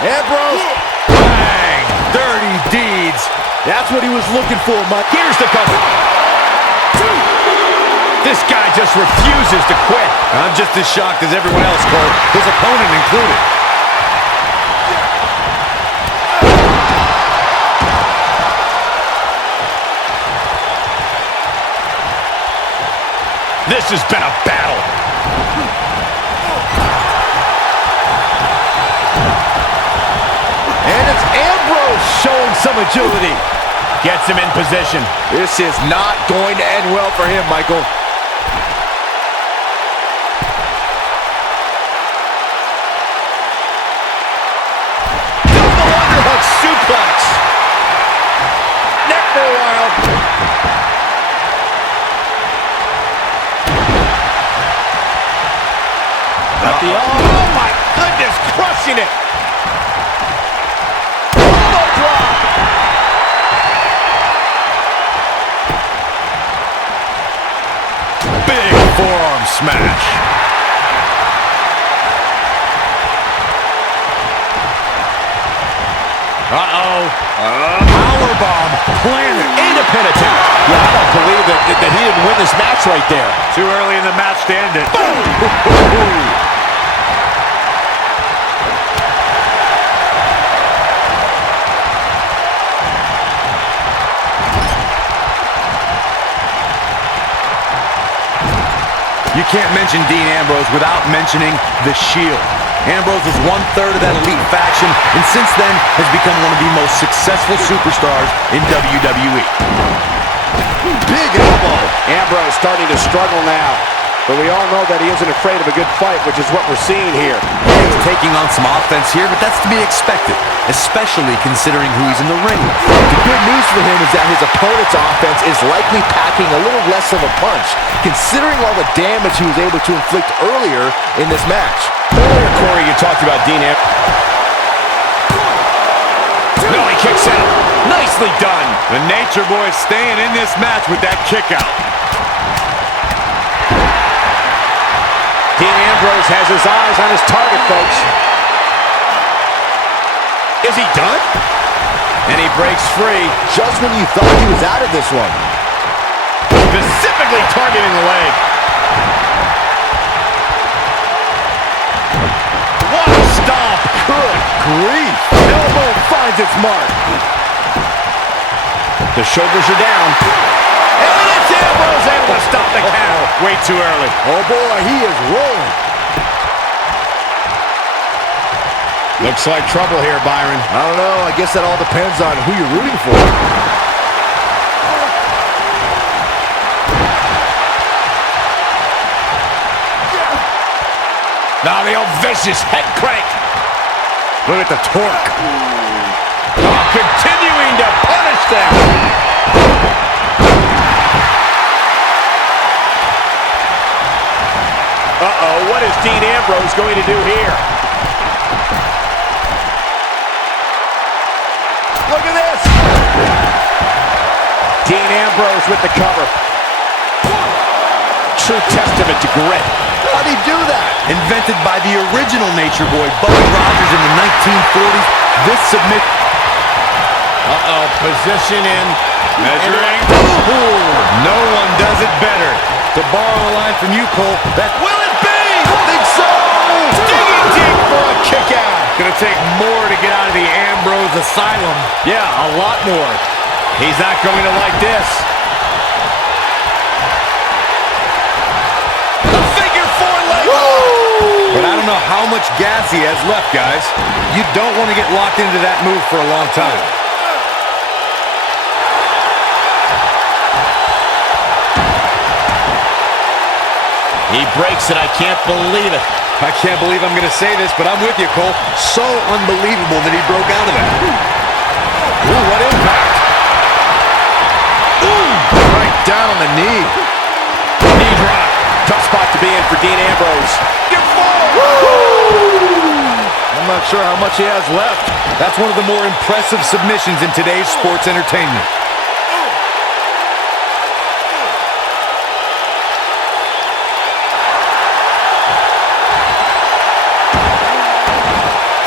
Ambrose. Bang! Dirty deeds. That's what he was looking for, Mike. Here's the cover. This guy just refuses to quit. I'm just as shocked as everyone else, Cole, his opponent included. This has been a battle. And it's Ambrose showing some agility. Gets him in position. This is not going to end well for him, Michael. Double underhook suplex. Neck for a while. Oh my goodness, crushing it. Elbow drop. Big forearm smash. Powerbomb planted. Ain't a pin attempt. Yeah, I don't believe that he didn't win this match right there. Too early in the match to end it. You can't mention Dean Ambrose without mentioning the Shield. Ambrose was 1/3 of that elite faction, and since then has become one of the most successful superstars in WWE. Big elbow. Ambrose starting to struggle now, but we all know that he isn't afraid of a good fight, which is what we're seeing here. He's taking on some offense here, but that's to be expected, especially considering who he's in the ring with. The good news for him is that his opponent's offense is likely packing a little less of a punch, considering all the damage he was able to inflict earlier in this match. Earlier, Corey, you talked about Dean Ambrose. No, he kicks out. Nicely done. The Nature Boy staying in this match with that kick out. Dean Ambrose has his eyes on his target, folks. Is he done? And he breaks free. Just when you thought he was out of this one. Specifically targeting the leg. What a stomp. Good grief. Elbow finds its mark. The shoulders are down. And it's Ambrose able to stop the count. Way too early. Oh boy, he is rolling. Looks like trouble here, Byron. I don't know. I guess that all depends on who you're rooting for. Now the old vicious head crank. Look at the torque. Oh, continuing to punish them. Uh-oh, what is Dean Ambrose going to do here? Look at this. Dean Ambrose with the cover. True testament to grit. How'd he do that? Invented by the original Nature Boy, Buddy Rogers, in the 1940s, this submit... Uh-oh, position in. Measuring. No one does it better. To borrow a line from you, Cole, that Will it be? I think so. Digging deep for a kick out. gonna take more to get out of the Ambrose asylum. Yeah, a lot more. He's not going to like this. The figure four leg lock. But I don't know how much gas he has left, guys. You don't want to get locked into that move for a long time. He breaks it. I can't believe it. I can't believe I'm going to say this, but I'm with you, Cole. So unbelievable that he broke out of that. Ooh, what impact. Ooh, right down on the knee. Knee drop. Tough spot to be in for Dean Ambrose. Your fall. I'm not sure how much he has left. That's one of the more impressive submissions in today's sports entertainment.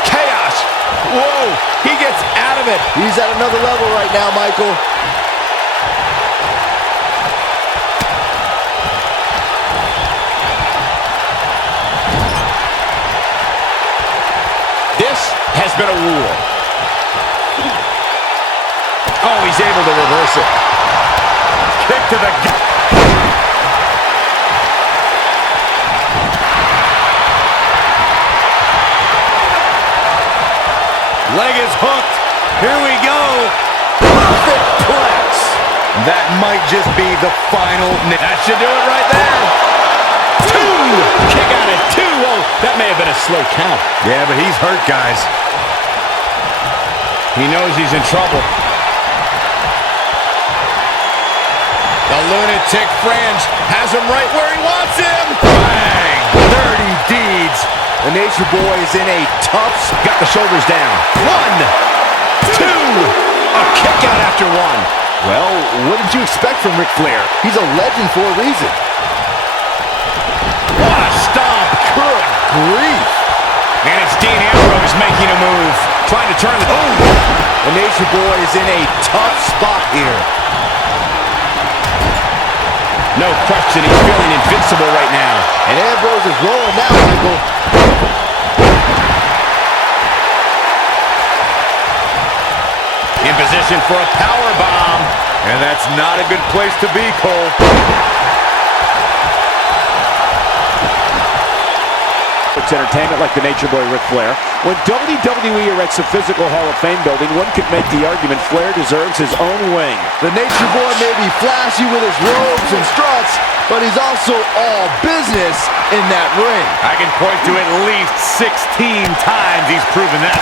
Chaos. Whoa, he gets out of it. He's at another level right now, Michael. This has been a war. Oh, he's able to reverse it. Kick to the gut. Leg is hooked. Here we go. Perfect plex. That might just be the final. That should do it right there. Two. Kick out at two. Oh, that may have been a slow count. Yeah, but he's hurt, guys. He knows he's in trouble. The lunatic Fringe has him right where he wants him. Bang! Dirty deeds. The Nature Boy is in a tough spot. Got the shoulders down. One, two. A kick out after one. Well, what did you expect from Ric Flair? He's a legend for a reason. What a stomp. Good grief. And it's Dean Ambrose making a move. Trying to turn the... Oh! The Nature Boy is in a tough spot here. No question, he's feeling invincible right now. And Ambrose is rolling now, Michael. In position for a power bomb. And that's not a good place to be, Cole. It's entertainment like the Nature Boy Ric Flair. When WWE erects a physical Hall of Fame building, one could make the argument Flair deserves his own wing. The Nature Boy may be flashy with his robes and struts, but he's also all business in that ring. I can point to at least 16 times he's proven that.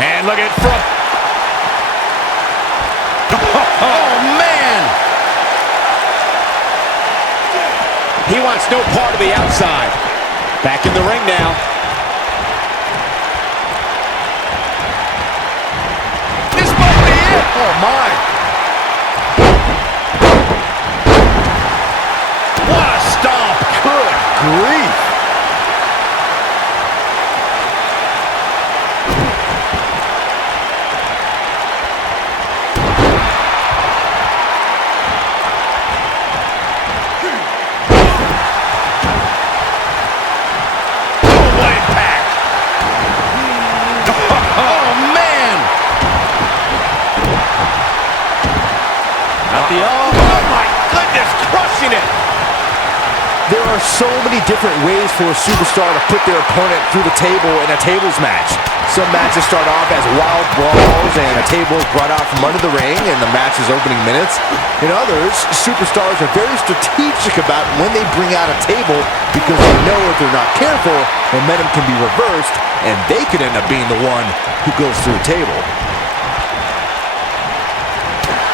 And look at from. Oh, man! He wants no part of the outside. Back in the ring now. This might be it! Oh, my! What a stomp! Good grief. There are so many different ways for a superstar to put their opponent through the table in a tables match. Some matches start off as wild brawls and a table is brought out from under the ring in the match's opening minutes. In others, superstars are very strategic about when they bring out a table because they know if they're not careful, momentum can be reversed and they could end up being the one who goes through the table.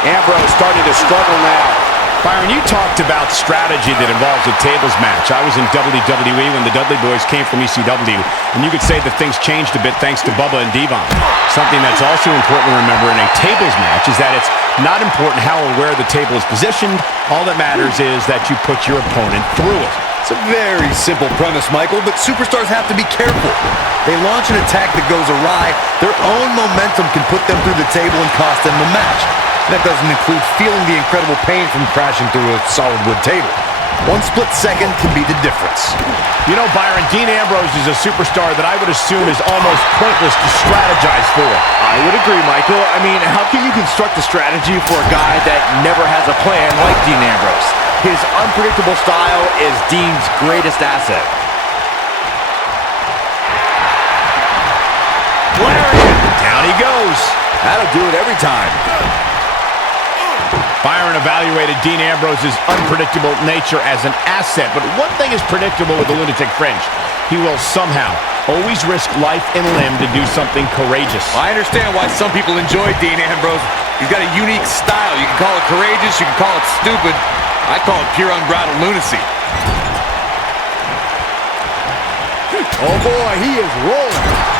Ambrose starting to struggle now. Byron, you talked about strategy that involves a tables match. I was in WWE when the Dudley Boys came from ECW, and you could say that things changed a bit thanks to Bubba and Devon. Something that's also important to remember in a tables match is that it's not important how or where the table is positioned. All that matters is that you put your opponent through it. It's a very simple premise, Michael, but superstars have to be careful. They launch an attack that goes awry, their own momentum can put them through the table and cost them the match. That doesn't include feeling the incredible pain from crashing through a solid wood table. One split second can be the difference. You know, Byron, Dean Ambrose is a superstar that I would assume is almost pointless to strategize for. I would agree, Michael. I mean, how can you construct a strategy for a guy that never has a plan like Dean Ambrose? His unpredictable style is Dean's greatest asset. Down he goes. That'll do it every time. Byron evaluated Dean Ambrose's unpredictable nature as an asset, but one thing is predictable with the Lunatic Fringe. He will somehow always risk life and limb to do something courageous. I understand why some people enjoy Dean Ambrose. He's got a unique style. You can call it courageous, you can call it stupid. I call it pure unbridled lunacy. Oh boy, he is rolling.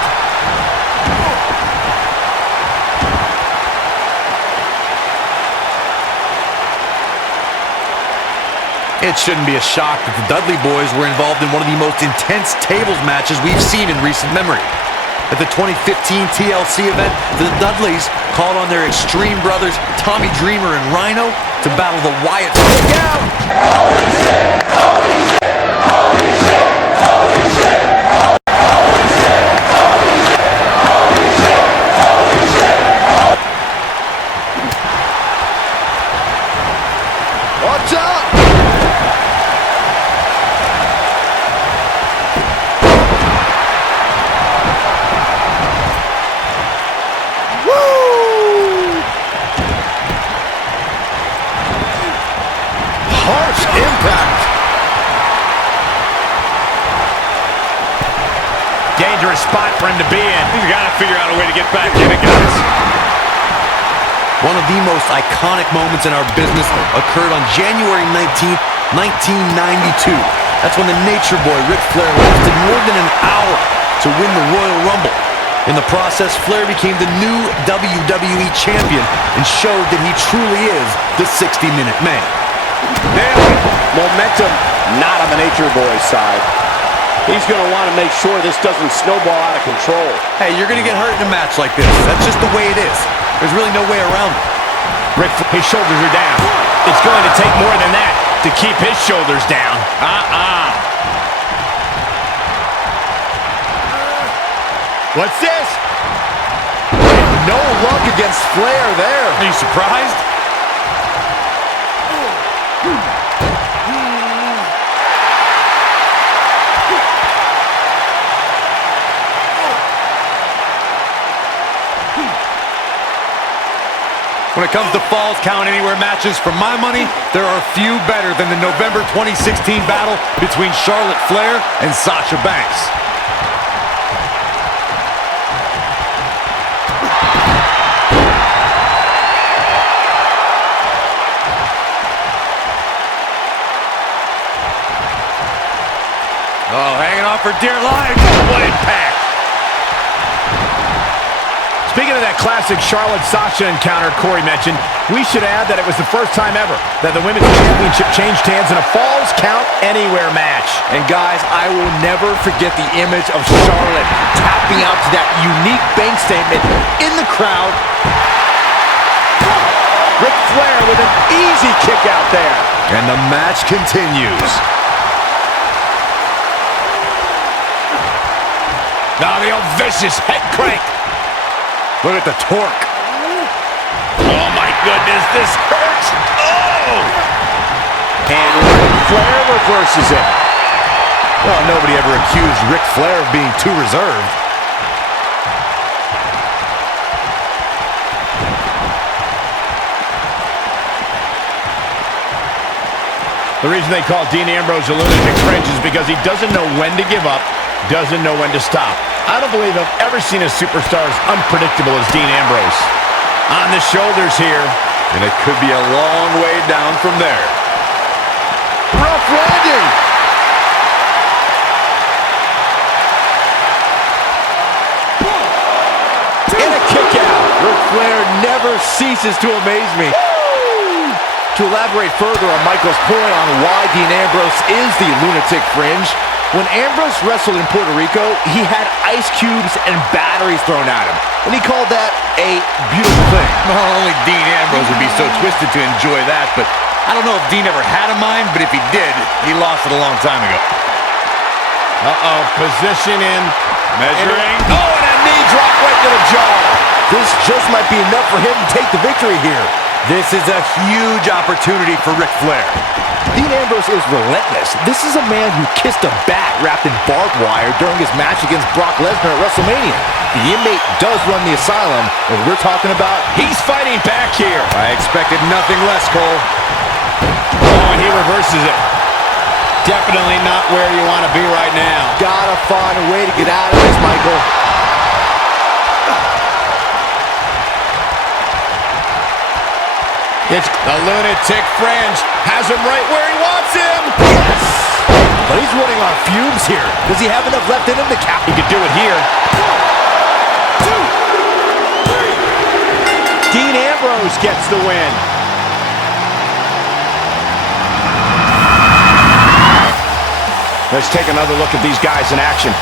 It shouldn't be a shock that the Dudley boys were involved in one of the most intense tables matches we've seen in recent memory. At the 2015 TLC event, the Dudleys called on their Extreme brothers, Tommy Dreamer and Rhino, to battle the Wyatt. Look out! Watch out! Harsh impact. Dangerous spot for him to be in. He's got to figure out a way to get back in it, guys. One of the most iconic moments in our business occurred on January 19th, 1992. That's when the Nature Boy, Ric Flair, lasted more than an hour to win the Royal Rumble. In the process, Flair became the new WWE Champion and showed that he truly is the 60-minute man. Momentum not on the Nature Boy's side. He's going to want to make sure this doesn't snowball out of control. Hey, you're going to get hurt in a match like this. That's just the way it is. There's really no way around it. His shoulders are down. It's going to take more than that to keep his shoulders down. What's this? No luck against Flair there. Are you surprised? When it comes to Falls Count Anywhere matches, for my money, there are few better than the November 2016 battle between Charlotte Flair and Sasha Banks. Oh, hanging on for dear life. What impact! Speaking of that classic Charlotte-Sasha encounter Corey mentioned, we should add that it was the first time ever that the Women's Championship changed hands in a Falls Count Anywhere match. And guys, I will never forget the image of Charlotte tapping out to that unique bank statement in the crowd. Ric Flair with an easy kick out there. And the match continues. Now the old vicious head crank. Look at the torque. Oh my goodness, this hurts. Oh! And Ric Flair reverses it. Well, nobody ever accused Ric Flair of being too reserved. The reason they call Dean Ambrose a lunatic fringe is because he doesn't know when to give up, doesn't know when to stop. I don't believe I've ever seen a superstar as unpredictable as Dean Ambrose. On the shoulders here. And it could be a long way down from there. Rough landing. And a kick out. Ric Flair never ceases to amaze me. To elaborate further on Michael's point on why Dean Ambrose is the lunatic fringe, when Ambrose wrestled in Puerto Rico, he had ice cubes and batteries thrown at him. And he called that a beautiful thing. Well, only Dean Ambrose would be so twisted to enjoy that, but I don't know if Dean ever had a mind, but if he did, he lost it a long time ago. Uh-oh, position in. Measuring. Oh, and a knee drop right to the jaw. This just might be enough for him to take the victory here. This is a huge opportunity for Ric Flair. Dean Ambrose is relentless. This is a man who kissed a bat wrapped in barbed wire during his match against Brock Lesnar at WrestleMania. The inmate does run the asylum, and we're talking about He's fighting back here. I expected nothing less, Cole. Oh, and he reverses it. Definitely not where you want to be right now. gotta find a way to get out of this, Michael. It's the lunatic fringe. Has him right where he wants him. Yes! But he's running on fumes here. Does he have enough left in him to cap? He could do it here. 1, 2, 3. Dean Ambrose gets the win. Let's take another look at these guys in action.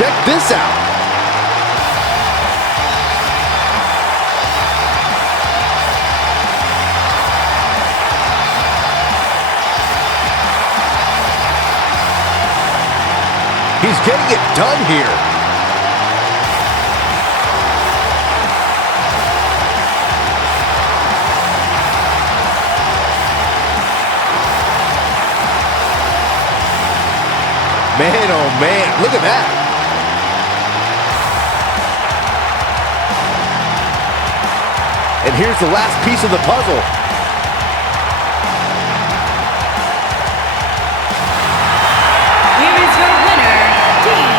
Check this out. He's getting it done here. Man, oh man, look at that. And here's the last piece of the puzzle. Here is your winner, Dean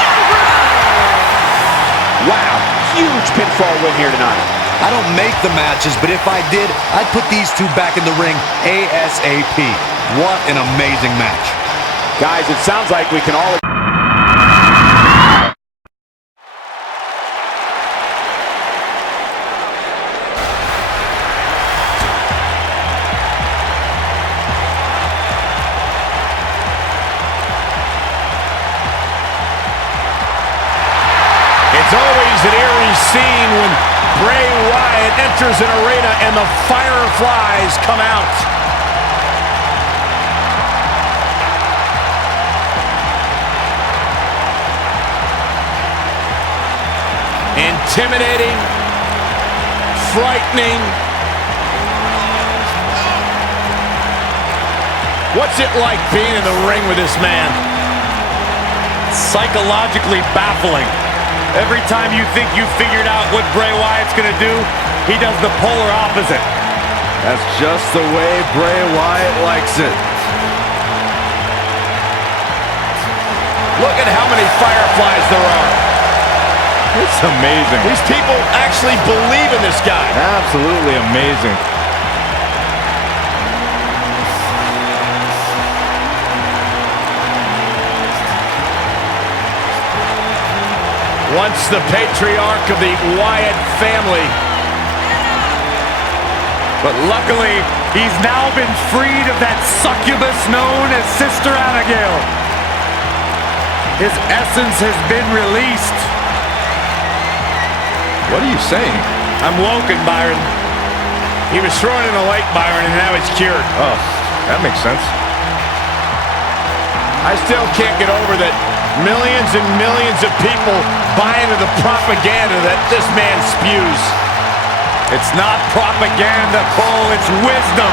Ambrose. Wow, huge pinfall win here tonight. I don't make the matches, but if I did, I'd put these two back in the ring ASAP. What an amazing match. Guys, it sounds like we can all... It's always an eerie scene when Bray Wyatt enters an arena and the fireflies come out. Intimidating, frightening. What's it like being in the ring with this man? Psychologically baffling. Every time you think you've figured out what Bray Wyatt's gonna do, he does the polar opposite. That's just the way Bray Wyatt likes it. Look at how many fireflies there are. It's amazing. These people actually believe in this guy. Absolutely amazing. Once the patriarch of the Wyatt family. But luckily, he's now been freed of that succubus known as Sister Abigail. His essence has been released. What are you saying? I'm woken, Byron. He was thrown in the lake, Byron, and now he's cured. Oh, that makes sense. I still can't get over that millions and millions of people buy into the propaganda that this man spews. It's not propaganda, Cole, it's wisdom.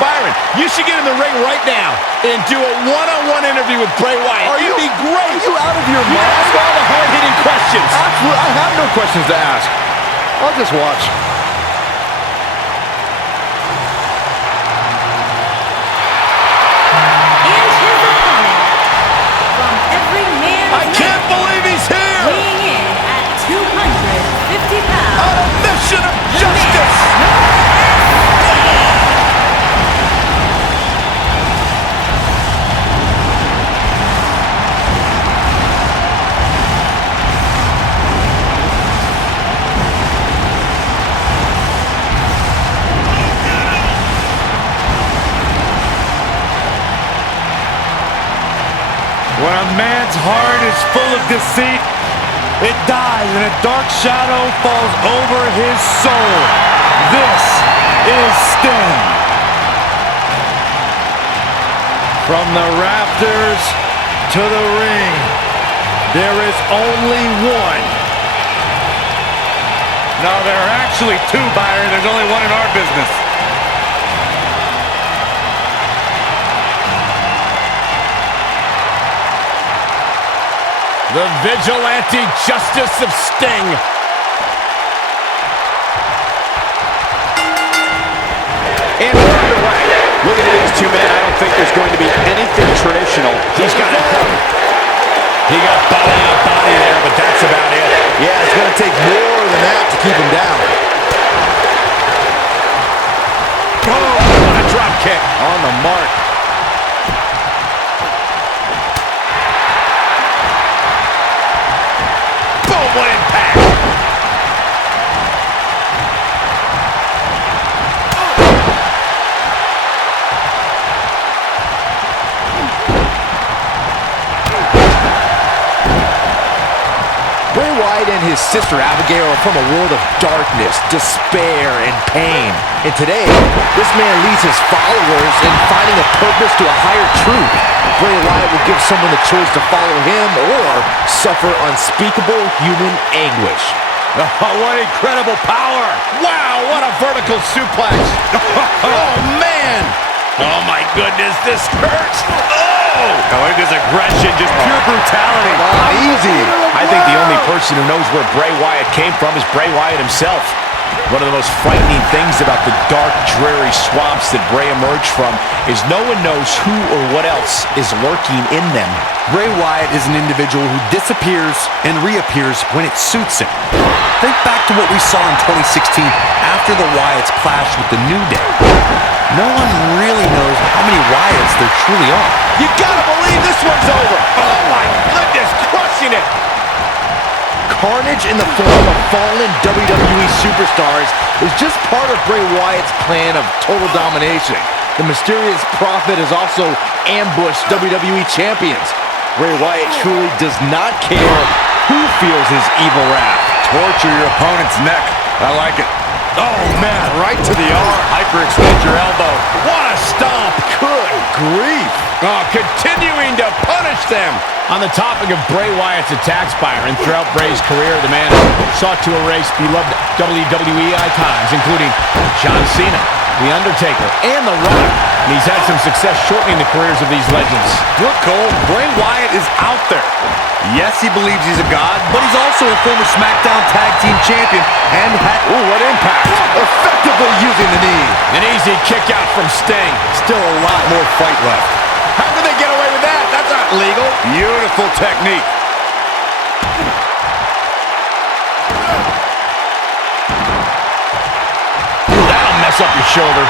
Byron, you should get in the ring right now and do a one-on-one interview with Bray Wyatt. It'd be great. Are you out of your You mind? ask all the hard-hitting questions. Absolutely. I have no questions to ask. I'll just watch. And his opponent, from every man's I can't believe he's here. weighing in at 250 pounds. On a mission of the justice. man known as man's heart is full of deceit. It dies and a dark shadow falls over his soul. This is Sting. From the rafters to the ring, there is only one. No, there are actually two, Byron. There's only one in our business. The vigilante justice of Sting. And we're underway. Looking at these two men, I don't think there's going to be anything traditional. He's got it covered. He got body on body there, but that's about it. Yeah, it's going to take more than that to keep him down. Boom! What a drop kick. On the mark. Boom! What impact! Bray Wyatt and his sister Abigail are from a world of darkness, despair, and pain. And today, this man leads his followers in finding a purpose to a higher truth. Bray Wyatt will give someone the choice to follow him or suffer unspeakable human anguish. Oh, what incredible power! Wow, what a vertical suplex. Oh, man. Oh, my goodness, this hurts! Oh, look at this aggression, just pure brutality. Easy. I think the only person who knows where Bray Wyatt came from is Bray Wyatt himself. One of the most frightening things about the dark, dreary swamps that Bray emerged from is no one knows who or what else is lurking in them. Bray Wyatt is an individual who disappears and reappears when it suits him. Think back to what we saw in 2016 after the Wyatts clashed with the New Day. No one really knows how many Wyatts there truly are. You gotta believe this one's over. Oh, my goodness, crushing it. Carnage in the form of fallen WWE superstars is just part of Bray Wyatt's plan of total domination. The mysterious prophet has also ambushed WWE champions. Bray Wyatt truly does not care who feels his evil wrath. Torture your opponent's neck. I like it. Oh, man, right to the arm. Hyperextend your elbow. What a stomp. Good grief. Oh, continuing to punish them. On the topic of Bray Wyatt's attacks, Byron, throughout Bray's career, the man sought to erase beloved WWE icons, including John Cena, The Undertaker, and The Rock. And he's had some success shortening the careers of these legends. Look, Cole, Bray Wyatt is out there. Yes, he believes he's a god, but he's also a former SmackDown Tag Team Champion and had... Ooh, what impact. Effectively using the knee. An easy kick out from Sting. Still a lot more fight left. How can they get away with that? That's not legal. Beautiful technique. Ooh, that'll mess up your shoulder.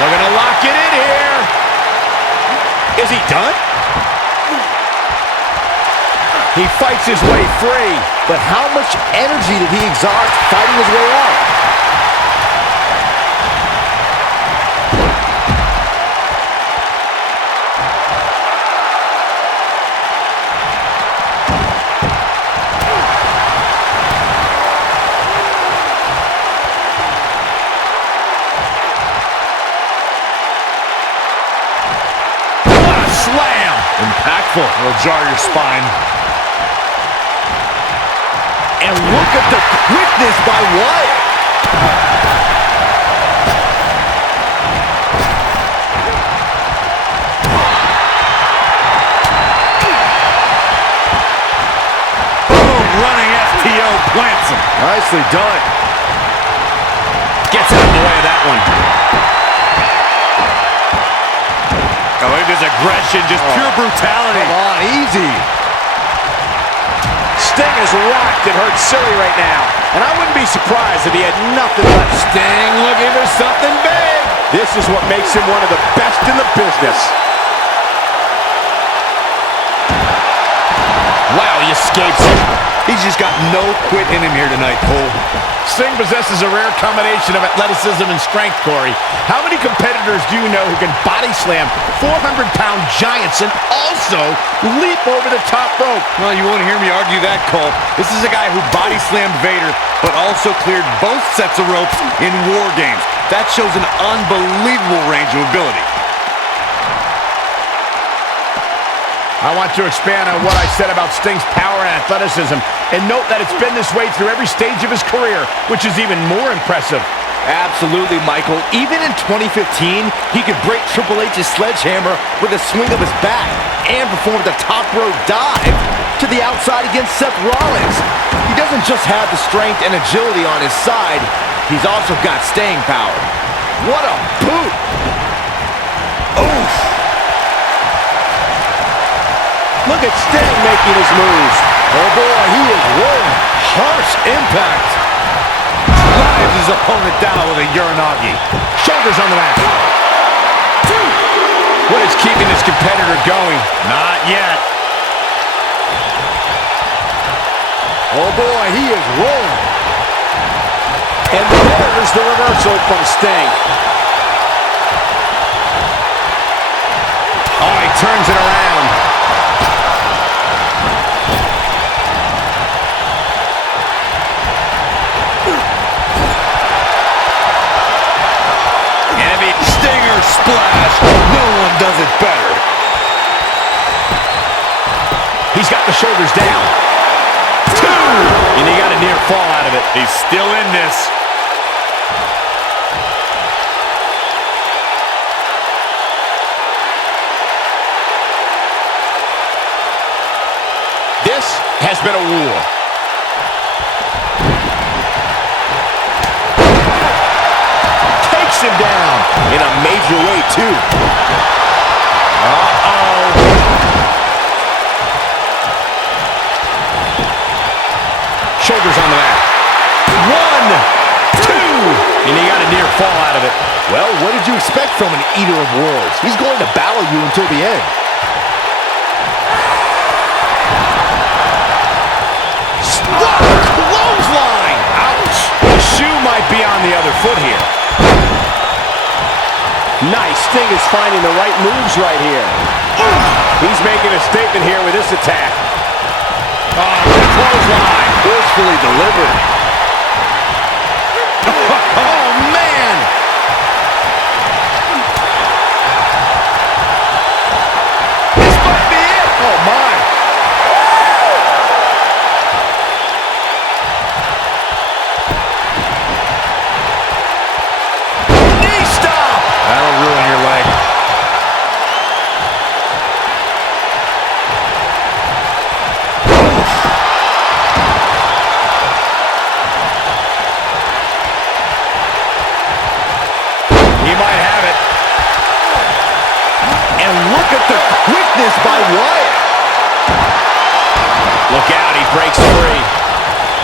Looking to lock it in here. Is he done? He fights his way free. But how much energy did he exhaust fighting his way out? Slam! Impactful. It'll jar your spine. And look at the quickness by Wyatt. Boom, running STO plants him. Nicely done. Gets out of the way of that one. Oh, look at this aggression, just pure brutality. Come on, easy. Sting is rocked and hurt silly right now. And I wouldn't be surprised if he had nothing left. Sting looking for something big. This is what makes him one of the best in the business. Wow, he escapes it. He's just got no quit in him here tonight, Cole. Sting possesses a rare combination of athleticism and strength, Corey. How many competitors do you know who can body slam 400-pound giants and also leap over the top rope? Well, you won't hear me argue that, Cole. This is a guy who body slammed Vader, but also cleared both sets of ropes in War Games. That shows an unbelievable range of ability. I want to expand on what I said about Sting's power and athleticism, and note that it's been this way through every stage of his career, which is even more impressive. Absolutely, Michael. Even in 2015, he could break Triple H's sledgehammer with a swing of his bat and performed a top rope dive to the outside against Seth Rollins. He doesn't just have the strength and agility on his side, he's also got staying power. What a boot! Oof! Look at Sting making his moves. Oh boy, he is rolling. Harsh impact. Drives his opponent down with a Uranagi. Shoulders on the mat. What is keeping this competitor going? Not yet. Oh boy, he is rolling. And there's the reversal from Sting. Oh, he turns it around. Stinger splash. No one does it better. He's got the shoulders down. 2! And he got a near fall out of it. He's still in this. This has been a war. Him down in a major way, too. Uh-oh. Shoulders on the mat. 1, 2. And he got a near fall out of it. Well, what did you expect from an Eater of Worlds? He's going to battle you until the end. Clothesline. Ouch. The shoe might be on the other foot here. Nice. Sting is finding the right moves right here. He's making a statement here with this attack. Oh, clothesline. Forcefully delivered. Oh, man. This might be it. Oh, my. That'll ruin your leg. He might have it. And look at the quickness by Wyatt. Look out, he breaks free.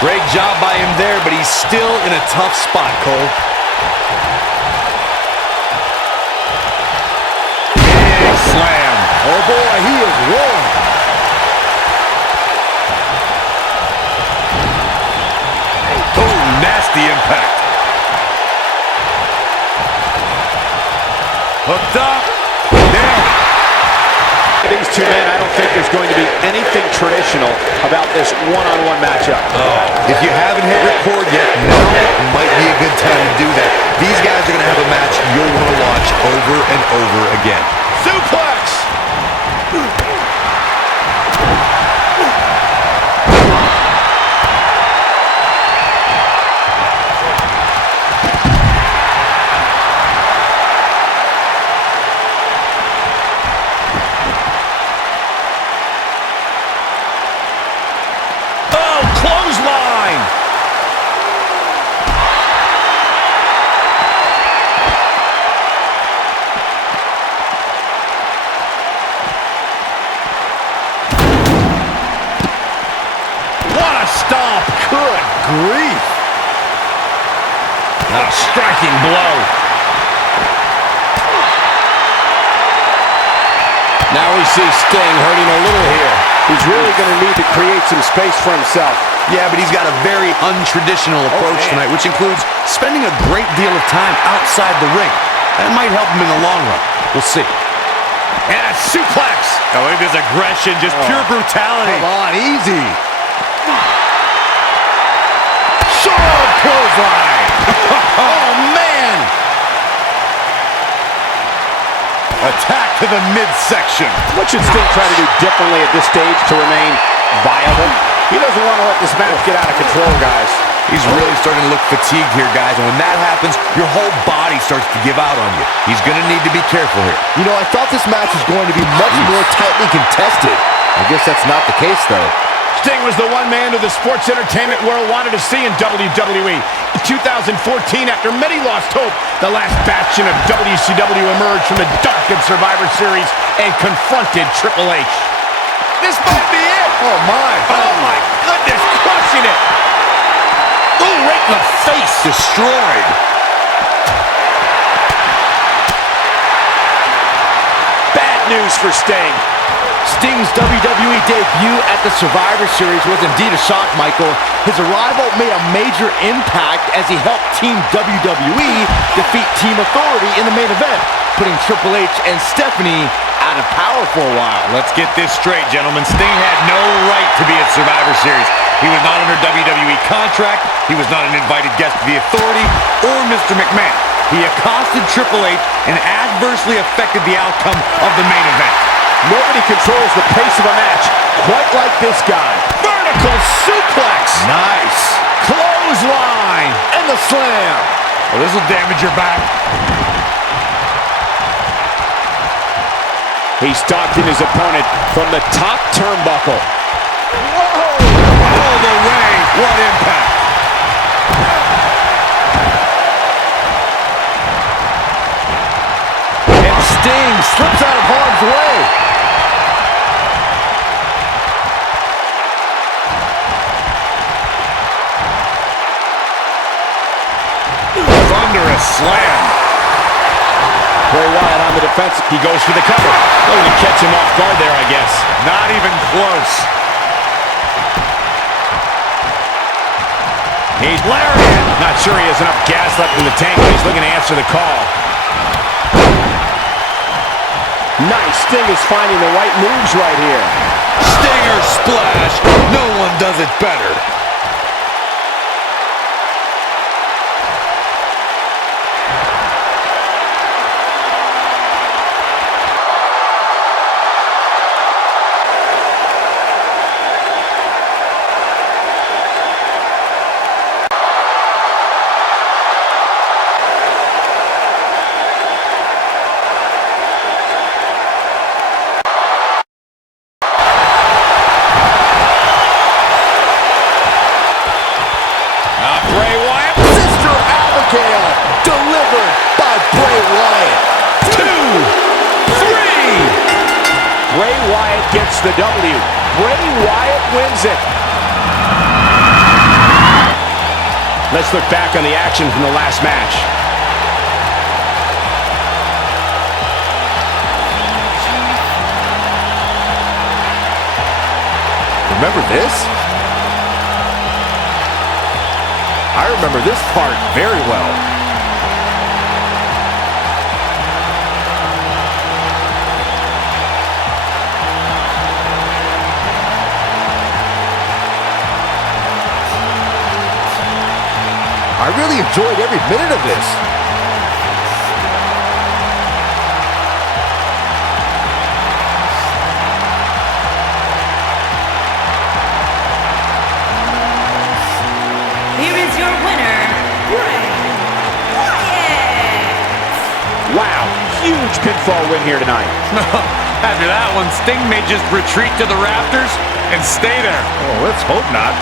Great job by him there, but he's still in a tough spot, Cole. Slam. Oh boy, he is rolling. Oh, nasty impact. Hooked up. Down. These two men, I don't think there's going to be anything traditional about this one-on-one matchup. Oh, if you haven't hit record yet, now might be a good time to do that. These guys are going to have a match you'll want to watch over and over again. Suplex! Oh, clothesline! Stomp. Good grief. A striking blow. Now we see Sting hurting a little here. He's really going to need to create some space for himself. Yeah, but he's got a very untraditional approach tonight, which includes spending a great deal of time outside the ring. That might help him in the long run. We'll see. And a suplex. Oh, look at this aggression, just pure brutality. Come on, easy. Short clothesline. Oh, man. Attack to the midsection. What should Sting try to do differently at this stage to remain viable? He doesn't want to let this match get out of control, guys. He's really starting to look fatigued here, guys, and when that happens, your whole body starts to give out on you. He's going to need to be careful here. You know, I thought this match was going to be much more tightly contested. I guess that's not the case, though. Sting was the one man who the sports entertainment world wanted to see in WWE. In 2014, after many lost hope, the last bastion of WCW emerged from the darkened Survivor Series and confronted Triple H. This might be it! Oh, my. Oh, my goodness, crushing it! Ooh, right in the face! Destroyed. Bad news for Sting. Sting's WWE debut at the Survivor Series was indeed a shock, Michael. His arrival made a major impact as he helped Team WWE defeat Team Authority in the main event, putting Triple H and Stephanie out of power for a while. Let's get this straight, gentlemen. Sting had no right to be at Survivor Series. He was not under WWE contract. He was not an invited guest of the Authority or Mr. McMahon. He accosted Triple H and adversely affected the outcome of the main event. Nobody controls the pace of a match quite like this guy. Vertical suplex. Nice. Clothesline. And the slam. Well, this will damage your back. He stalking his opponent from the top turnbuckle. Whoa! All the way. What impact. And Sting slips out of harm's way. Thunderous slam. Bray Wyatt on the defense. He goes for the cover. Looking to catch him off guard there, I guess. Not even close. He's lariat. Not sure he has enough gas left in the tank, but he's looking to answer the call. Nice. Sting is finding the right moves right here. Stinger splash. No one does it better. Delivered by Bray Wyatt. 2, 3. Bray Wyatt gets the W. Bray Wyatt wins it. Let's look back on the action from the last match. Remember this? I remember this part very well. I really enjoyed every minute of this. Here is your winner, Bray Wyatt. Wow, huge pinfall win here tonight. After that one, Sting may just retreat to the rafters and stay there. Oh, let's hope not.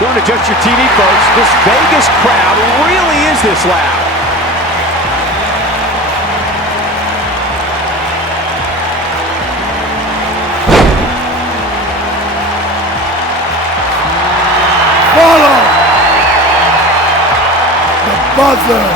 Don't adjust your TV, folks. This Vegas crowd really is this loud. Follow the buzzer.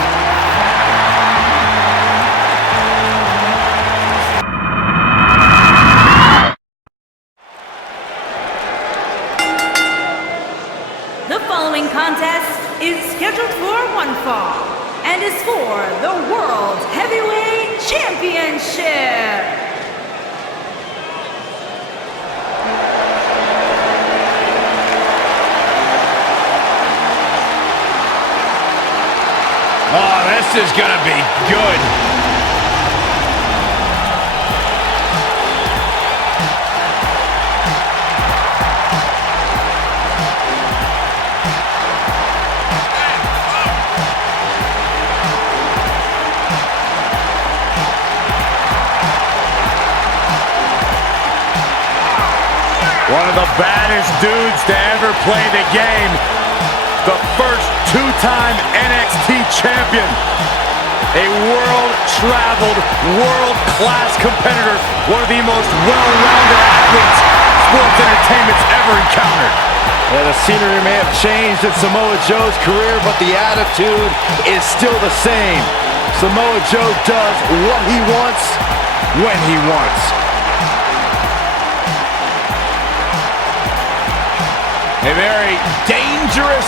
scheduled for one fall and is for the World Heavyweight Championship. Oh, this is gonna be good. One of the baddest dudes to ever play the game. The first two-time NXT champion. A world-traveled, world-class competitor. One of the most well-rounded athletes sports entertainment's ever encountered. Yeah, the scenery may have changed in Samoa Joe's career, but the attitude is still the same. Samoa Joe does what he wants, when he wants. A very dangerous,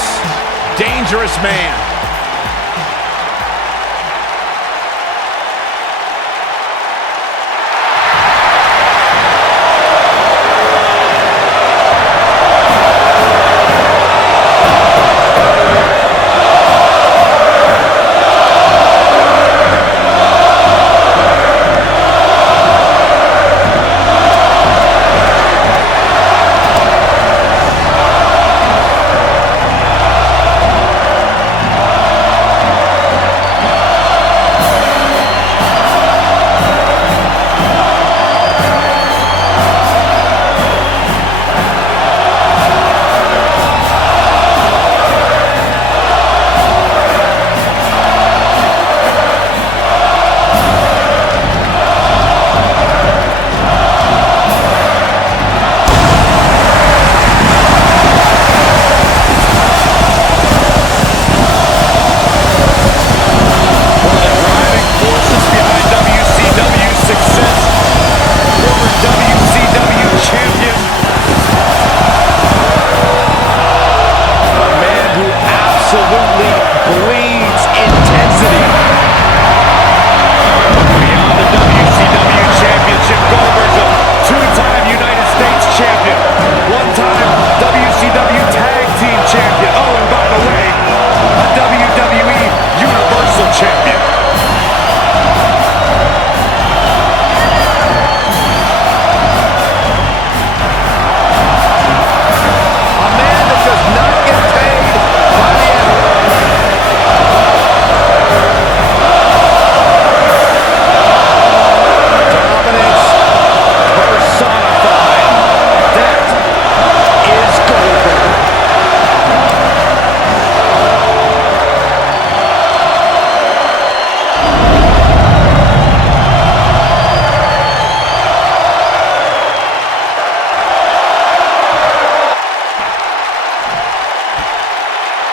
dangerous man.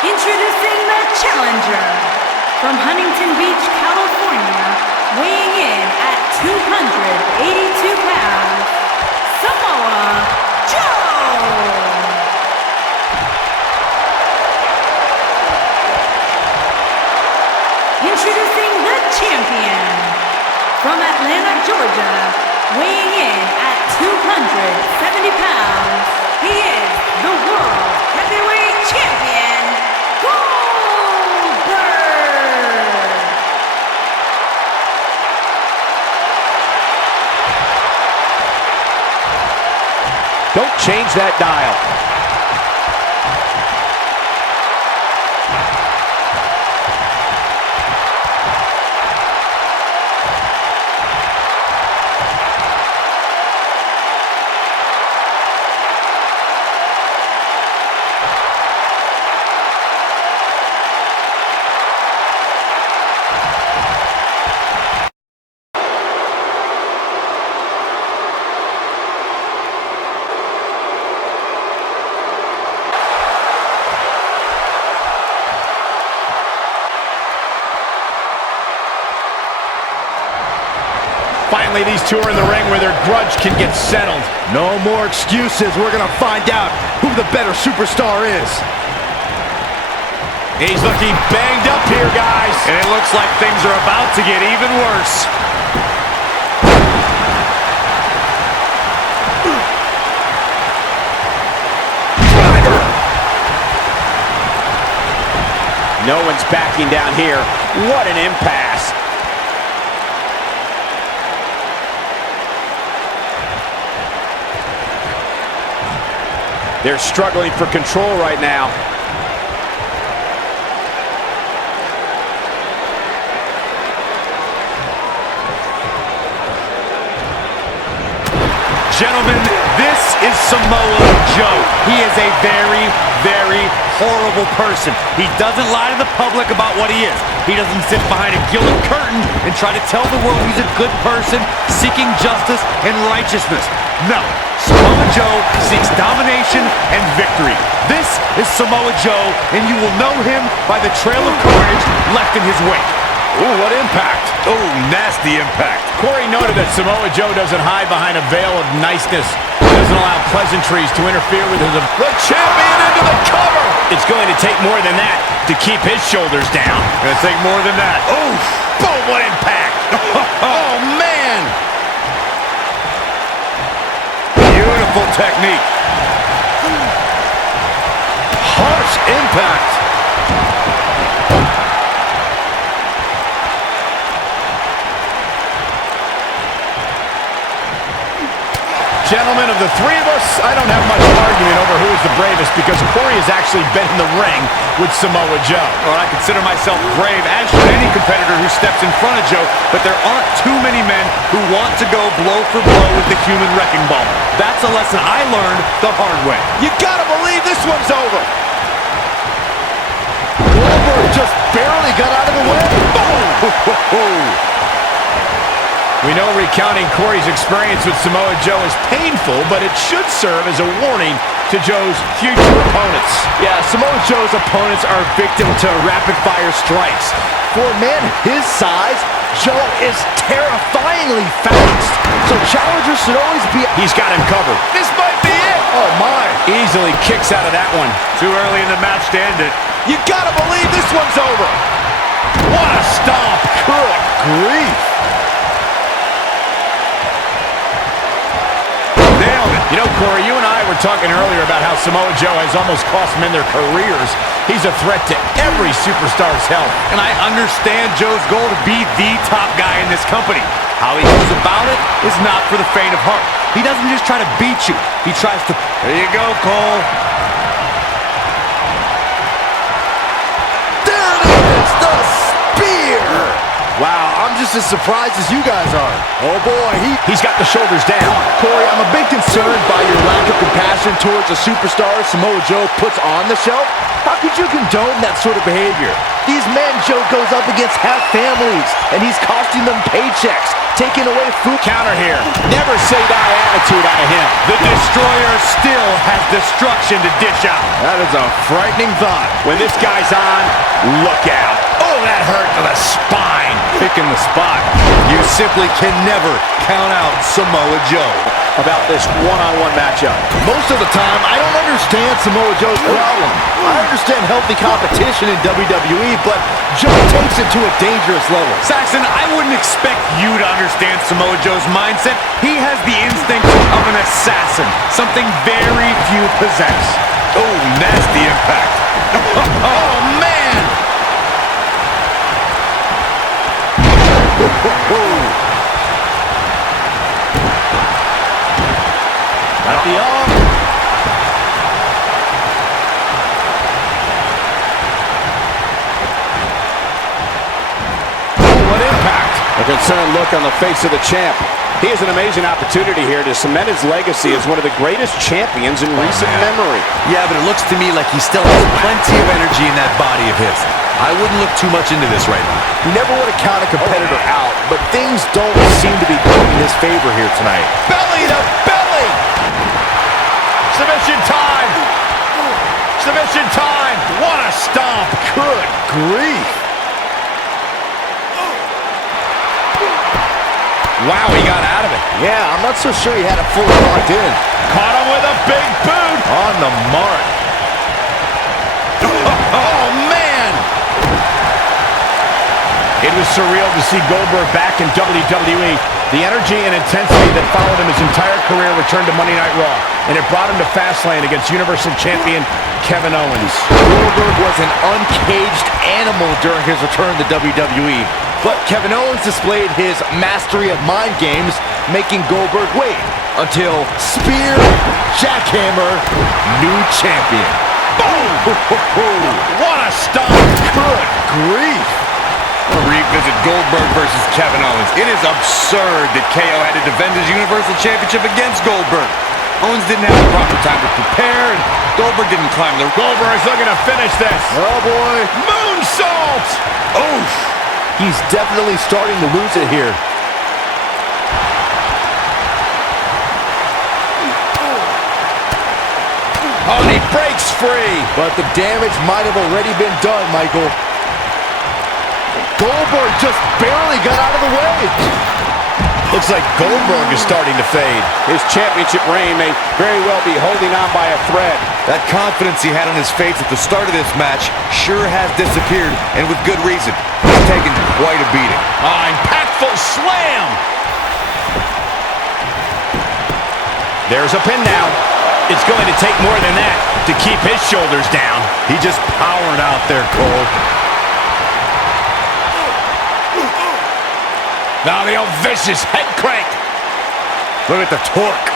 Introducing the challenger from Huntington Beach, California, weighing in at 282 pounds, Samoa Joe! Introducing the champion from Atlanta, Georgia, weighing in at 270 pounds, he is the World Heavyweight Champion, GOLDBERG! Don't change that dial. Finally, these two are in the ring where their grudge can get settled. No more excuses. We're going to find out who the better superstar is. He's looking banged up here, guys. And it looks like things are about to get even worse. No one's backing down here. What an impasse. They're struggling for control right now. Gentlemen, this is Samoa Joe. He is a very, very horrible person. He doesn't lie to the public about what he is. He doesn't sit behind a gilded curtain and try to tell the world he's a good person seeking justice and righteousness. No, Samoa Joe seeks domination and victory. This is Samoa Joe, and you will know him by the trail of carnage left in his wake. Ooh, what impact. Oh, nasty impact. Corey noted that Samoa Joe doesn't hide behind a veil of niceness. He doesn't allow pleasantries to interfere with his... The champion into the cover! It's going to take more than that to keep his shoulders down. Gonna take more than that. Oh, boom, what impact! Oh, man! Beautiful technique. Harsh impact. Gentlemen, of the three of us, I don't have much argument over who is the bravest because Corey has actually been in the ring with Samoa Joe. Well, I consider myself brave, as should any competitor who steps in front of Joe, but there aren't too many men who want to go blow for blow with the human wrecking ball. That's a lesson I learned the hard way. You gotta believe this one's over. Goldberg just barely got out of the way. Boom! We know recounting Corey's experience with Samoa Joe is painful, but it should serve as a warning to Joe's future opponents. Yeah, Samoa Joe's opponents are victim to rapid-fire strikes. For a man his size, Joe is terrifyingly fast. So challengers should always be... He's got him covered. This might be it. Oh, my. Easily kicks out of that one. Too early in the match to end it. You gotta believe this one's over. What a stomp. Good grief. You know, Corey, you and I were talking earlier about how Samoa Joe has almost cost men their careers. He's a threat to every superstar's health. And I understand Joe's goal to be the top guy in this company. How he goes about it is not for the faint of heart. He doesn't just try to beat you. He tries to... There you go, Cole. There it is, the spear! Wow, I'm just as surprised as you guys are. Oh boy, he's got the shoulders down. Corey, I'm a bit concerned by your lack of compassion towards a superstar Samoa Joe puts on the shelf. How could you condone that sort of behavior? These men Joe goes up against have families, and he's costing them paychecks, taking away food. Counter here. Never say die attitude out of him. The Destroyer still has destruction to dish out. That is a frightening thought. When this guy's on, look out. Oh, that hurt to the spine. Picking the spot. You simply can never count out Samoa Joe. About this one-on-one matchup. Most of the time, I don't understand Samoa Joe's problem. I understand healthy competition in WWE, but Joe takes it to a dangerous level. Saxon, I wouldn't expect you to understand Samoa Joe's mindset. He has the instinct of an assassin, something very few possess. Oh, nasty impact. Oh, man! Got the arm. What impact! A concerned look on the face of the champ. He has an amazing opportunity here to cement his legacy as one of the greatest champions in recent memory. Yeah, but it looks to me like he still has plenty of energy in that body of his. I wouldn't look too much into this right now. You never want to count a competitor out, but things don't seem to be going in his favor here tonight. Belly to belly! Submission time! Submission time! What a stomp! Good grief! Wow, he got out of it. Yeah, I'm not so sure he had it fully locked in. Caught him with a big boot! On the mark. Oh, man! It was surreal to see Goldberg back in WWE. The energy and intensity that followed him his entire career returned to Monday Night Raw, and it brought him to Fastlane against Universal Champion Kevin Owens. Goldberg was an uncaged animal during his return to WWE, but Kevin Owens displayed his mastery of mind games, making Goldberg wait until spear, jackhammer, new champion. Boom! What a stop! Good grief! We'll revisit Goldberg versus Kevin Owens. It is absurd that KO had to defend his Universal Championship against Goldberg. Owens didn't have the proper time to prepare, and Goldberg didn't climb the... Goldberg's looking to finish this. Oh, boy. Moonsault! Oof! He's definitely starting to lose it here. Oh, and he breaks free. But the damage might have already been done, Michael. Goldberg just barely got out of the way. Looks like Goldberg is starting to fade. His championship reign may very well be holding on by a thread. That confidence he had on his face at the start of this match sure has disappeared, and with good reason. He's taken quite a beating. Impactful slam. There's a pin now. It's going to take more than that to keep his shoulders down. He just powered out there, Cole. Now the old vicious head crank. Look at the torque.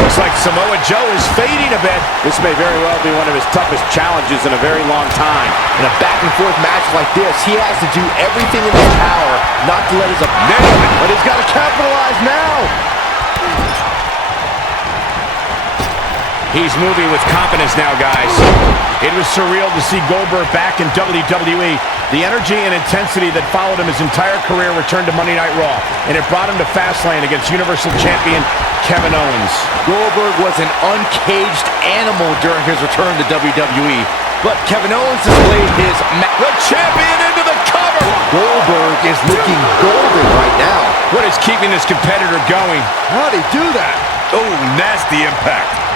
Looks like Samoa Joe is fading a bit. This may very well be one of his toughest challenges in a very long time. In a back-and-forth match like this, he has to do everything in his power not to let his opponent. Nailed it. But he's got to capitalize now. He's moving with confidence now, guys. It was surreal to see Goldberg back in WWE. The energy and intensity that followed him his entire career returned to Monday Night Raw, and it brought him to Fastlane against Universal Champion Kevin Owens. Goldberg was an uncaged animal during his return to WWE, but Kevin Owens displayed his... The champion into the cover! Goldberg is looking golden right now. What is keeping this competitor going? How'd he do that? Oh, nasty impact.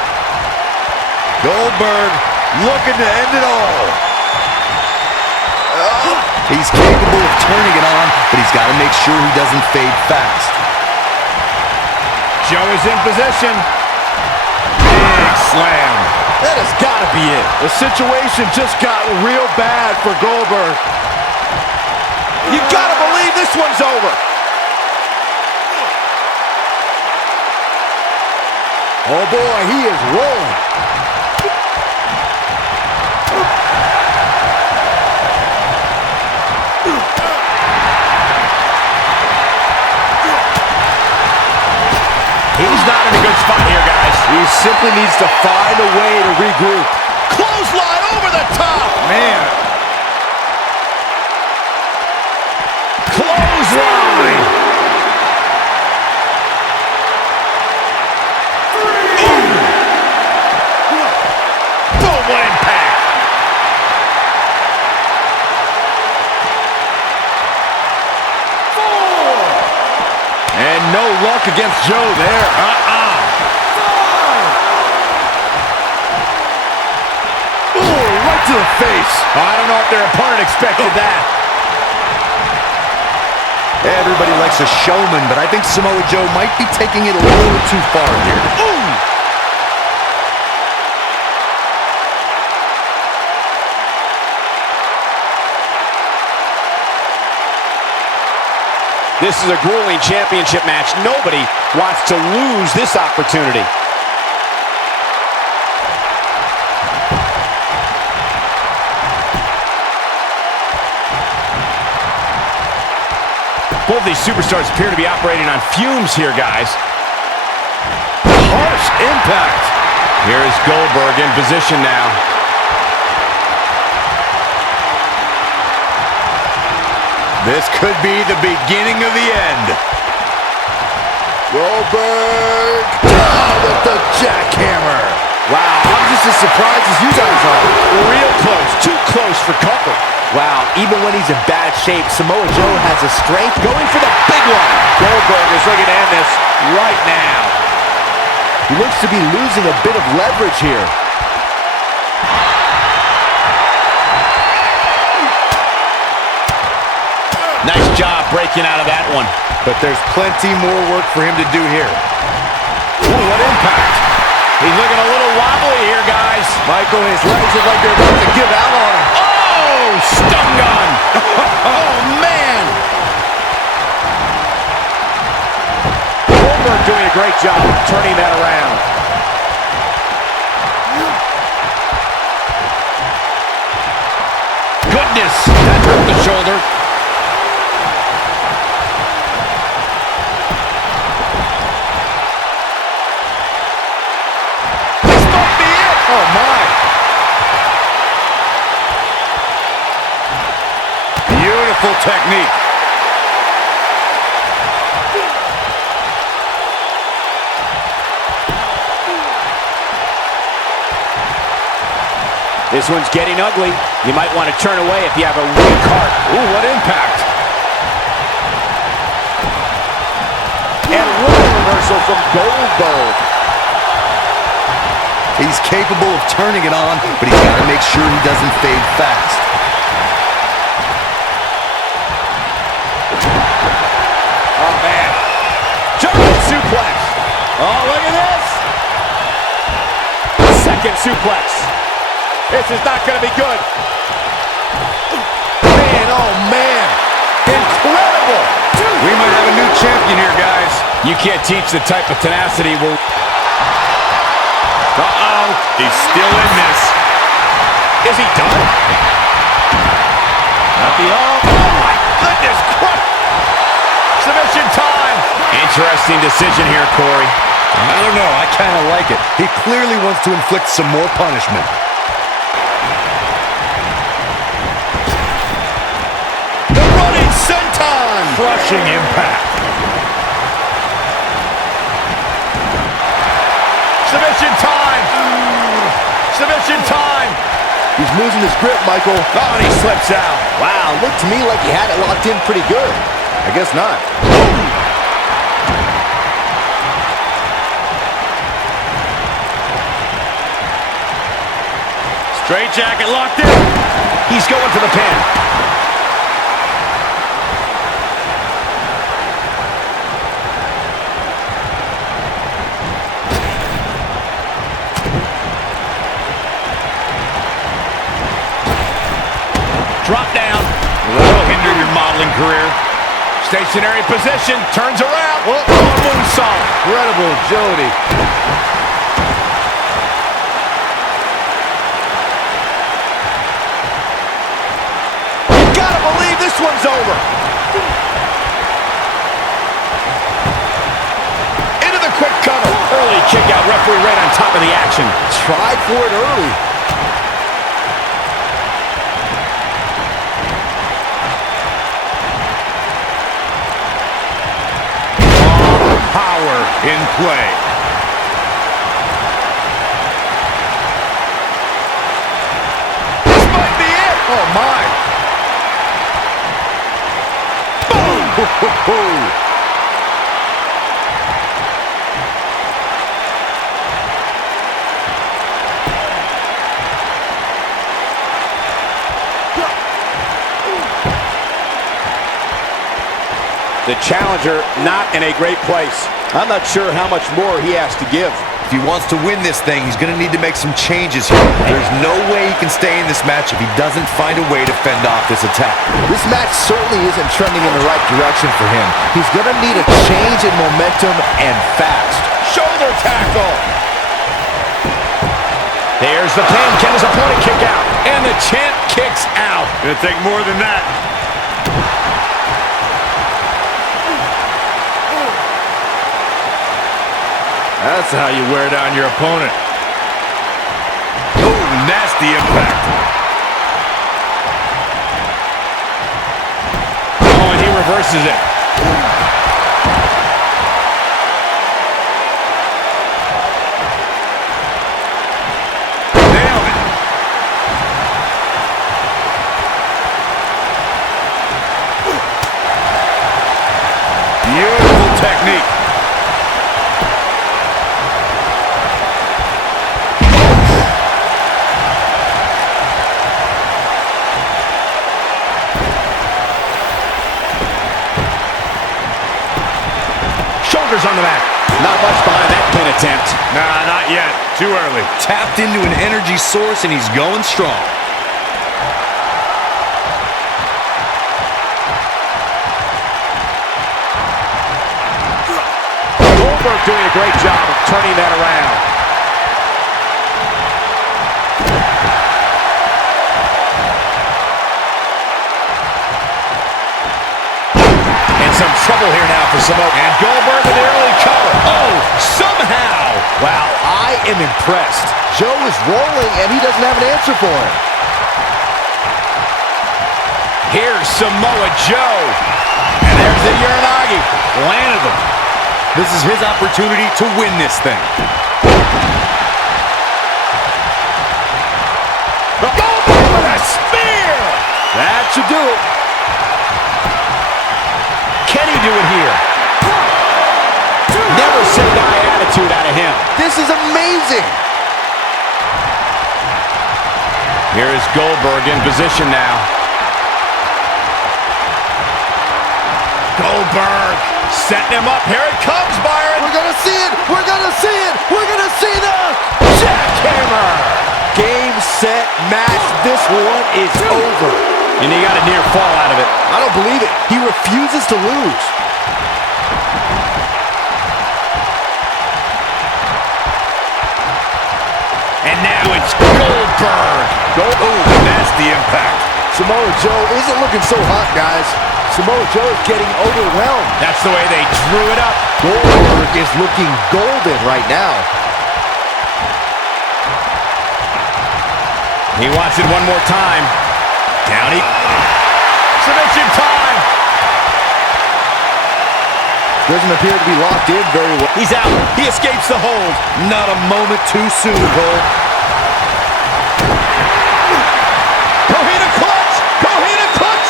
Goldberg looking to end it all. He's capable of turning it on, but he's got to make sure he doesn't fade fast. Joe is in position. Big slam. That has got to be it. The situation just got real bad for Goldberg. You got to believe this one's over. Oh boy, he is rolling. He's not in a good spot here, guys. He simply needs to find a way to regroup. Clothesline over the top. Man. Clothesline. Boom, what impact. And no luck against Joe there. Ooh, right to the face. I don't know if their opponent expected that. Everybody likes a showman, but I think Samoa Joe might be taking it a little too far here. Ooh. This is a grueling championship match. Nobody wants to lose this opportunity. Both these superstars appear to be operating on fumes here, guys. Harsh impact. Here is Goldberg in position now. This could be the beginning of the end. Goldberg down with the jackhammer. Wow, I'm just as surprised as you guys are. Real close, too close for comfort. Wow, even when he's in bad shape, Samoa Joe has the strength going for the big one. Goldberg is looking to end this right now. He looks to be losing a bit of leverage here. Nice job breaking out of that one. But there's plenty more work for him to do here. Ooh, what impact. He's looking a little wobbly here, guys. Michael, his legs look like they're about to give out on him. Oh, stun gun. Oh, man. Goldberg doing a great job turning that around. Goodness, that hurt the shoulder. This might be it. Oh, my. Beautiful technique. This one's getting ugly. You might want to turn away if you have a weak heart. Ooh, what impact. And what a reversal from Goldberg. He's capable of turning it on, but he's got to make sure he doesn't fade fast. Oh, man. German suplex. Oh, look at this. Second suplex. This is not going to be good. Man, oh, man. Incredible. We might have a new champion here, guys. You can't teach the type of tenacity we're... Uh-oh. He's still in this. Is he done? Not the arm. Oh, my goodness. Submission time. Interesting decision here, Corey. I don't know. I kind of like it. He clearly wants to inflict some more punishment. The running senton. Crushing impact. Submission time. Submission time. He's losing his grip, Michael. Oh, and he slips out. Wow, looked to me like he had it locked in pretty good. I guess not. Straight jacket locked in. He's going for the pin. Drop down. That'll hinder your modeling career. Stationary position. Turns around. Oh, moonsault. Incredible agility. You gotta believe this one's over. Into the quick cover. Early kick out. Referee right on top of the action. Tried for it early. Power in play. This might be it. Oh, my. Boom! The challenger not in a great place. I'm not sure how much more he has to give. If he wants to win this thing, he's going to need to make some changes here. There's no way he can stay in this match if he doesn't find a way to fend off this attack. This match certainly isn't trending in the right direction for him. He's going to need a change in momentum and fast. Shoulder tackle. There's the pin. Can his opponent kick out? And the champ kicks out. Gonna take more than that. That's how you wear down your opponent. Oh, nasty impact. Oh, and he reverses it. Nailed it. Beautiful technique. shoulders on the mat. Not much behind that pin attempt. Nah, not yet. Too early. Tapped into an energy source, and he's going strong. Goldberg doing a great job of turning that around. And some trouble here now for Samoa. And Goldberg with the early cover. Oh, somehow. Wow, I am impressed. Joe is rolling, and he doesn't have an answer for him. Here's Samoa Joe. And there's the Uranagi. Landed him. This is his opportunity to win this thing. Goldberg with a spear. That should do it. Can he do it here? Never say die attitude out of him. This is amazing. Here is Goldberg in position now. Goldberg setting him up. Here it comes, Byron. We're gonna see it. We're gonna see it. We're gonna see the jackhammer. Game, set, match. This one is over. And he got a near fall out of it. I don't believe it. He refuses to lose. And now it's Goldberg. Oh, nasty impact. Samoa Joe isn't looking so hot, guys. Samoa Joe is getting overwhelmed. That's the way they drew it up. Goldberg is looking golden right now. He wants it one more time. Down he... Submission time. Doesn't appear to be locked in very well. He's out. He escapes the hold. Not a moment too soon, Cole. Coquina clutch. Coquina clutch.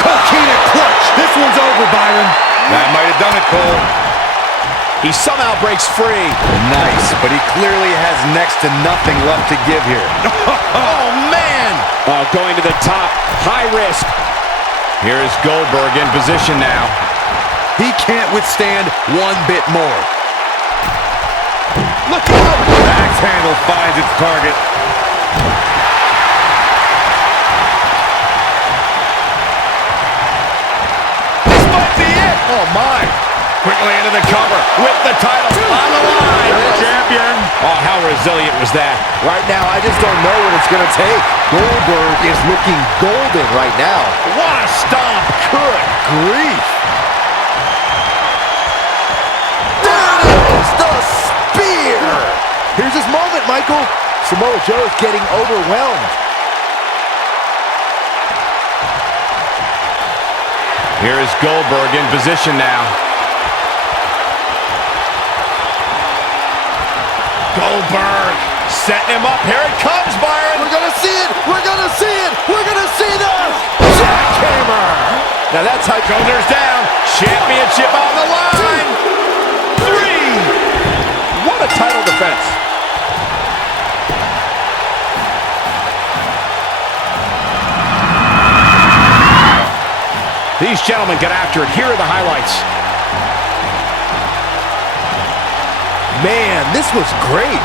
Coquina clutch. This one's over, Byron. That might have done it, Cole. He somehow breaks free. Nice, but he clearly has next to nothing left to give here. Oh, man. Going to the top. High risk. Here's Goldberg in position now. He can't withstand one bit more. Look out. Axe handle finds its target. This might be it. Oh, my. Quickly into the cover with the title on the line. Champion. Oh, how resilient was that? Right now, I just don't know what it's going to take. Goldberg is looking golden right now. What a stomp. Good grief. There it is, the spear. Here's his moment, Michael. Samoa Joe is getting overwhelmed. Here is Goldberg in position now. Goldberg setting him up. Here it comes, Byron. We're gonna see it. We're gonna see it. We're gonna see the jackhammer. Now that's how shoulders down. Championship on the line. 3. What a title defense. These gentlemen get after it. Here are the highlights. Man, this was great.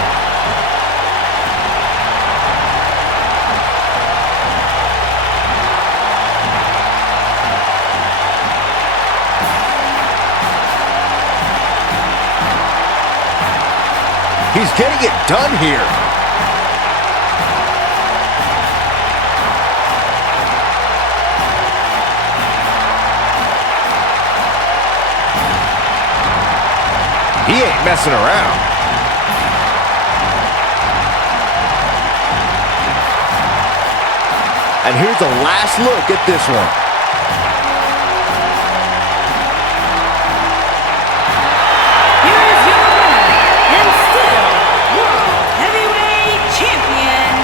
He's getting it done here. He ain't messing around. And here's a last look at this one. Here is your winner, and still World Heavyweight Champion,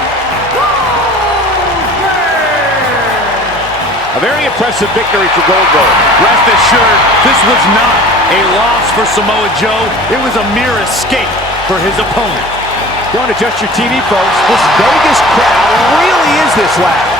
Goldberg. A very impressive victory for Goldberg. Rest assured, this was not a loss for Samoa Joe. It was a mere escape for his opponent. Don't adjust your TV, folks. This Vegas crowd really is this loud.